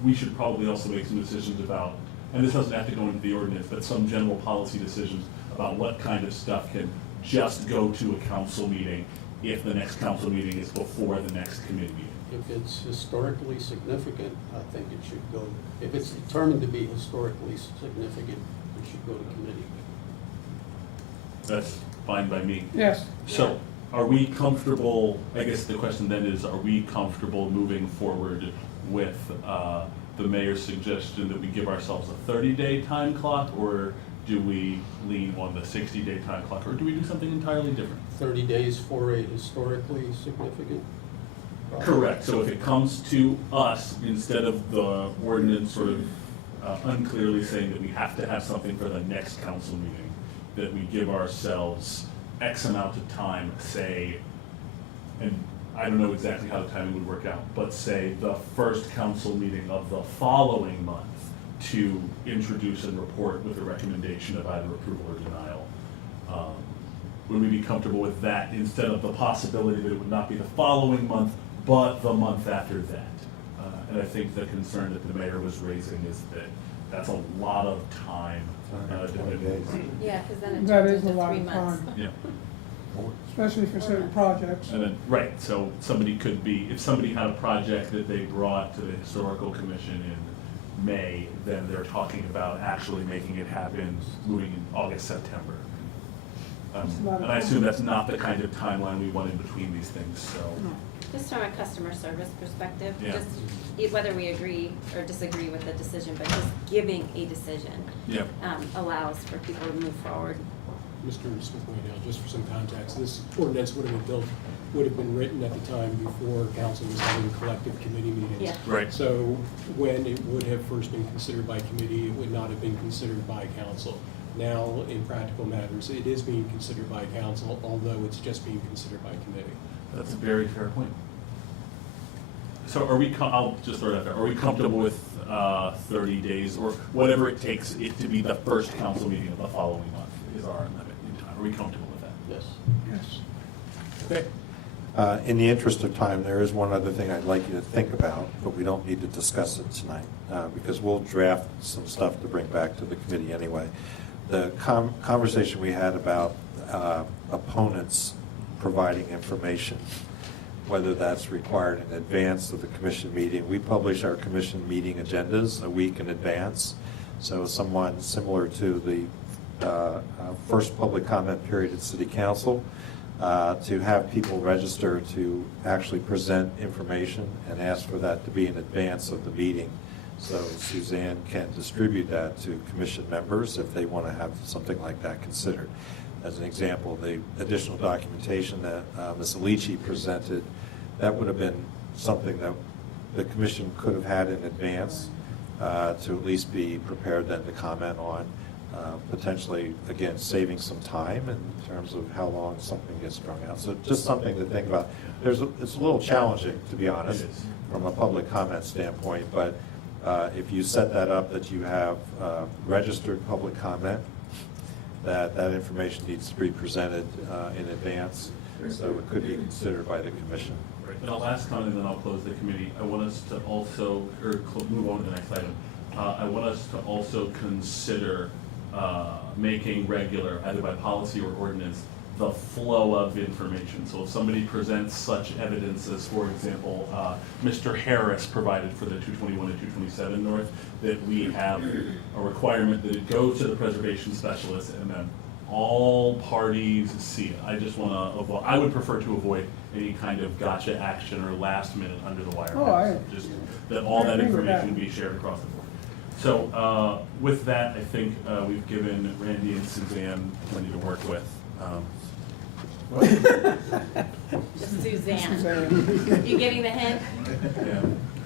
we should probably also make some decisions about, and this doesn't have to go into the ordinance, but some general policy decisions about what kind of stuff can just go to a council meeting if the next council meeting is before the next committee meeting. If it's historically significant, I think it should go, if it's determined to be historically significant, it should go to committee. That's fine by me. Yes. So, are we comfortable, I guess the question then is, are we comfortable moving forward with the mayor's suggestion that we give ourselves a 30-day time clock, or do we lean on the 60-day time clock, or do we do something entirely different? 30 days for a historically significant project? Correct, so if it comes to us, instead of the ordinance sort of unclearly saying that we have to have something for the next council meeting, that we give ourselves X amount of time, say, and I don't know exactly how the timing would work out, but say the first council meeting of the following month to introduce and report with a recommendation of either approval or denial. Would we be comfortable with that instead of the possibility that it would not be the following month, but the month after that? And I think the concern that the mayor was raising is that that's a lot of time. Yeah, because then it That turns is a into lot 3 of months. time. Yeah. Especially for certain projects. And then, right, so somebody could be, if somebody had a project that they brought to the historical commission in May, then they're talking about actually making it happen, moving in August, September. And I assume that's not the kind of timeline we want in between these things, so. Just from a customer service perspective, Yeah. just whether we agree or disagree with the decision, but just giving a decision Yeah. allows for people to move forward. Mr. Smith-Waydale, just for some context, this ordinance would have been written at the time before council was having collective committee meetings. Yeah. Right. So when it would have first been considered by committee, it would not have been considered by council. Now, in practical matters, it is being considered by council, although it's just being considered by committee. That's a very fair point. So are we, I'll just throw it out there, are we comfortable with 30 days or whatever it takes it to be the first council meeting of the following month is our limit in time? Are we comfortable with that? Yes. Yes. Okay. In the interest of time, there is one other thing I'd like you to think about, but we don't need to discuss it tonight, because we'll draft some stuff to bring back to the committee anyway. The conversation we had about opponents providing information, whether that's required in advance of the commission meeting. We publish our commission meeting agendas a week in advance, so someone similar to the first public comment period at City Council, to have people register to actually present information and ask for that to be in advance of the meeting. So Suzanne can distribute that to commission members if they want to have something like that considered. As an example, the additional documentation that Ms. Alici presented, that would have been something that the commission could have had in advance to at least be prepared then to comment on. Potentially, again, saving some time in terms of how long something gets strung out. So just something to think about. It's a little challenging, to be honest, from a public comment standpoint, but if you set that up that you have registered public comment, that information needs to be presented in advance, so it could be considered by the commission. Right. And I'll ask comment and then I'll close the committee. I want us to also, or move on to the next item. I want us to also consider making regular, either by policy or ordinance, the flow of information. So if somebody presents such evidence as, for example, Mr. Harris provided for the 221 and 227 North, that we have a requirement that it go to the preservation specialist and then all parties see it. I just want to avoid, I would prefer to avoid any kind of gotcha action or last minute under the wire. Just that all that information be shared across the board. So with that, I think we've given Randy and Suzanne plenty to work with. Just Suzanne. You getting the hint? Yeah.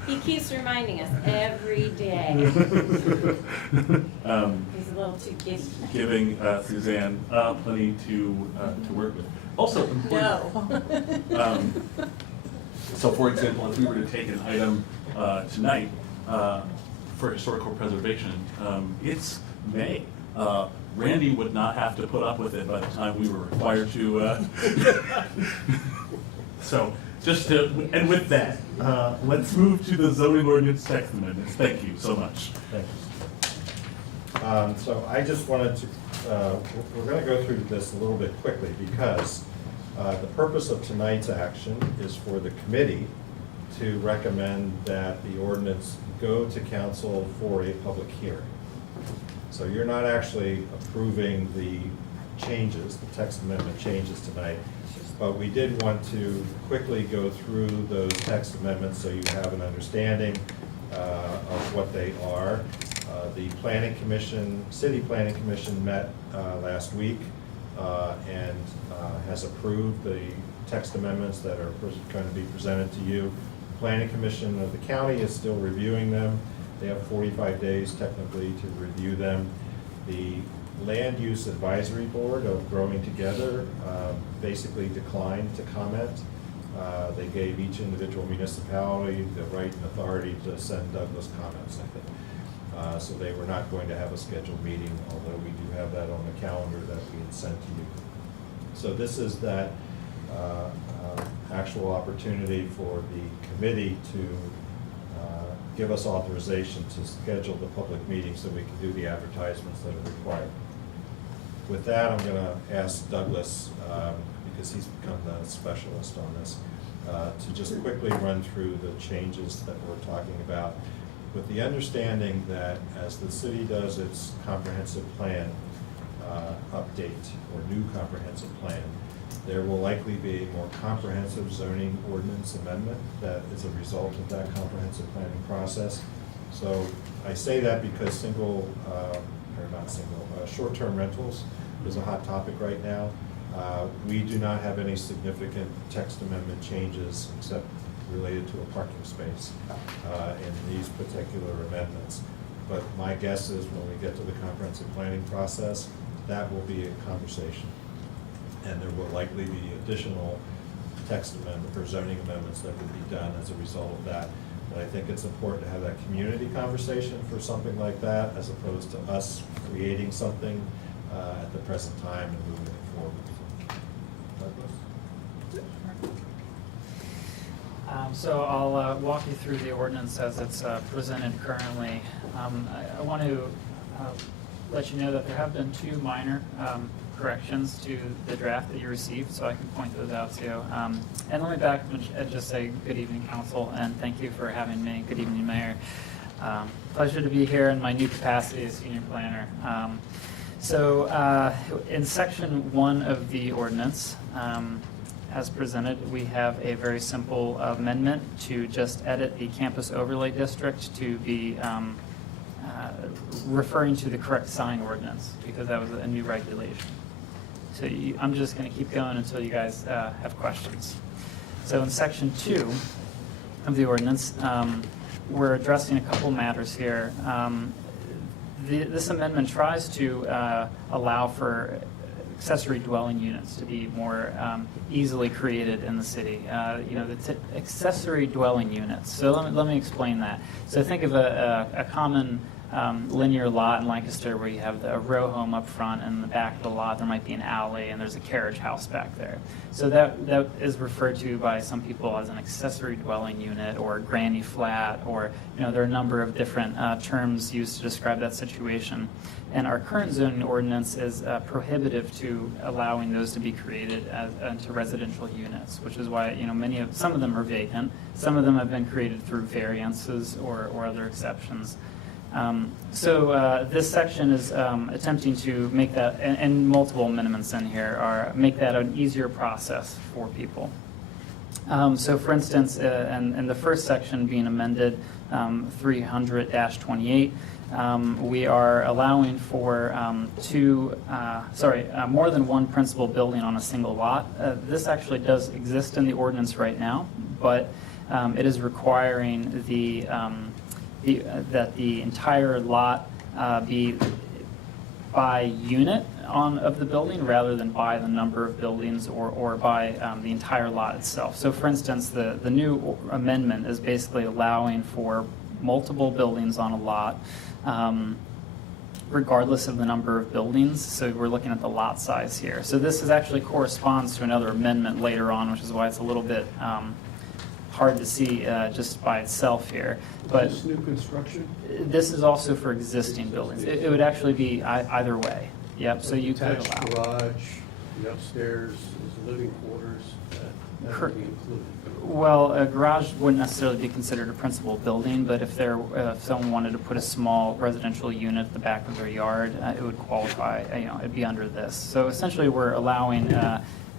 He keeps reminding us every day. He's a little too gifty. Giving Suzanne plenty to work with. Also important. No. So for example, if we were to take an item tonight for historical preservation, it's May. Randy would not have to put up with it by the time we were required to. So And with that, let's move to the zoning ordinance text amendments. Thank you so much. Thank you. So I just wanted to, we're going to go through this a little bit quickly because the purpose of tonight's action is for the committee to recommend that the ordinance go to council for a public hearing. So you're not actually approving the changes, the text amendment changes tonight, but we did want to quickly go through those text amendments so you have an understanding of what they are. The Planning Commission, City Planning Commission met last week and has approved the text amendments that are going to be presented to you. Planning Commission of the county is still reviewing them. They have 45 days technically to review them. The Land Use Advisory Board of Growing Together basically declined to comment. They gave each individual municipality the right and authority to send Douglas comments, I think. So they were not going to have a scheduled meeting, although we do have that on the calendar that we had sent to you. So this is that actual opportunity for the committee to give us authorization to schedule the public meeting so we can do the advertisements that are required. With that, I'm going to ask Douglas, because he's become the specialist on this, to just quickly run through the changes that we're talking about, with the understanding that as the city does its comprehensive plan update or new comprehensive plan, there will likely be a more comprehensive zoning ordinance amendment that is a result of that comprehensive planning process. So I say that because short-term rentals is a hot topic right now. We do not have any significant text amendment changes except related to a parking space in these particular amendments. But my guess is when we get to the comprehensive planning process, that will be a conversation. And there will likely be additional text amendment or zoning amendments that will be done as a result of that. But I think it's important to have that community conversation for something like that, as opposed to us creating something at the present time and moving it forward. Douglas? So I'll walk you through the ordinance as it's presented currently. I want to let you know that there have been two minor corrections to the draft that you received, so I can point those out to you. And let me back and just say good evening, council, and thank you for having me. Good evening, Mayor. Pleasure to be here in my new capacity as senior planner. So in section 1 of the ordinance, as presented, we have a very simple amendment to just edit the campus overlay district to be referring to the correct sign ordinance, because that was a new regulation. So I'm just going to keep going until you guys have questions. So in section 2 of the ordinance, we're addressing a couple matters here. This amendment tries to allow for accessory dwelling units to be more easily created in the city. The accessory dwelling units. So let me explain that. So think of a common linear lot in Lancaster where you have a row home up front, and in the back of the lot there might be an alley and there's a carriage house back there. So that is referred to by some people as an accessory dwelling unit or a granny flat, or there are a number of different terms used to describe that situation. And our current zoning ordinance is prohibitive to allowing those to be created into residential units, which is why some of them are vacant, some of them have been created through variances or other exceptions. So this section is attempting to make that, and multiple amendments in here, make that an easier process for people. So for instance, in the first section being amended, 300-28, we are allowing for more than one principal building on a single lot. This actually does exist in the ordinance right now, but it is requiring that the entire lot be by unit of the building rather than by the number of buildings or by the entire lot itself. So for instance, the new amendment is basically allowing for multiple buildings on a lot regardless of the number of buildings. So we're looking at the lot size here. So this actually corresponds to another amendment later on, which is why it's a little bit hard to see just by itself here. But Is this new construction? this is also for existing buildings. It would actually be either way. Yep, so you could Attached allow. garage, the upstairs is living quarters, that would be included. Well, a garage wouldn't necessarily be considered a principal building, but if someone wanted to put a small residential unit at the back of their yard, it would qualify, it'd be under this. So essentially, we're allowing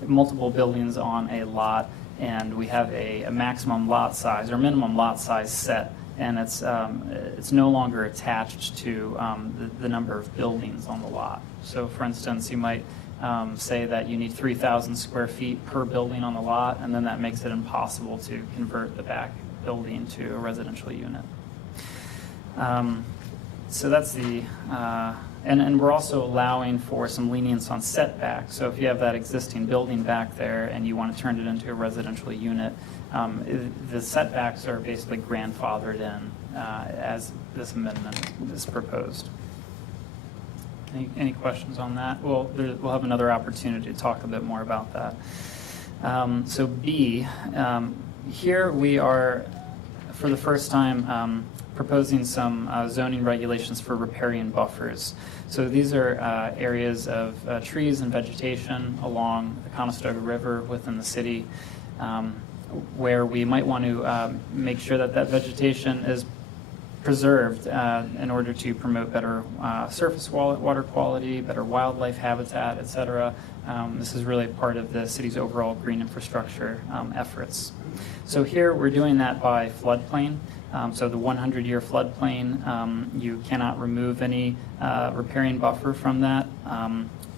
multiple buildings on a lot, and we have a maximum lot size or minimum lot size set, and it's no longer attached to the number of buildings on the lot. So for instance, you might say that you need 3,000 square feet per building on the lot, and then that makes it impossible to convert the back building to a residential unit. So that's the, and we're also allowing for some lenience on setbacks. So if you have that existing building back there and you want to turn it into a residential unit, the setbacks are basically grandfathered in as this amendment is proposed. Any questions on that? We'll have another opportunity to talk a bit more about that. So B, here we are, for the first time, proposing some zoning regulations for riparian buffers. So these are areas of trees and vegetation along the Conestoga River within the city, where we might want to make sure that that vegetation is preserved in order to promote better surface water quality, better wildlife habitat, et cetera. This is really part of the city's overall green infrastructure efforts. So here we're doing that by floodplain. So the 100-year floodplain, you cannot remove any riparian buffer from that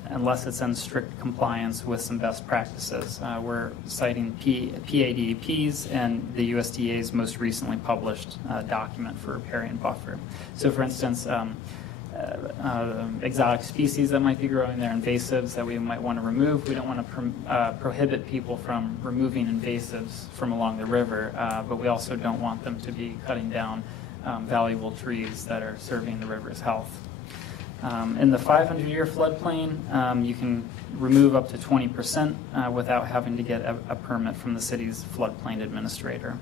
unless it's in strict compliance with some best practices. We're citing PADEPs and the USDA's most recently published document for riparian buffer. So for instance, exotic species that might be growing there, invasives that we might want to remove. We don't want to prohibit people from removing invasives from along the river, but we also don't want them to be cutting down valuable trees that are serving the river's health. In the 500-year floodplain, you can remove up to 20% without having to get a permit from the city's floodplain administrator.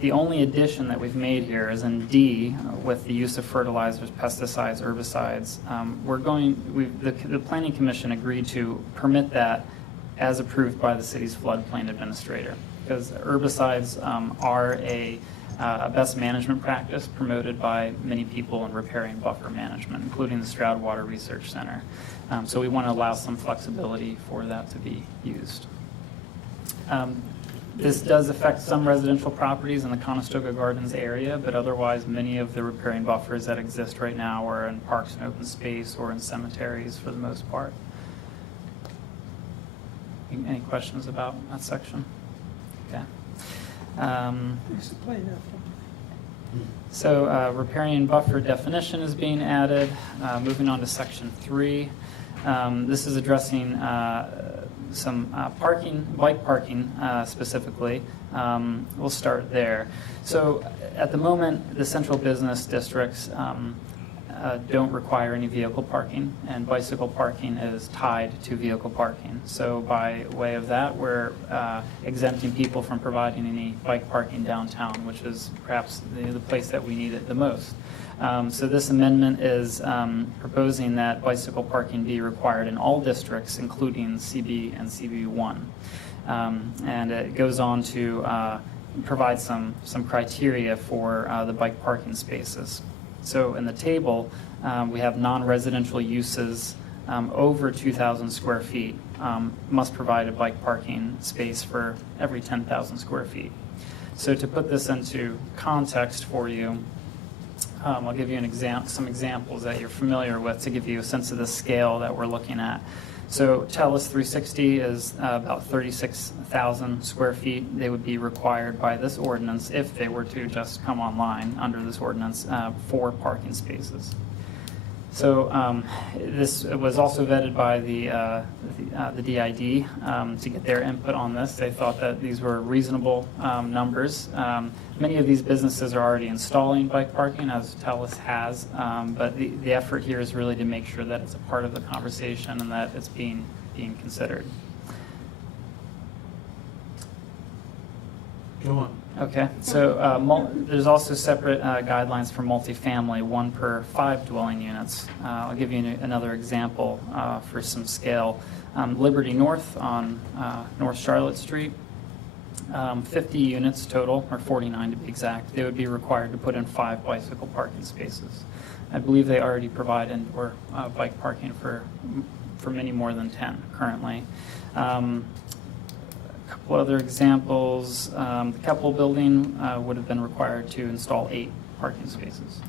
The only addition that we've made here is in D, with the use of fertilizers, pesticides, herbicides. The Planning Commission agreed to permit that as approved by the city's floodplain administrator, because herbicides are a best management practice promoted by many people in riparian buffer management, including the Stroud Water Research Center. So we want to allow some flexibility for that to be used. This does affect some residential properties in the Conestoga Gardens area, but otherwise many of the riparian buffers that exist right now are in parks and open space or in cemeteries for the most part. Any questions about that section? Okay. Explain that. So riparian buffer definition is being added. Moving on to section 3. This is addressing some bike parking specifically. We'll start there. So at the moment, the central business districts don't require any vehicle parking, and bicycle parking is tied to vehicle parking. So by way of that, we're exempting people from providing any bike parking downtown, which is perhaps the place that we need it the most. So this amendment is proposing that bicycle parking be required in all districts, including CB and CB1. And it goes on to provide some criteria for the bike parking spaces. So in the table, we have non-residential uses over 2,000 square feet must provide a bike parking space for every 10,000 square feet. So to put this into context for you, I'll give you some examples that you're familiar with to give you a sense of the scale that we're looking at. So TELUS 360 is about 36,000 square feet. They would be required by this ordinance, if they were to just come online under this ordinance, 4 parking spaces. So this was also vetted by the DID to get their input on this. They thought that these were reasonable numbers. Many of these businesses are already installing bike parking, as TELUS has, but the effort here is really to make sure that it's a part of the conversation and that it's being considered. Go on. Okay, so there's also separate guidelines for multifamily, 1 per 5 dwelling units. I'll give you another example for some scale. Liberty North on North Charlotte Street, 50 units total, or 49 to be exact. They would be required to put in 5 bicycle parking spaces. I believe they already provide indoor bike parking for many more than 10 currently. A couple other examples, the Keppel building would have been required to install 8 parking spaces.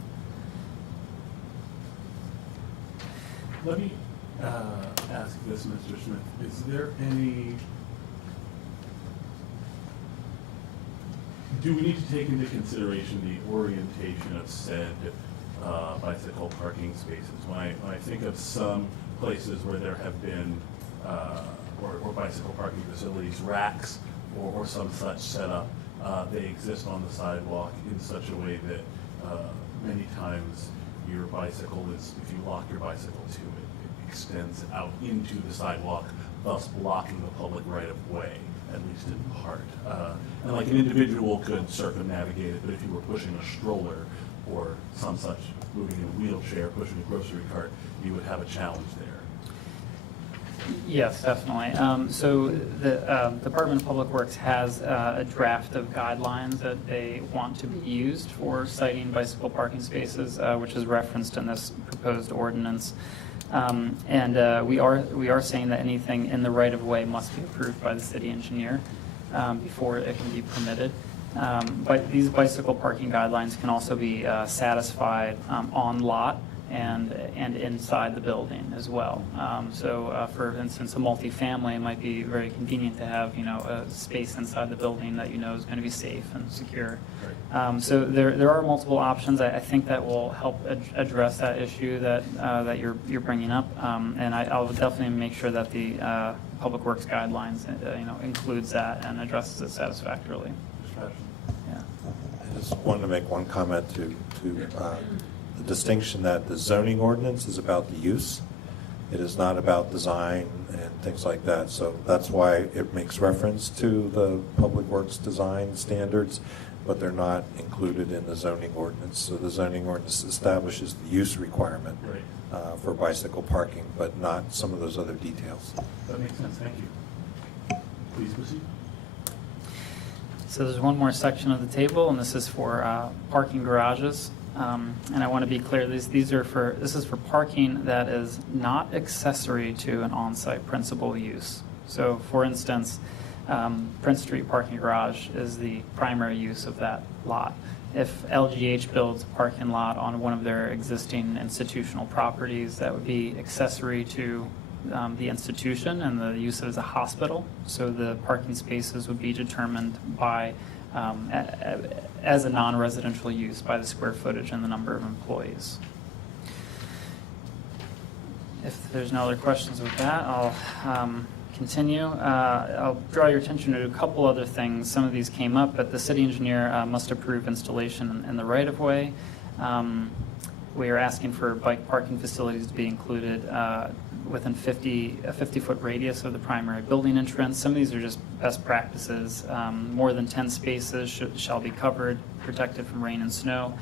Let me ask this, Mr. Smith. Is there any, do we need to take into consideration the orientation of said bicycle parking spaces? When I think of some places where there have been, or bicycle parking facilities, racks or some such setup, they exist on the sidewalk in such a way that many times your bicycle is, if you lock your bicycle to it, it extends out into the sidewalk, thus blocking the public right of way, at least in part. And like an individual could circumnavigate it, but if you were pushing a stroller or some such, moving in a wheelchair, pushing a grocery cart, you would have a challenge there. Yes, definitely. So the Department of Public Works has a draft of guidelines that they want to be used for citing bicycle parking spaces, which is referenced in this proposed ordinance. And we are saying that anything in the right-of-way must be approved by the city engineer before it can be permitted. But these bicycle parking guidelines can also be satisfied on lot and inside the building as well. So for instance, a multifamily, it might be very convenient to have, a space inside the building that is going to be safe and secure. So there are multiple options. I think that will help address that issue that you're bringing up. And I'll definitely make sure that the Public Works guidelines, includes that and addresses it satisfactorily. Yeah. I just wanted to make one comment to the distinction that the zoning ordinance is about the use. It is not about design and things like that. So that's why it makes reference to the Public Works design standards, but they're not included in the zoning ordinance. So the zoning ordinance establishes the use requirement for bicycle parking, but not some of those other details. That makes sense. Thank you. Please proceed. So there's one more section of the table, and this is for parking garages. And I want to be clear, this is for parking that is not accessory to an on-site principal use. So for instance, Prince Street parking garage is the primary use of that lot. If LGH builds a parking lot on one of their existing institutional properties, that would be accessory to the institution and the use of it as a hospital. So the parking spaces would be determined by as a non-residential use by the square footage and the number of employees. If there's no other questions with that, I'll continue. I'll draw your attention to a couple other things. Some of these came up, but the city engineer must approve installation in the right-of-way. We are asking for bike parking facilities to be included within a 50-foot radius of the primary building entrance. Some of these are just best practices. More than 10 spaces shall be covered, protected from rain and snow.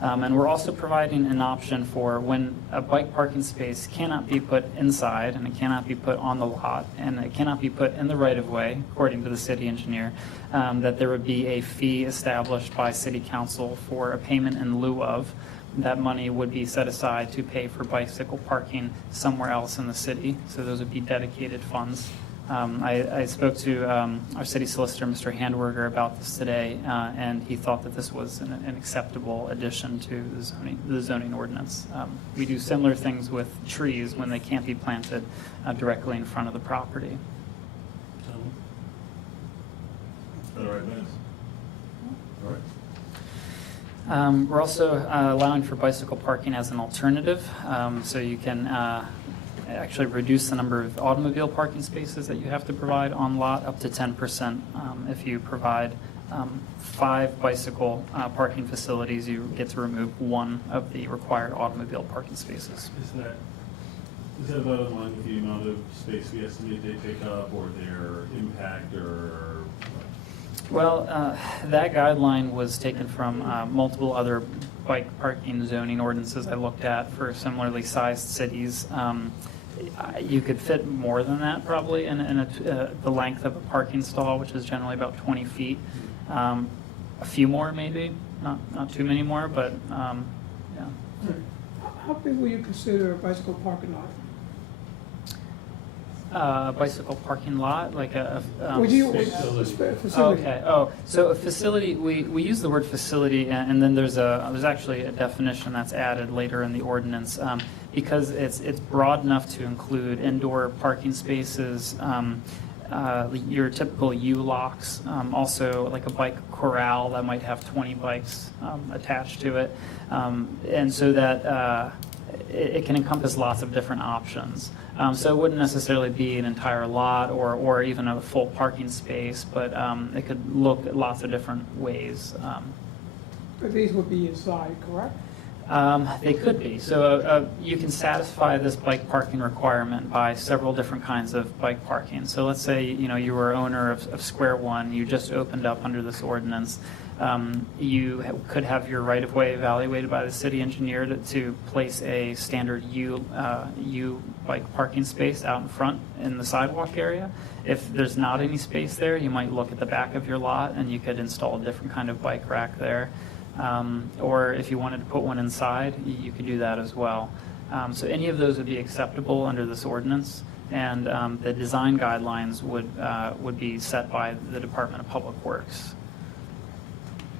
And we're also providing an option for when a bike parking space cannot be put inside and it cannot be put on the lot and it cannot be put in the right-of-way, according to the city engineer, that there would be a fee established by city council for a payment in lieu of. That money would be set aside to pay for bicycle parking somewhere else in the city. So those would be dedicated funds. I spoke to our city solicitor, Mr. Handwerger, about this today, and he thought that this was an acceptable addition to the zoning ordinance. We do similar things with trees when they can't be planted directly in front of the property. All right, Vince. All right. We're also allowing for bicycle parking as an alternative, so you can actually reduce the number of automobile parking spaces that you have to provide on lot up to 10%. If you provide 5 bicycle parking facilities, you get to remove 1 of the required automobile parking spaces. Is that about in line with the amount of space we estimate they take up, or their impact, or? Well, that guideline was taken from multiple other bike parking zoning ordinances I looked at for similarly sized cities. You could fit more than that probably in the length of a parking stall, which is generally about 20 feet. A few more maybe, not too many more, but yeah. How big will you consider a bicycle parking lot? Bicycle parking lot, like a. Would you? Facility. Okay. Oh, so a facility. We use the word facility, and then there's actually a definition that's added later in the ordinance because it's broad enough to include indoor parking spaces, your typical U-locks, also like a bike corral that might have 20 bikes attached to it, and so that it can encompass lots of different options. So it wouldn't necessarily be an entire lot or even a full parking space, but it could look at lots of different ways. But these would be inside, correct? They could be. So you can satisfy this bike parking requirement by several different kinds of bike parking. So let's say you were owner of Square One, you just opened up under this ordinance. You could have your right-of-way evaluated by the city engineer to place a standard U bike parking space out in front in the sidewalk area. If there's not any space there, you might look at the back of your lot and you could install a different kind of bike rack there. Or if you wanted to put one inside, you could do that as well. So any of those would be acceptable under this ordinance, and the design guidelines would be set by the Department of Public Works.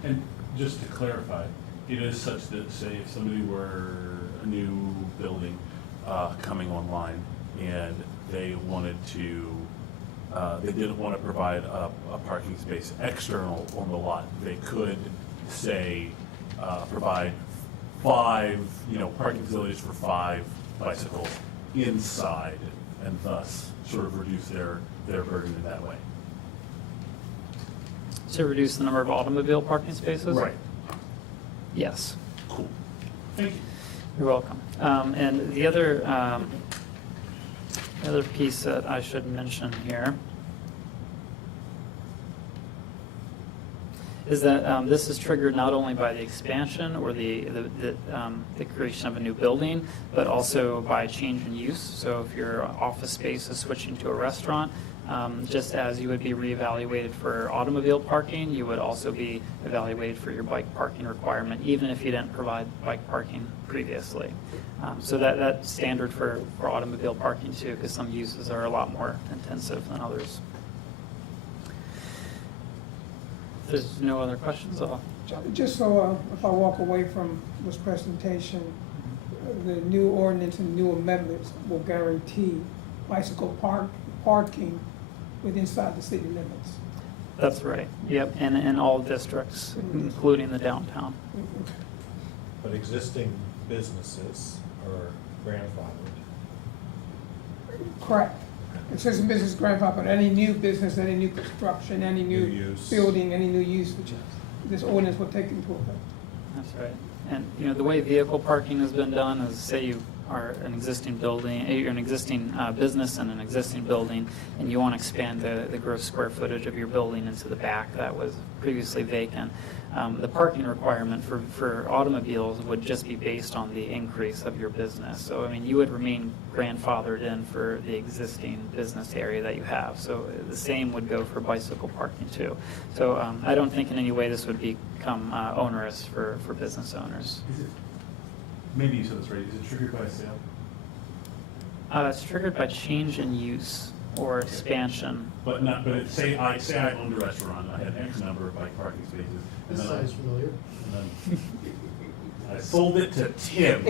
And just to clarify, it is such that, say, if somebody were a new building coming online and they wanted to, they didn't want to provide a parking space external on the lot, they could, say, provide 5, parking facilities for 5 bicycles inside, and thus sort of reduce their burden in that way. To reduce the number of automobile parking spaces? Right. Yes. Cool. Thank you. You're welcome. And the other piece that I should mention here is that this is triggered not only by the expansion or the creation of a new building, but also by change in use. So if your office space is switching to a restaurant, just as you would be reevaluated for automobile parking, you would also be evaluated for your bike parking requirement, even if you didn't provide bike parking previously. So that's standard for automobile parking too, because some uses are a lot more intensive than others. If there's no other questions, Just so if I walk away from this presentation, the new ordinance and new amendments will guarantee bicycle parking inside the city limits. That's right. Yep, and in all districts, including the downtown. But existing businesses are grandfathered. Correct. It says in business grandfather, but any new business, any new construction, any new use. building, any new use, which this ordinance will take into effect. That's right. And, the way vehicle parking has been done is, say you are an existing building, you're an existing business in an existing building, and you want to expand the gross square footage of your building into the back that was previously vacant. The parking requirement for automobiles would just be based on the increase of your business. So, you would remain grandfathered in for the existing business area that you have. So the same would go for bicycle parking too. So I don't think in any way this would become onerous for business owners. Maybe you said this right. Is it triggered by a sale? It's triggered by change in use or expansion. But say I owned a restaurant, I had X number of bike parking spaces. And This then sounds familiar. And then I sold it to Tim,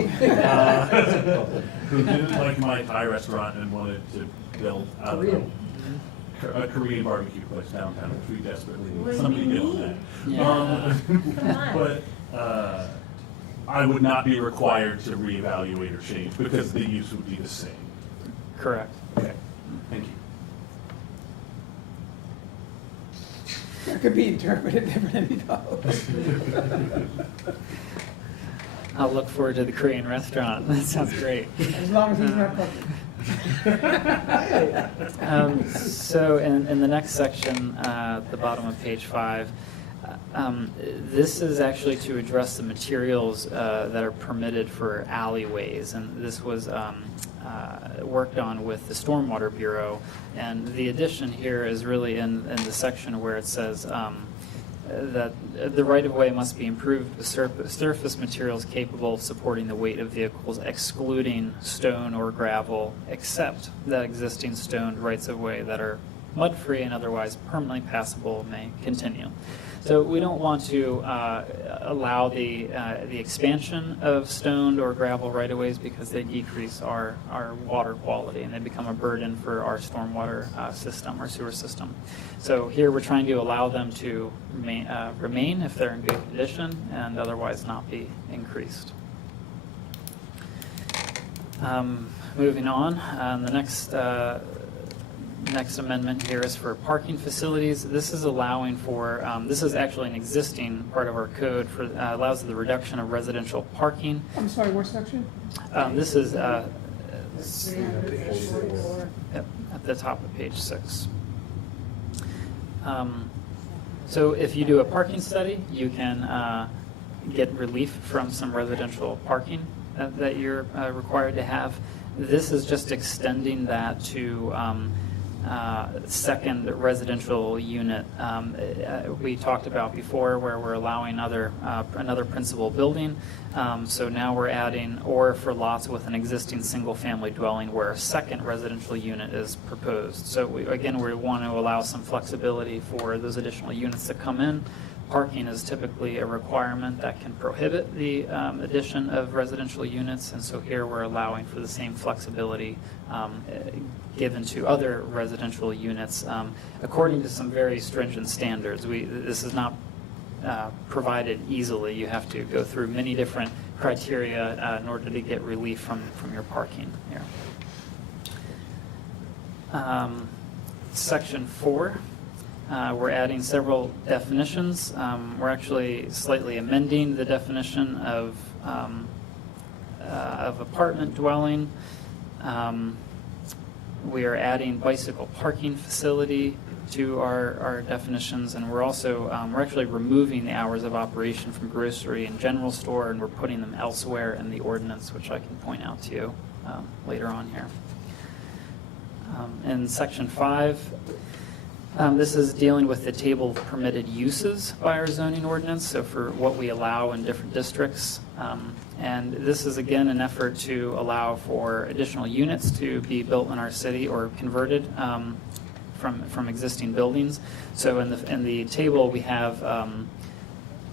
who didn't like my Thai restaurant and wanted to build a Korean barbecue place downtown, which we desperately need somebody to get on that. But I would not be required to reevaluate or change because the use would be the same. Correct. Okay, thank you. It could be interpreted differently though. I'll look forward to the Korean restaurant. That sounds great. As long as he's not cooking. So in the next section, the bottom of page 5, this is actually to address the materials that are permitted for alleyways, and this was worked on with the Stormwater Bureau. And the addition here is really in the section where it says that the right-of-way must be improved with surface materials capable of supporting the weight of vehicles, excluding stone or gravel, except that existing stoned rights-of-way that are mud-free and otherwise permanently passable may continue. So we don't want to allow the expansion of stoned or gravel right-of-ways because they decrease our water quality and they become a burden for our stormwater system, our sewer system. So here we're trying to allow them to remain if they're in good condition and otherwise not be increased. Moving on, the next amendment here is for parking facilities. This is allowing for, this is actually an existing part of our code for, allows the reduction of residential parking. I'm sorry, what section? This is yep, at the top of page 6. So if you do a parking study, you can get relief from some residential parking that you're required to have. This is just extending that to second residential unit. We talked about before where we're allowing another principal building. So now we're adding, or for lots with an existing single-family dwelling where a second residential unit is proposed. So we want to allow some flexibility for those additional units that come in. Parking is typically a requirement that can prohibit the addition of residential units, and so here we're allowing for the same flexibility given to other residential units according to some very stringent standards. This is not provided easily. You have to go through many different criteria in order to get relief from your parking here. Section 4. We're adding several definitions. We're actually slightly amending the definition of apartment dwelling. We are adding bicycle parking facility to our definitions, and we're also we're actually removing the hours of operation from grocery and general store, and we're putting them elsewhere in the ordinance, which I can point out to you later on here. In section 5. This is dealing with the table of permitted uses by our zoning ordinance, so for what we allow in different districts. And this is, again, an effort to allow for additional units to be built in our city or converted from existing buildings. So in the table, we have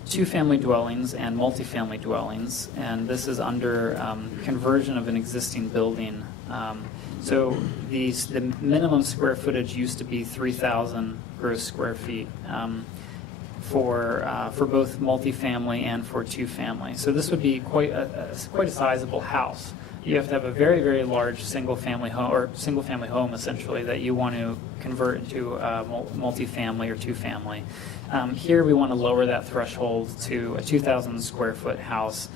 two-family dwellings and multifamily dwellings, and this is under conversion of an existing building. So the minimum square footage used to be 3,000 gross square feet for both multifamily and for two-family. So this would be quite a sizable house. You have to have a very, very large single-family home essentially that you want to convert into multifamily or two-family. Here we want to lower that threshold to a 2,000 square foot house.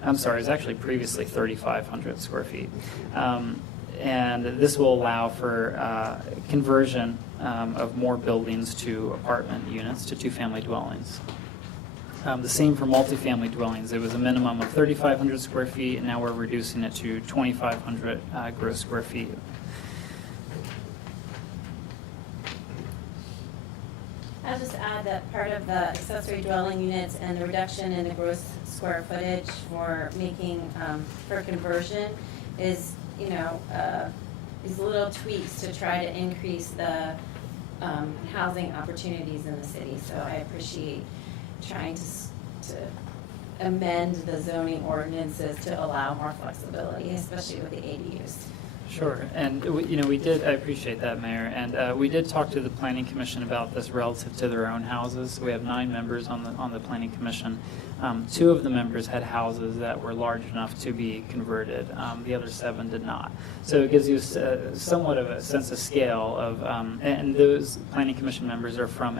I'm sorry, it's actually previously 3,500 square feet. And this will allow for conversion of more buildings to apartment units, to two-family dwellings. The same for multifamily dwellings. It was a minimum of 3,500 square feet, and now we're reducing it to 2,500 gross square feet. I'll just add that part of the accessory dwelling units and the reduction in the gross square footage for making, for conversion is, these little tweaks to try to increase the housing opportunities in the city. So I appreciate trying to amend the zoning ordinances to allow more flexibility, especially with the ADUs. Sure, and we did. I appreciate that, Mayor. And we did talk to the Planning Commission about this relative to their own houses. We have 9 members on the Planning Commission. 2 of the members had houses that were large enough to be converted. The other 7 did not. So it gives you somewhat of a sense of scale of. And those Planning Commission members are from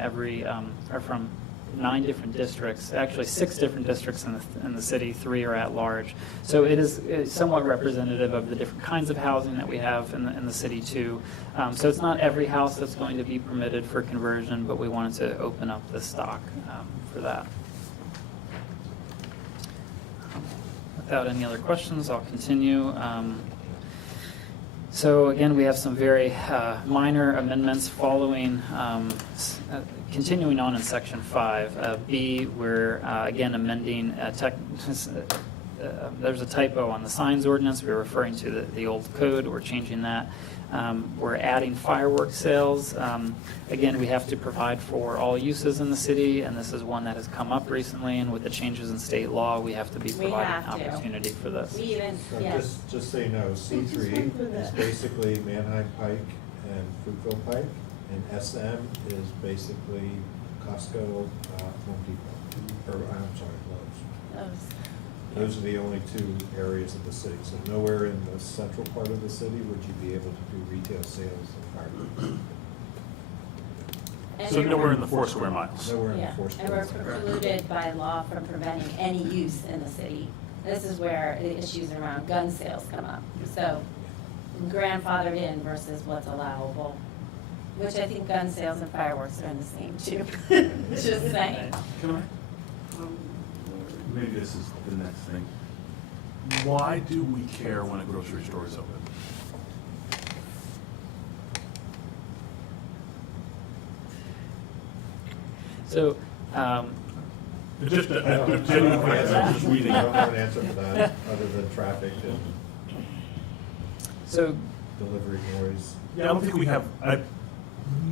9 different districts, actually 6 different districts in the city, 3 are at large. So it is somewhat representative of the different kinds of housing that we have in the city too. So it's not every house that's going to be permitted for conversion, but we wanted to open up the stock for that. Without any other questions, I'll continue. So again, we have some very minor amendments following, continuing on in Section 5. B, we're again amending, there's a typo on the signs ordinance. We're referring to the old code. We're changing that. We're adding fireworks sales. Again, we have to provide for all uses in the city, and this is one that has come up recently, and with the changes in state law, we have to be providing opportunity for this. We even, So yes. just so you know, C3 is basically Manheim Pike and Fruitville Pike, and SM is basically Costco, Home Depot, or I'm sorry, Lowe's. Those are the only 2 areas of the city. So nowhere in the central part of the city would you be able to do retail sales of fireworks. And So we're- nowhere in the 4 square miles. Nowhere in Yeah, the 4 and square we're miles. precluded by law from preventing any use in the city. This is where the issues around gun sales come up. So grandfathered in versus what's allowable, which I think gun sales and fireworks are in the same too. Just saying. Can I? Maybe this is the next thing. Why do we care when a grocery store is open? So, Just I don't a genuine question, I'm just reading. I don't have an answer for that, other than traffic and so delivery noise. Yeah, I don't think we have, I'm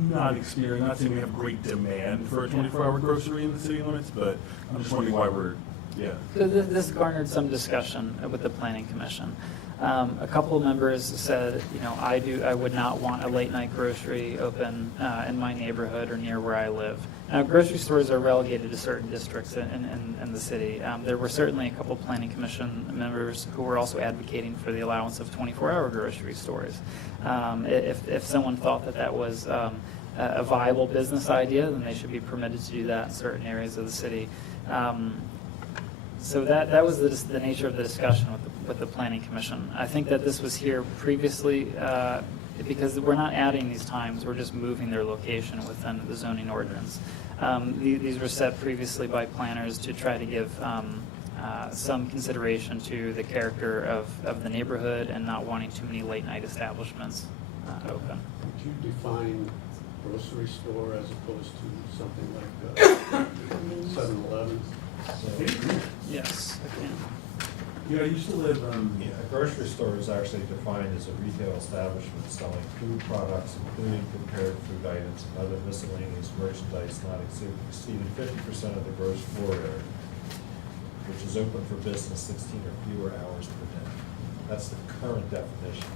not saying we have great demand for a 24-hour grocery in the city limits, but I'm just wondering why we're, yeah. So this garnered some discussion with the Planning Commission. A couple of members said, I would not want a late night grocery open in my neighborhood or near where I live. Now, grocery stores are relegated to certain districts in the city. There were certainly a couple of Planning Commission members who were also advocating for the allowance of 24-hour grocery stores. If someone thought that was a viable business idea, then they should be permitted to do that in certain areas of the city. So that was the nature of the discussion with the Planning Commission. I think that this was here previously because we're not adding these times, we're just moving their location within the zoning ordinance. These were set previously by planners to try to give some consideration to the character of the neighborhood and not wanting too many late night establishments open. Could you define grocery store as opposed to something like 7-Eleven? Yes, I can. Yeah, I used to live, Yeah, a grocery store is actually defined as a retail establishment selling food products, including prepared food items and other miscellaneous merchandise not exceeding 50% of the gross floor area, which is open for business 16 or fewer hours per day. That's the current definition.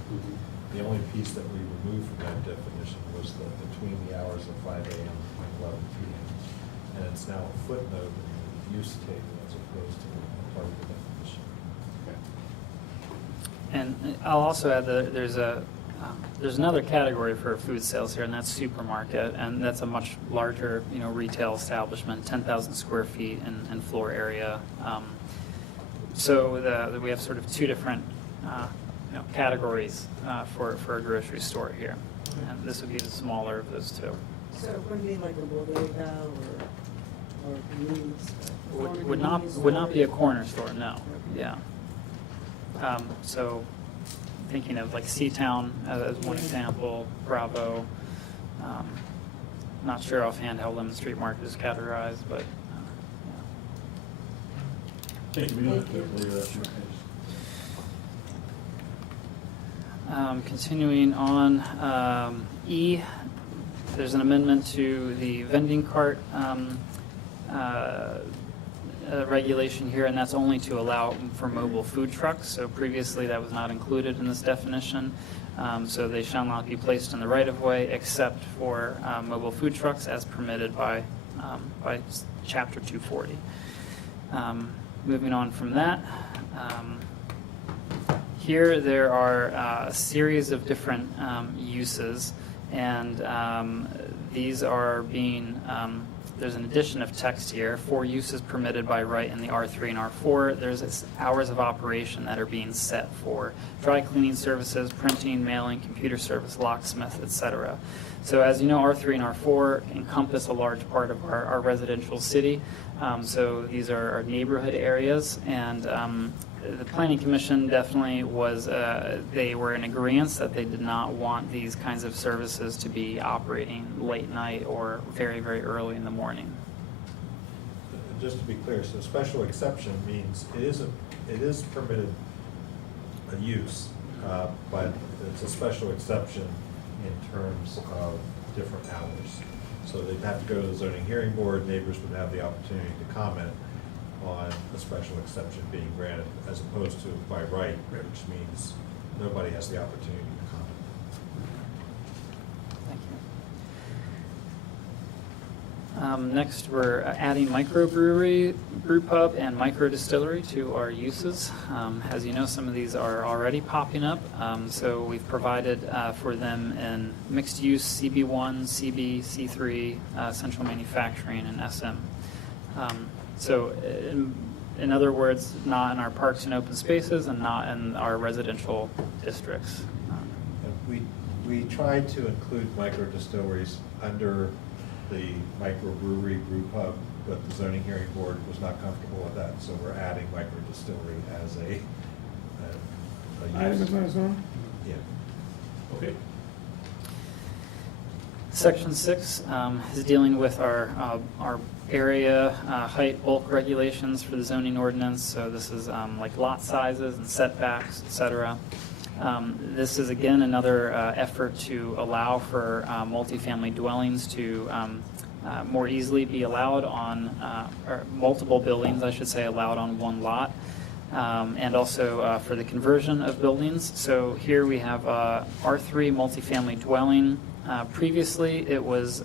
The only piece that we removed from that definition was the between the hours of 5 a.m. and 11 p.m. And it's now a footnote in the use table as opposed to a part of the definition. And I'll also add that there's another category for food sales here, and that's supermarket, and that's a much larger, retail establishment, 10,000 square feet in floor area. So we have sort of 2 different, categories for a grocery store here, and this would be the smaller of those 2. So it wouldn't be like a bodega or Meats? Would not be a corner store, no. Yeah. So thinking of like Seatown as one example, Bravo. Not sure offhand how Lemon Street Market is categorized, but Thank you. Continuing on, E, there's an amendment to the vending cart regulation here, and that's only to allow for mobile food trucks. So previously that was not included in this definition. So they shall not be placed in the right-of-way except for mobile food trucks as permitted by Chapter 240. Moving on from that, here there are a series of different uses, and these are being there's an addition of text here, for uses permitted by right in the R3 and R4. There's hours of operation that are being set for dry cleaning services, printing, mailing, computer service, locksmith, etc. So as you know, R3 and R4 encompass a large part of our residential city. So these are our neighborhood areas, and the Planning Commission definitely was, they were in agreement that they did not want these kinds of services to be operating late night or very, very early in the morning. Just to be clear, so special exception means it is permitted a use, but it's a special exception in terms of different hours. So they'd have to go to the zoning hearing board, neighbors would have the opportunity to comment on a special exception being granted, as opposed to by right, which means nobody has the opportunity to comment. Thank you. Next, we're adding microbrewery, brew pub, and micro distillery to our uses. As you know, some of these are already popping up, so we've provided for them in mixed use CB1, CB, C3, central manufacturing, and SM. So in other words, not in our parks and open spaces and not in our residential districts. We tried to include micro distilleries under the microbrewery brew pub, but the zoning hearing board was not comfortable with that, so we're adding micro distillery as a use. Yeah. Okay. Section 6 is dealing with our area height bulk regulations for the zoning ordinance. So this is like lot sizes and setbacks, etc. This is again another effort to allow for multifamily dwellings to more easily be allowed on, or multiple buildings, I should say, allowed on one lot. And also for the conversion of buildings. So here we have R3 multifamily dwelling. Previously, it was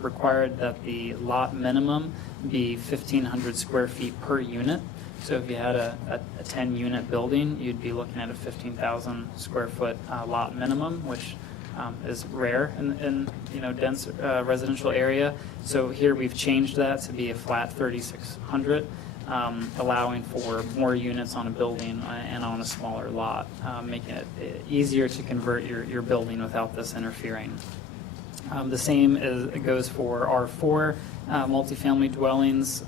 required that the lot minimum be 1,500 square feet per unit. So if you had a 10-unit building, you'd be looking at a 15,000 square foot lot minimum, which is rare in dense residential area. So here we've changed that to be a flat 3,600. Allowing for more units on a building and on a smaller lot, making it easier to convert your building without this interfering. The same goes for R4 multifamily dwellings.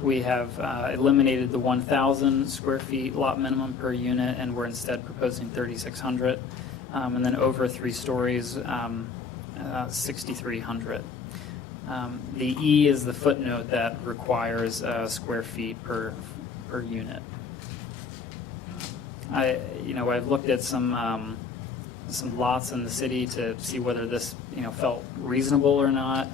We have eliminated the 1,000 square feet lot minimum per unit, and we're instead proposing 3,600. And then over 3 stories, 6,300. The E is the footnote that requires square feet per unit. I've looked at some lots in the city to see whether this felt reasonable or not.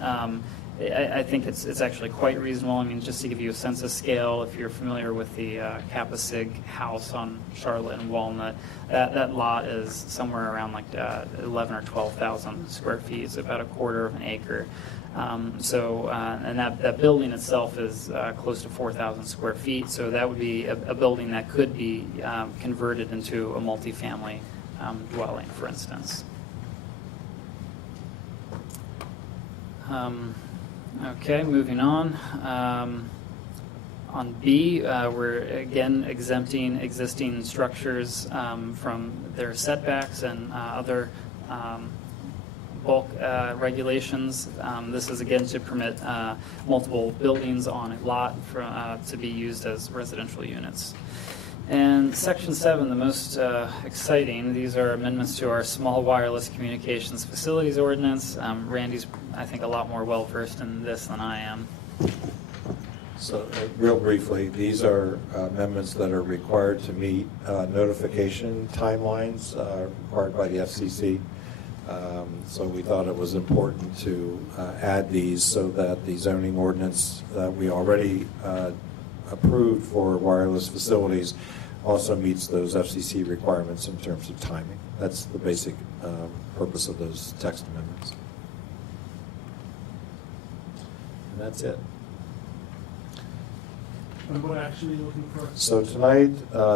I think it's actually quite reasonable. I mean, just to give you a sense of scale, if you're familiar with the Kappa Sig house on Charlotte and Walnut, that lot is somewhere around like 11 or 12,000 square feet. It's about a quarter of an acre. And that building itself is close to 4,000 square feet. So that would be a building that could be converted into a multifamily dwelling, for instance. Okay, moving on. On B, we're again exempting existing structures from their setbacks and other bulk regulations. This is again to permit multiple buildings on a lot to be used as residential units. And Section 7, the most exciting, these are amendments to our small wireless communications facilities ordinance. Randy's, I think, a lot more well-versed in this than I am. So real briefly, these are amendments that are required to meet notification timelines required by the FCC. So we thought it was important to add these so that the zoning ordinance that we already approved for wireless facilities also meets those FCC requirements in terms of timing. That's the basic purpose of those text amendments. And that's it. And what action are you looking for? So tonight,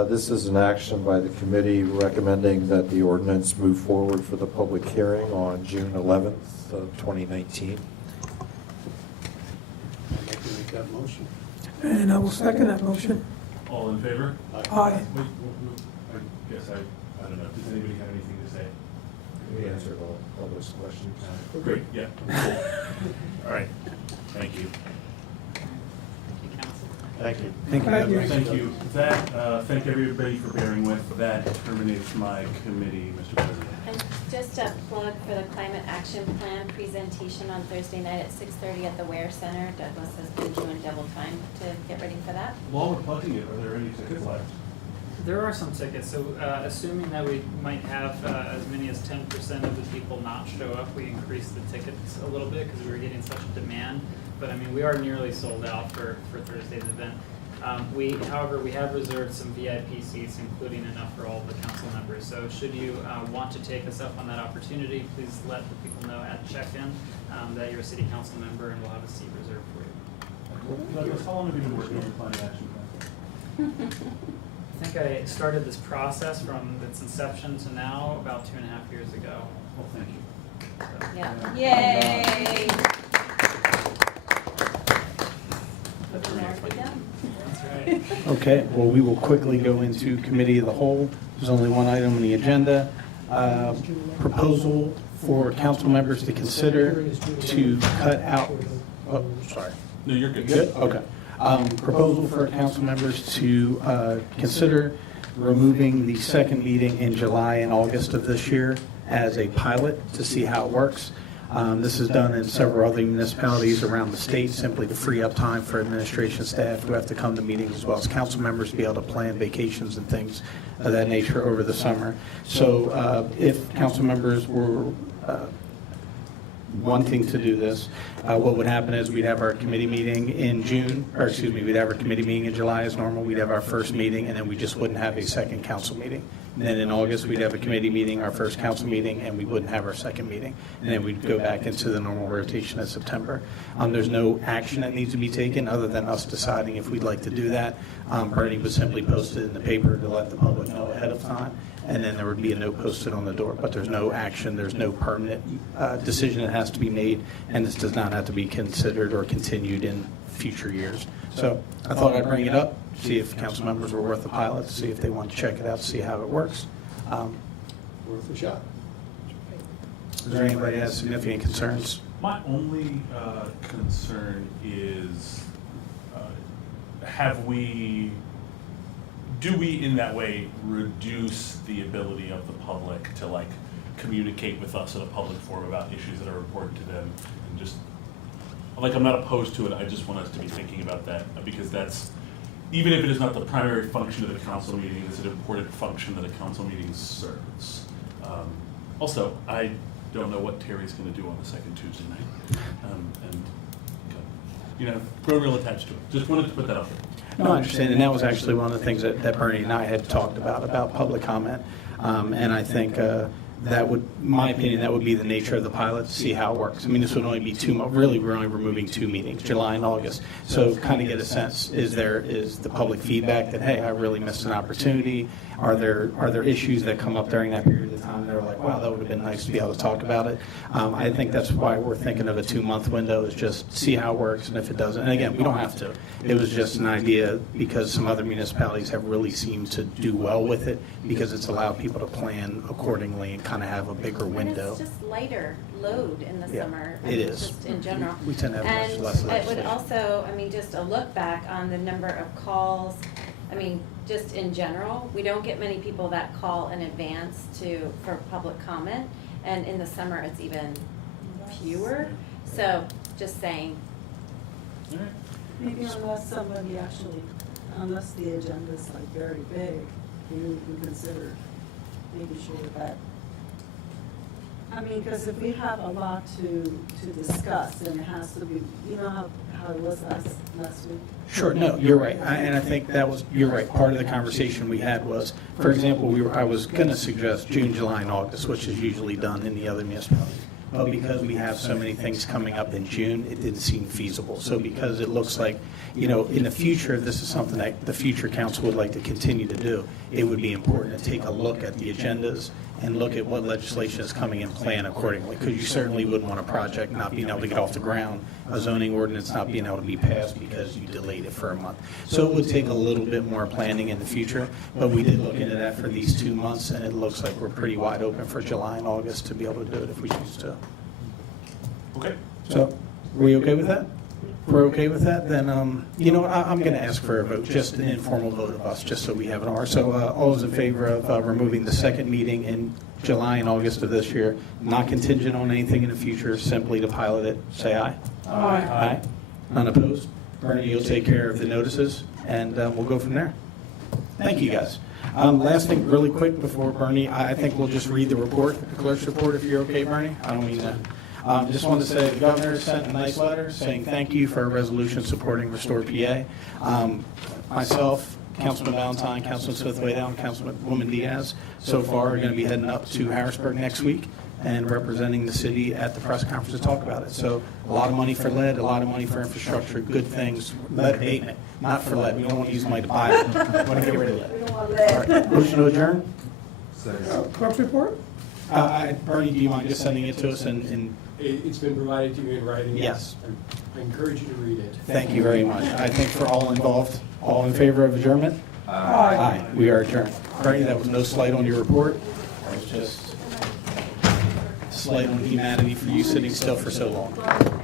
this is an action by the committee recommending that the ordinance move forward for the public hearing on June 11th of 2019. that motion. And I will second that motion. All in favor? Aye. Wait, I guess I don't know. Does anybody have anything to say? We answered all public's questions. Great, yeah. All right, thank you. Thank you. Thank you. Thank you. Thank you. That, thank everybody for bearing with. That terminates my committee, Mr. President. And just a plug for the Climate Action Plan presentation on Thursday night at 6:30 at the Ware Center. Douglas has been doing double time to get ready for that. While we're plugging it, are there any tickets left? There are some tickets, so assuming that we might have as many as 10% of the people not show up, we increase the tickets a little bit because we were getting such a demand. But I mean, we are nearly sold out for Thursday's event. However, we have reserved some VIP seats, including enough for all the council members. So should you want to take us up on that opportunity, please let the people know at check-in that you're a city council member and we'll have a seat reserved for you. Douglas, how long have you been working on the climate action plan? I think I started this process from its inception to now about 2.5 years ago. Well, thank you. So, Yeah. Yay! But we're already done. That's right. Okay, well, we will quickly go into committee of the whole. There's only one item on the agenda. Proposal for council members to consider to cut out, oh, sorry. No, you're good. Good, okay. Proposal for council members to consider removing the second meeting in July and August of this year as a pilot to see how it works. This is done in several other municipalities around the state simply to free up time for administration staff who have to come to meetings as well as council members to be able to plan vacations and things of that nature over the summer. So if council members were wanting to do this, what would happen is we'd have our committee meeting in June, or excuse me, we'd have our committee meeting in July as normal, we'd have our first meeting, and then we just wouldn't have a second council meeting. And then in August, we'd have a committee meeting, our first council meeting, and we wouldn't have our second meeting. And then we'd go back into the normal rotation in September. There's no action that needs to be taken other than us deciding if we'd like to do that. Bernie would simply post it in the paper to let the public know ahead of time. And then there would be a note posted on the door, but there's no action, there's no permanent decision that has to be made, and this does not have to be considered or continued in future years. So I thought I'd bring it up, see if council members were worth the pilot, see if they want to check it out, see how it works. Worth a shot. Is there anybody that has significant concerns? My only concern is, do we in that way reduce the ability of the public to like communicate with us in a public forum about issues that are important to them? And just, like, I'm not opposed to it, I just want us to be thinking about that, because that's, even if it is not the primary function of the council meeting, it's an important function that a council meeting serves. Also, I don't know what Terry's gonna do on the second Tuesday night. And, you know, grow real attached to it. Just wanted to put that out there. No, I understand, and that was actually one of the things that Bernie and I had talked about public comment. And I think that would, in my opinion, that would be the nature of the pilot, to see how it works. I mean, this would only be really, we're only removing 2 meetings, July and August. So kind of get a sense, is the public feedback that, hey, I really missed an opportunity? Are there issues that come up during that period of time that are like, wow, that would have been nice to be able to talk about it? I think that's why we're thinking of a 2-month window, is just see how it works, and if it doesn't, and again, we don't have to. It was just an idea because some other municipalities have really seemed to do well with it, because it's allowed people to plan accordingly and kind of have a bigger window. And it's just lighter load in the Yeah, summer. it is. Just in general. We tend to have much And less it would legislation. also, I mean, just a look back on the number of calls, I mean, just in general, we don't get many people that call in advance for public comment, and in the summer, it's even fewer. So, just saying. Maybe unless somebody actually, unless the agenda is like very big, you consider making sure that, I mean, because if we have a lot to discuss, and it has to be, you know how it was last week? Sure, no, you're right, and I think you're right, part of the conversation we had was, for example, I was going to suggest June, July, and August, which is usually done in the other municipalities. But because we have so many things coming up in June, it didn't seem feasible. So because it looks like, you know, in the future, if this is something that the future council would like to continue to do, it would be important to take a look at the agendas and look at what legislation is coming and plan accordingly, because you certainly wouldn't want a project not being able to get off the ground, a zoning ordinance not being able to be passed because you delayed it for a month. So it would take a little bit more planning in the future, but we did look into that for these 2 months, and it looks like we're pretty wide open for July and August to be able to do it if we choose to. Okay. So, are we okay with that? If we're okay with that, then, you know what, I'm going to ask for a vote, just an informal vote of us, just so we have an R. So all those in favor of removing the second meeting in July and August of this year, not contingent on anything in the future, simply to pilot it, say aye. Aye. Aye. None opposed? Bernie, you'll take care of the notices, and we'll go from there. Thank you, guys. Last thing, really quick, before Bernie, I think we'll just read the report, the clerk's report, if you're okay, Bernie. I don't mean to. Just wanted to say the governor sent a nice letter saying thank you for a resolution supporting Restore PA. Myself, Councilman Valentine, Councilman Smith-Waydell, Councilwoman Diaz, so far are going to be heading up to Harrisburg next week and representing the city at the press conference to talk about it. So a lot of money for lead, a lot of money for infrastructure, good things. Lead abatement, not for lead. We don't want to use money to buy it. We want to get rid of lead. All right. Motion to adjourn? Clerk's report? Bernie, do you mind just sending it to us in It's been provided to you in writing. Yes. I encourage you to read it. Thank you very much. I think for all involved, all in favor of adjournment? Aye. We are adjourned. Bernie, that was no slight on your report. It was just a slight on humanity for you sitting still for so long.